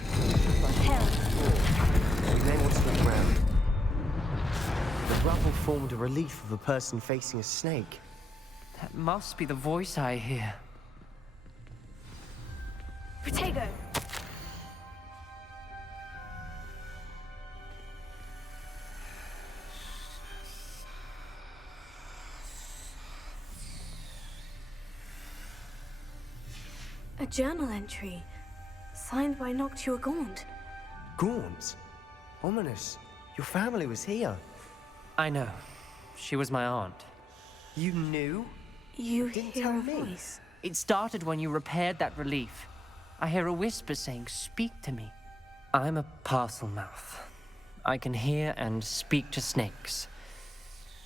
We may want to look around. The rubble formed a relief of a person facing a snake. That must be the voice I hear. Protego! A journal entry, signed by Noctua Gaunt. Gaunt? Ominous. Your family was here. I know. She was my aunt. You knew? You Didn't hear tell a me. voice. It started when you repaired that relief. I hear a whisper saying, "Speak to me." I'm a parcel mouth. I can hear and speak to snakes.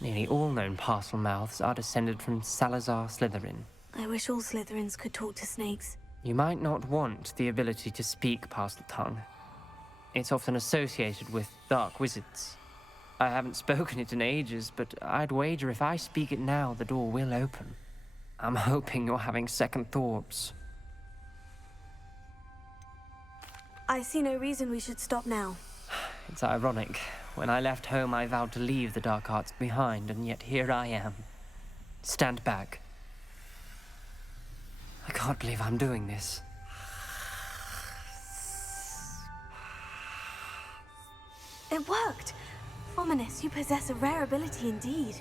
Nearly all known parcel mouths are descended from Salazar Slytherin. I wish all Slytherins could talk to snakes. You might not want the ability to speak parcel tongue. It's often associated with dark wizards. I haven't spoken it in ages, but I'd wager if I speak it now, the door will open. I'm hoping you're having second thoughts. I see no reason we should stop now. It's ironic. When I left home, I vowed to leave the dark arts behind, and yet here I am. Stand back. I can't believe I'm doing this. It worked! Ominous, you possess a rare ability indeed.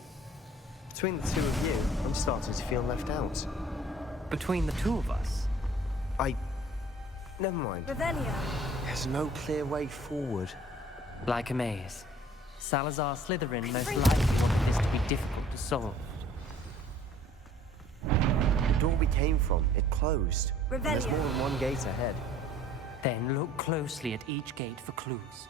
Between the two of you, I'm starting to feel left out. Between the two of us? Never mind. Revelio. There's no clear way forward. Like a maze. Salazar Slytherin most likely wanted this to be difficult to solve. The door we came from, it closed. Revelio. There's more than one gate ahead. Then look closely at each gate for clues.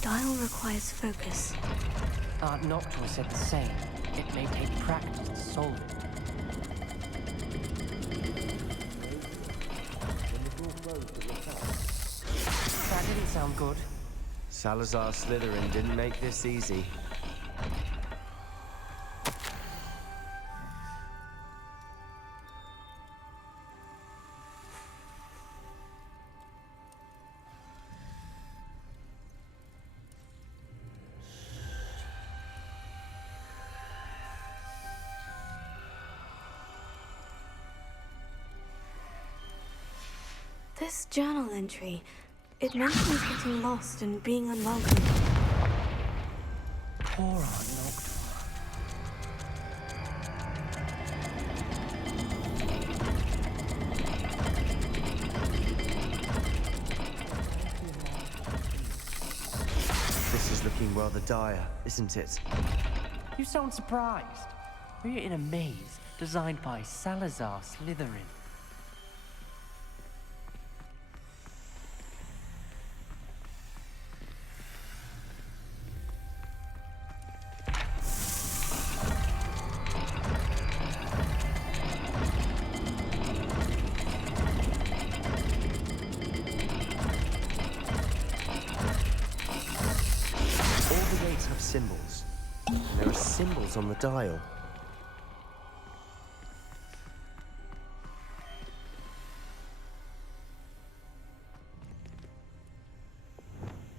Dial requires focus. Aunt Noctua said the same. It may take practice to solve it. That didn't sound good. Salazar Slytherin didn't make this easy. This journal entry, it mentions getting lost and being unwelcome. Poor Aunt Noctua. This is looking rather dire, isn't it? You sound surprised. We're in a maze designed by Salazar Slytherin. Symbols. And there are symbols on the dial.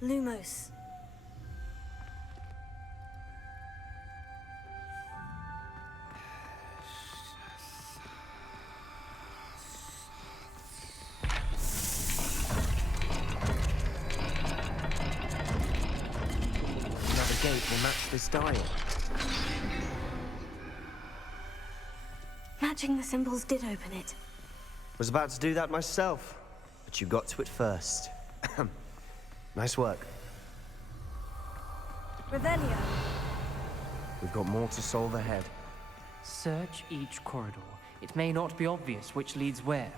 Lumos. Gate will match this dial. Matching the symbols did open it. Was about to do that myself, but you got to it first. Nice work. Revelio. We've got more to solve ahead. Search each corridor. It may not be obvious which leads where.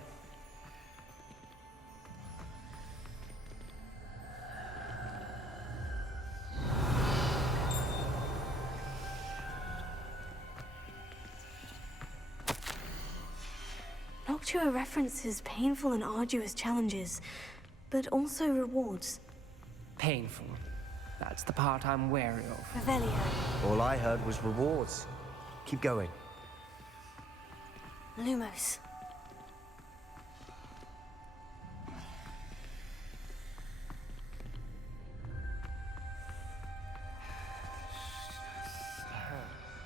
Noctua references painful and arduous challenges, but also rewards. Painful. That's the part I'm wary of. Revelio. All I heard was rewards. Keep going. Lumos.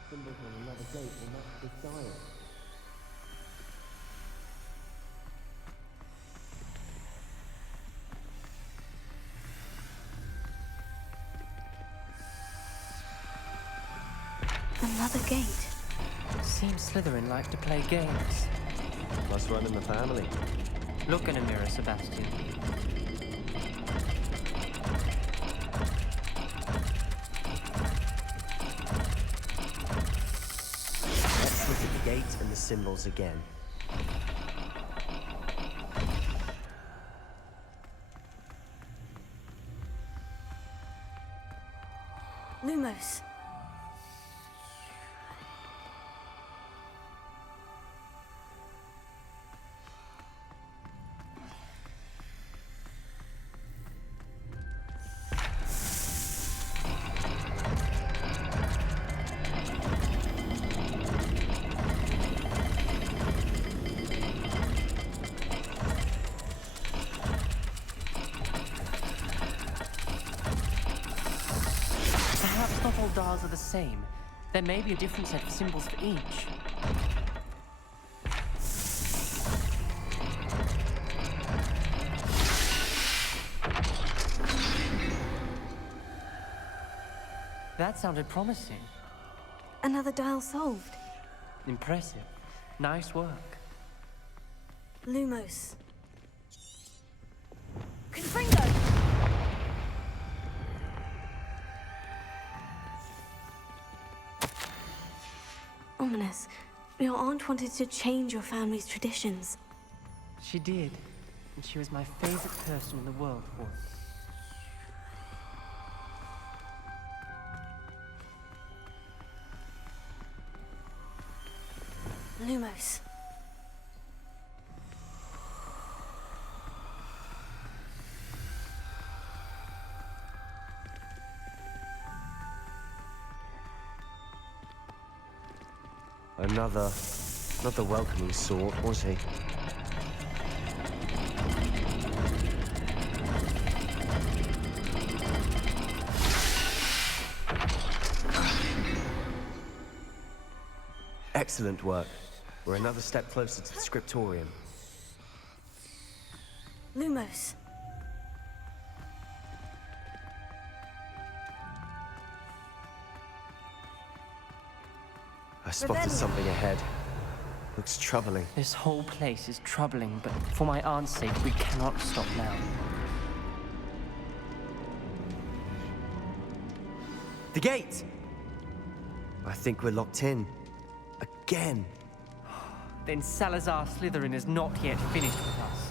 Symbols on another gate will match this dial. Another gate. Seems Slytherin like to play games. Must run in the family. Look in a mirror, Sebastian. Let's look at the gate and the symbols again. Lumos. same, there may be a different set of symbols for each. That sounded promising. Another dial solved. Impressive. Nice work. Lumos. Confringo! Ominous. Your aunt wanted to change your family's traditions. She did, and she was my favorite person in the world for it. Lumos. Not the welcoming sort, was he? Excellent work. We're another step closer to the scriptorium. Lumos. I spotted something ahead. Looks troubling. This whole place is troubling, but for my aunt's sake, we cannot stop now. The gate! I think we're locked in. Again. Then Salazar Slytherin is not yet finished with us.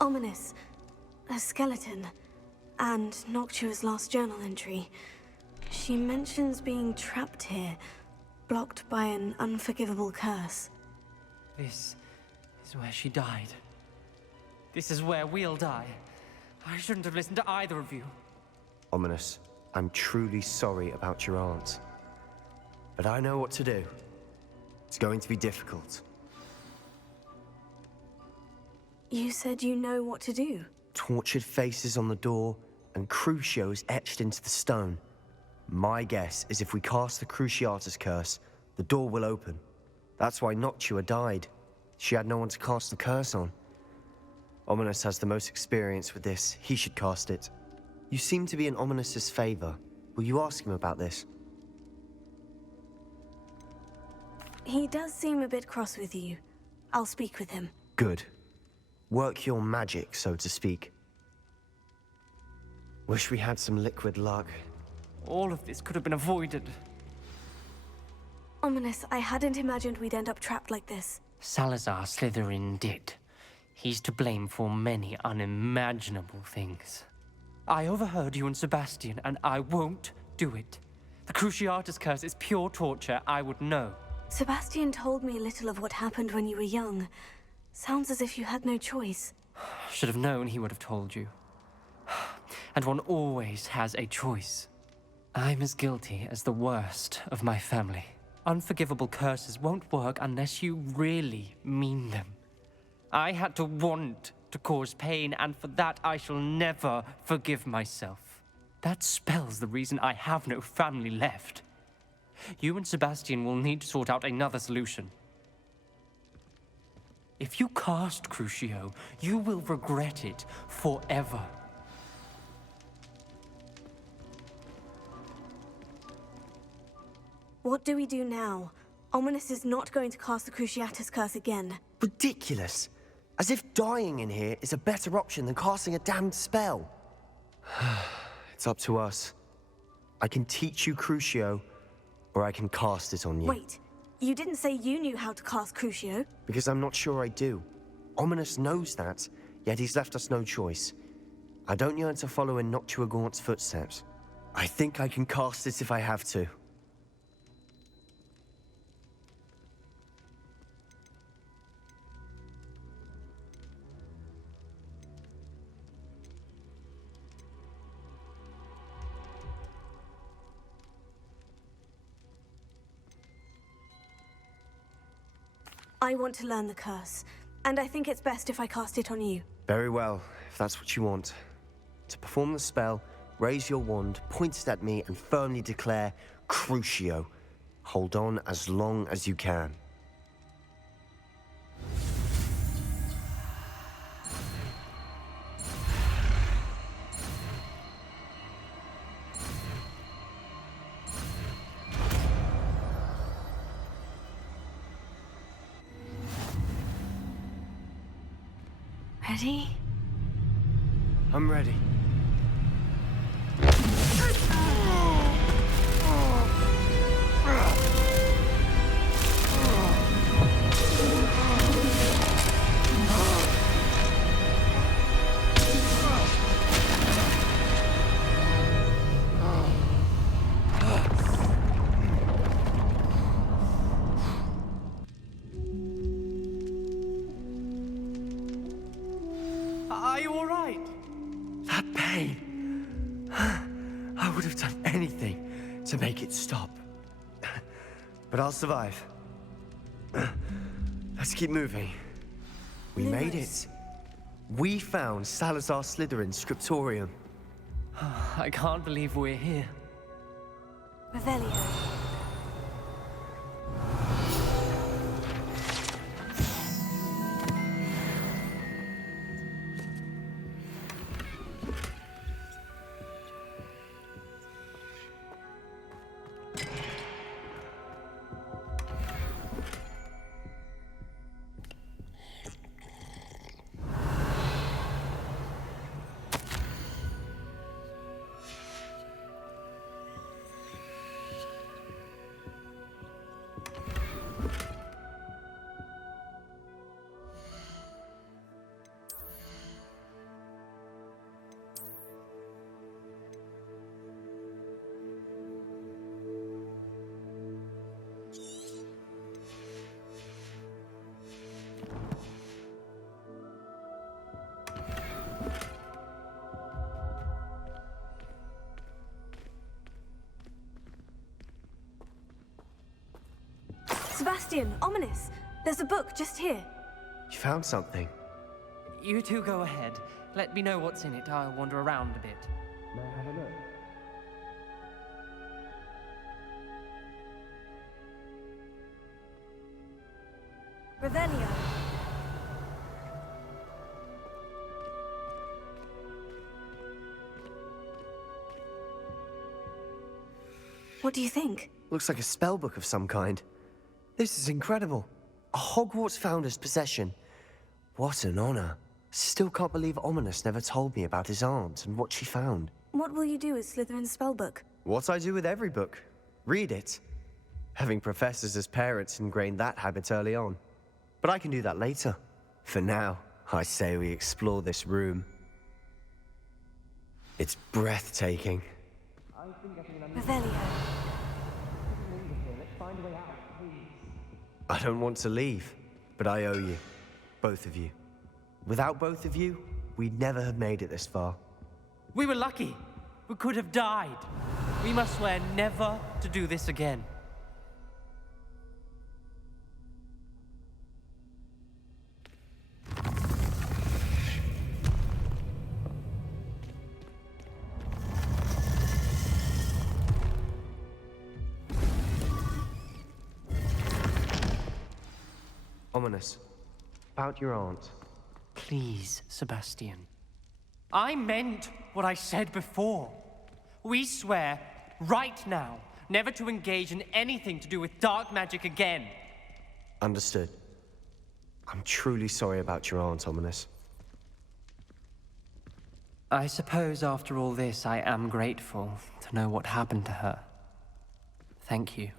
Ominous. A skeleton. And Noctua's last journal entry. She mentions being trapped here, blocked by an unforgivable curse. This is where she died. This is where we'll die. I shouldn't have listened to either of you. Ominous, I'm truly sorry about your aunt. But I know what to do. It's going to be difficult. You said you know what to do. Tortured faces on the door, and Crucios etched into the stone. My guess is if we cast the Cruciatus curse, the door will open. That's why Noctua died. She had no one to cast the curse on. Ominous has the most experience with this. He should cast it. You seem to be in Ominous's favor. Will you ask him about this? He does seem a bit cross with you. I'll speak with him. Good. Work your magic, so to speak. Wish we had some liquid luck. All of this could have been avoided. Ominous, I hadn't imagined we'd end up trapped like this. Salazar Slytherin did. He's to blame for many unimaginable things. I overheard you and Sebastian, and I won't do it. The Cruciatus curse is pure torture. I would know. Sebastian told me a little of what happened when you were young. Sounds as if you had no choice. Should have known he would have told you. And one always has a choice. I'm as guilty as the worst of my family. Unforgivable curses won't work unless you really mean them. I had to want to cause pain, and for that I shall never forgive myself. That spells the reason I have no family left. You and Sebastian will need to sort out another solution. If you cast Crucio, you will regret it forever. What do we do now? Ominous is not going to cast the Cruciatus curse again. Ridiculous. As if dying in here is a better option than casting a damned spell. It's up to us. I can teach you Crucio, or I can cast it on you. Wait, you didn't say you knew how to cast Crucio? Because I'm not sure I do. Ominous knows that, yet he's left us no choice. I don't yearn to follow in Noctua Gaunt's footsteps. I think I can cast it if I have to. I want to learn the curse, and I think it's best if I cast it on you. Very well, if that's what you want. To perform the spell, raise your wand, point it at me, and firmly declare, Crucio. Hold on as long as you can. Ready? I'm ready. Are you all right? That pain. I would have done anything to make it stop. But I'll survive. Let's keep moving. We made it. We found Salazar Slytherin's scriptorium. I can't believe we're here. Revelio. Sebastian, Ominous, there's a book just here. You found something. You two go ahead. Let me know what's in it. I'll wander around a bit. May I have a look? Revelio. What do you think? Looks like a spellbook of some kind. This is incredible. A Hogwarts founder's possession. What an honor. Still can't believe Ominous never told me about his aunt and what she found. What will you do with Slytherin's spellbook? What I do with every book. Read it. Having professors as parents ingrained that habit early on. But I can do that later. For now, I say we explore this room. It's breathtaking. Revelio. I don't want to leave, but I owe you. Both of you. Without both of you, we'd never have made it this far. We were lucky. We could have died. We must swear never to do this again. Ominous. About your aunt. Please, Sebastian. I meant what I said before. We swear, right now, never to engage in anything to do with dark magic again. Understood. I'm truly sorry about your aunt, Ominous. I suppose after all this, I am grateful to know what happened to her. Thank you.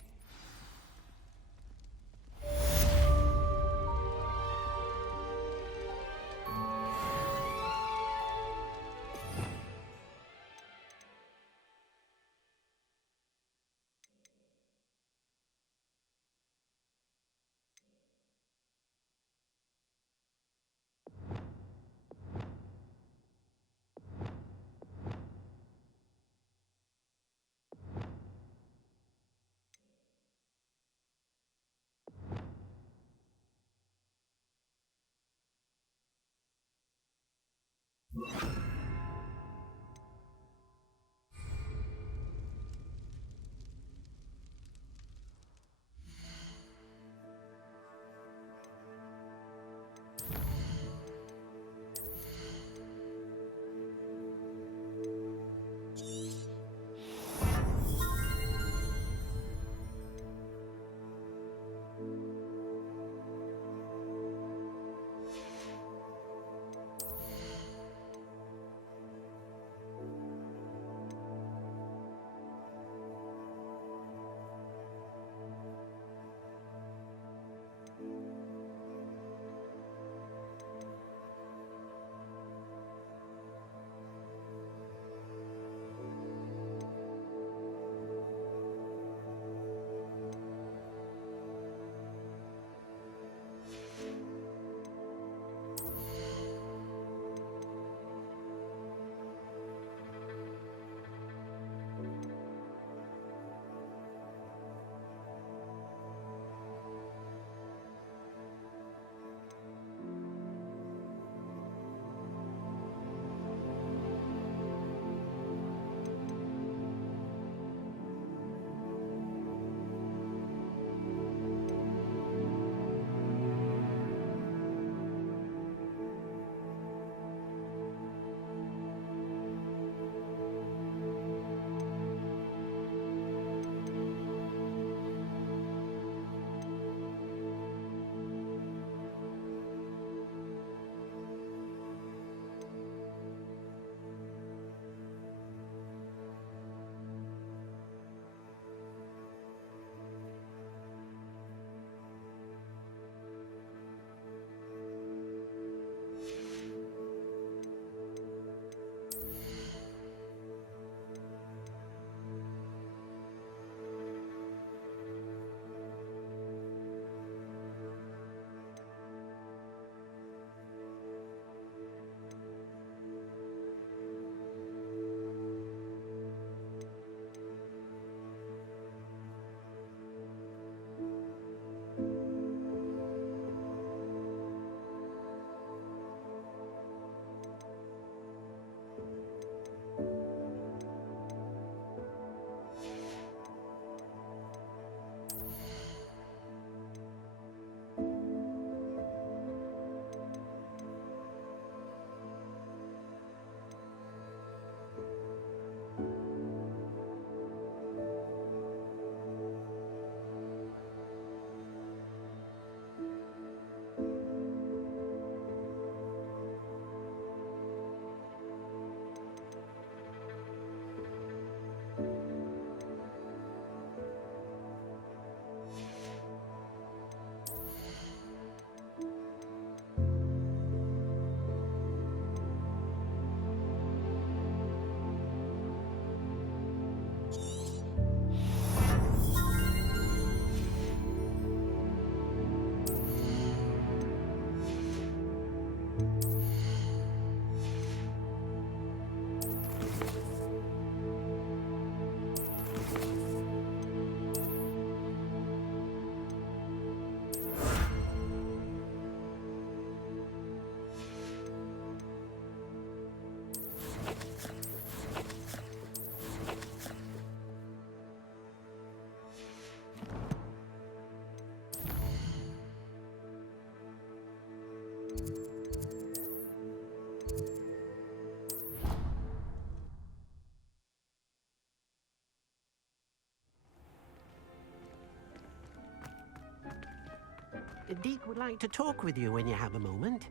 Deke would like to talk with you when you have a moment.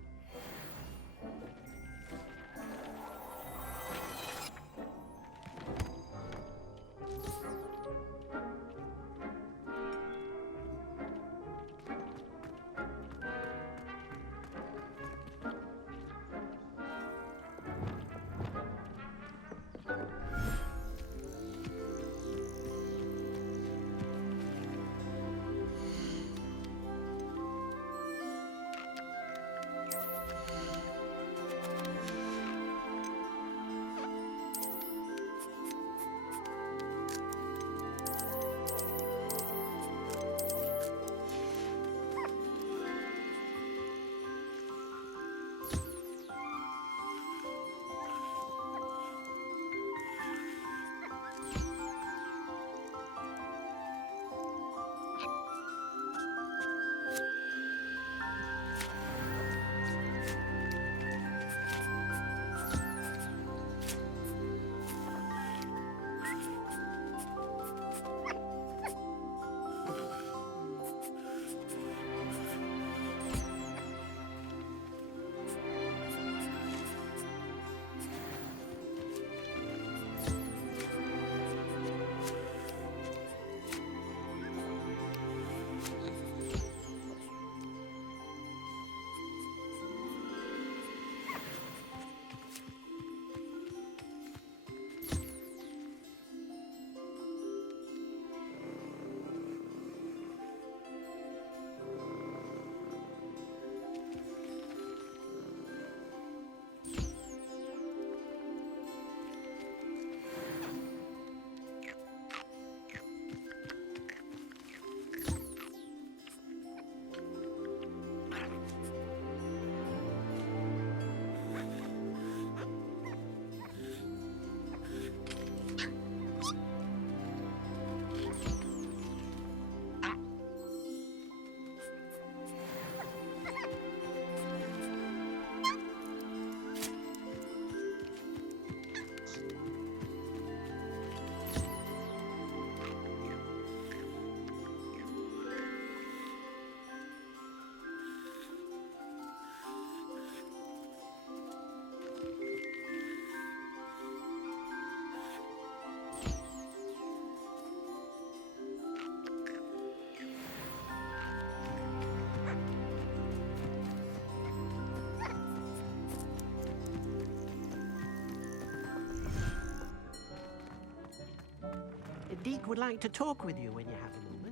Deke would like to talk with you when you have a moment.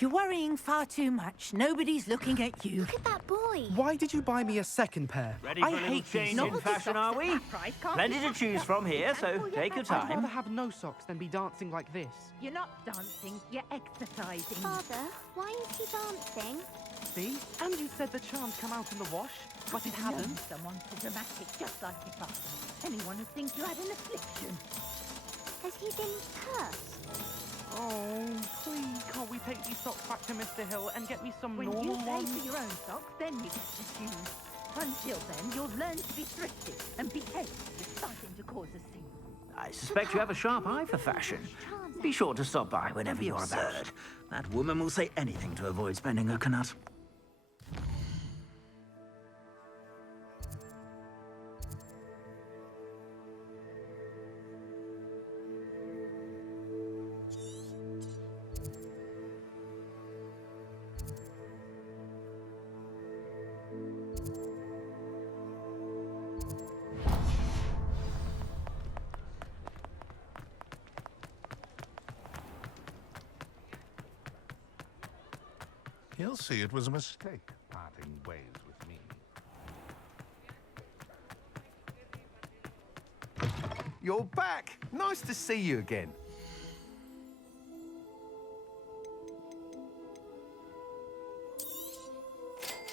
You're worrying far too much. Nobody's looking at you. Look at that boy. Why did you buy me a second pair? Ready I for a little hate these change in socks. fashion, are we? Plenty to choose from here, so take your I'd rather time. have no socks than be dancing like this. You're not dancing, you're exercising. Father, why is he dancing? See? And you said the charms come out in the wash, but it Known hadn't. someone so dramatic, just like your father. Anyone who thinks you had an affliction. Has he been cursed? Oh, please, can't we take these socks back to Mr. Hill and get me some When normal you pay ones? for your own socks, then you get to choose. Until then, you'll learn to be thrifty and behave if starting to cause a scene. I suspect you have a sharp eye for fashion. Be sure to stop by whenever you're about. That woman will say anything to avoid spending her canut. He'll see it was a mistake, parting ways with me. You're back! Nice to see you again.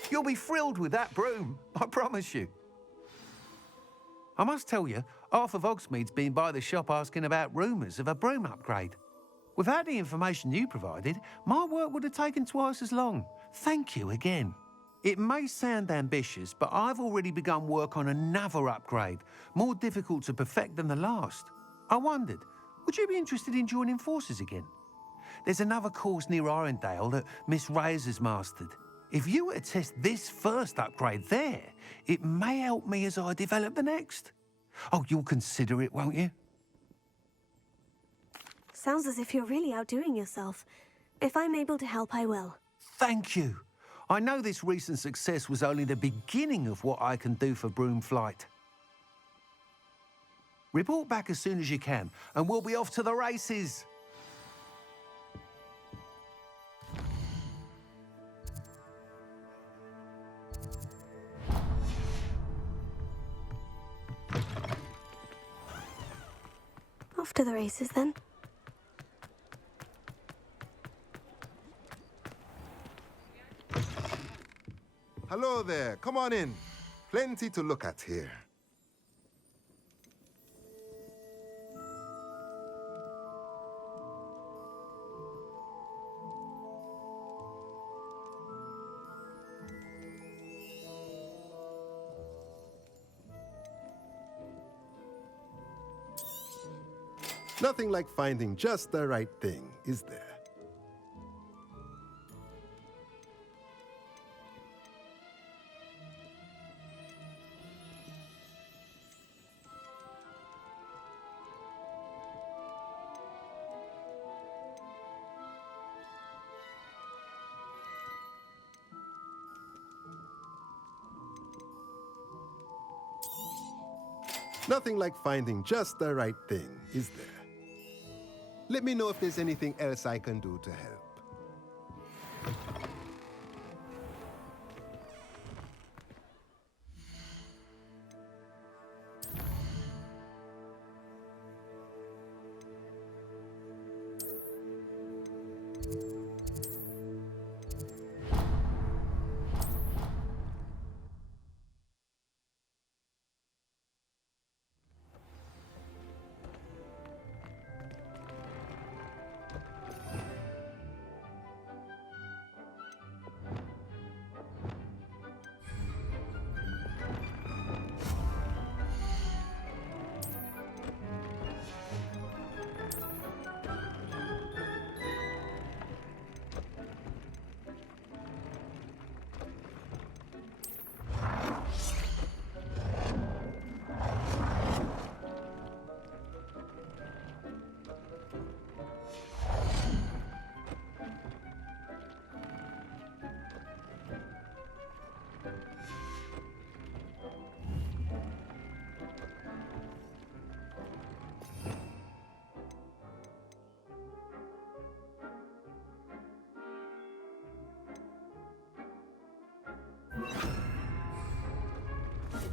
You'll be thrilled with that broom, I promise you. I must tell you, half of Hogsmeade's been by the shop asking about rumours of a broom upgrade. Without the information you provided, my work would have taken twice as long. Thank you again. It may sound ambitious, but I've already begun work on another upgrade, more difficult to perfect than the last. I wondered, would you be interested in joining forces again? There's another course near Arendale that Miss Reyes has mastered. If you were to test this first upgrade there, it may help me as I develop the next. Oh, you'll consider it, won't you? Sounds as if you're really outdoing yourself. If I'm able to help, I will. Thank you. I know this recent success was only the beginning of what I can do for broom flight. Report back as soon as you can, and we'll be off to the races. Off to the races, then. Hello there, come on in. Plenty to look at here. Nothing like finding just the right thing, is there? Nothing like finding just the right thing, is there? Let me know if there's anything else I can do to help.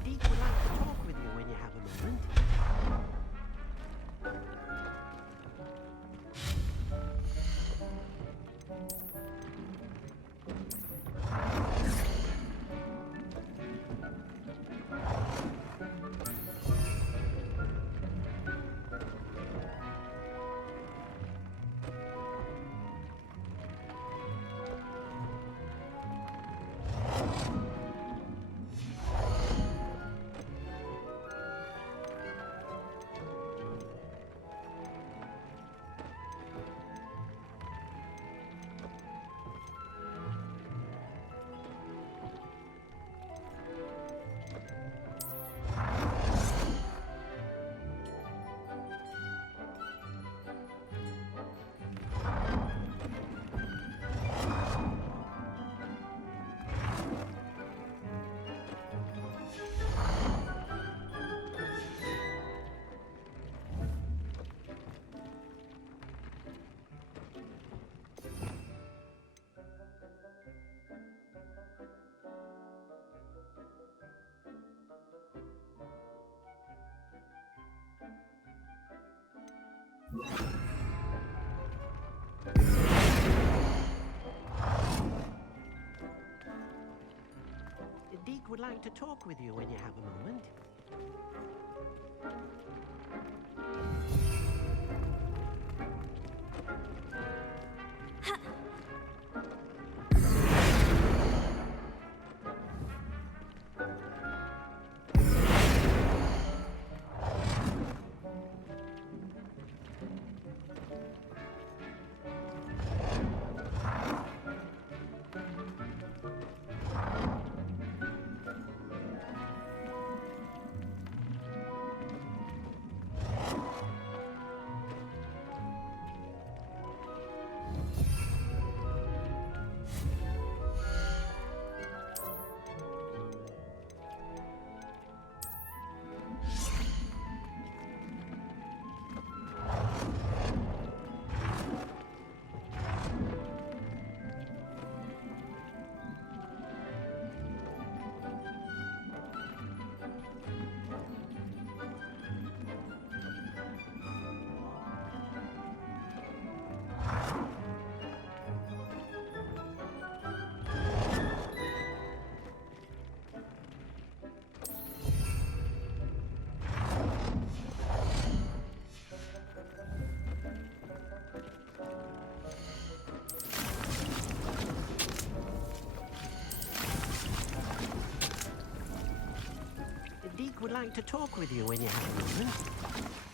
Deke would like to talk with you when you have a moment. Deke would like to talk with you when you have a moment. Deke would like to talk with you when you have a moment.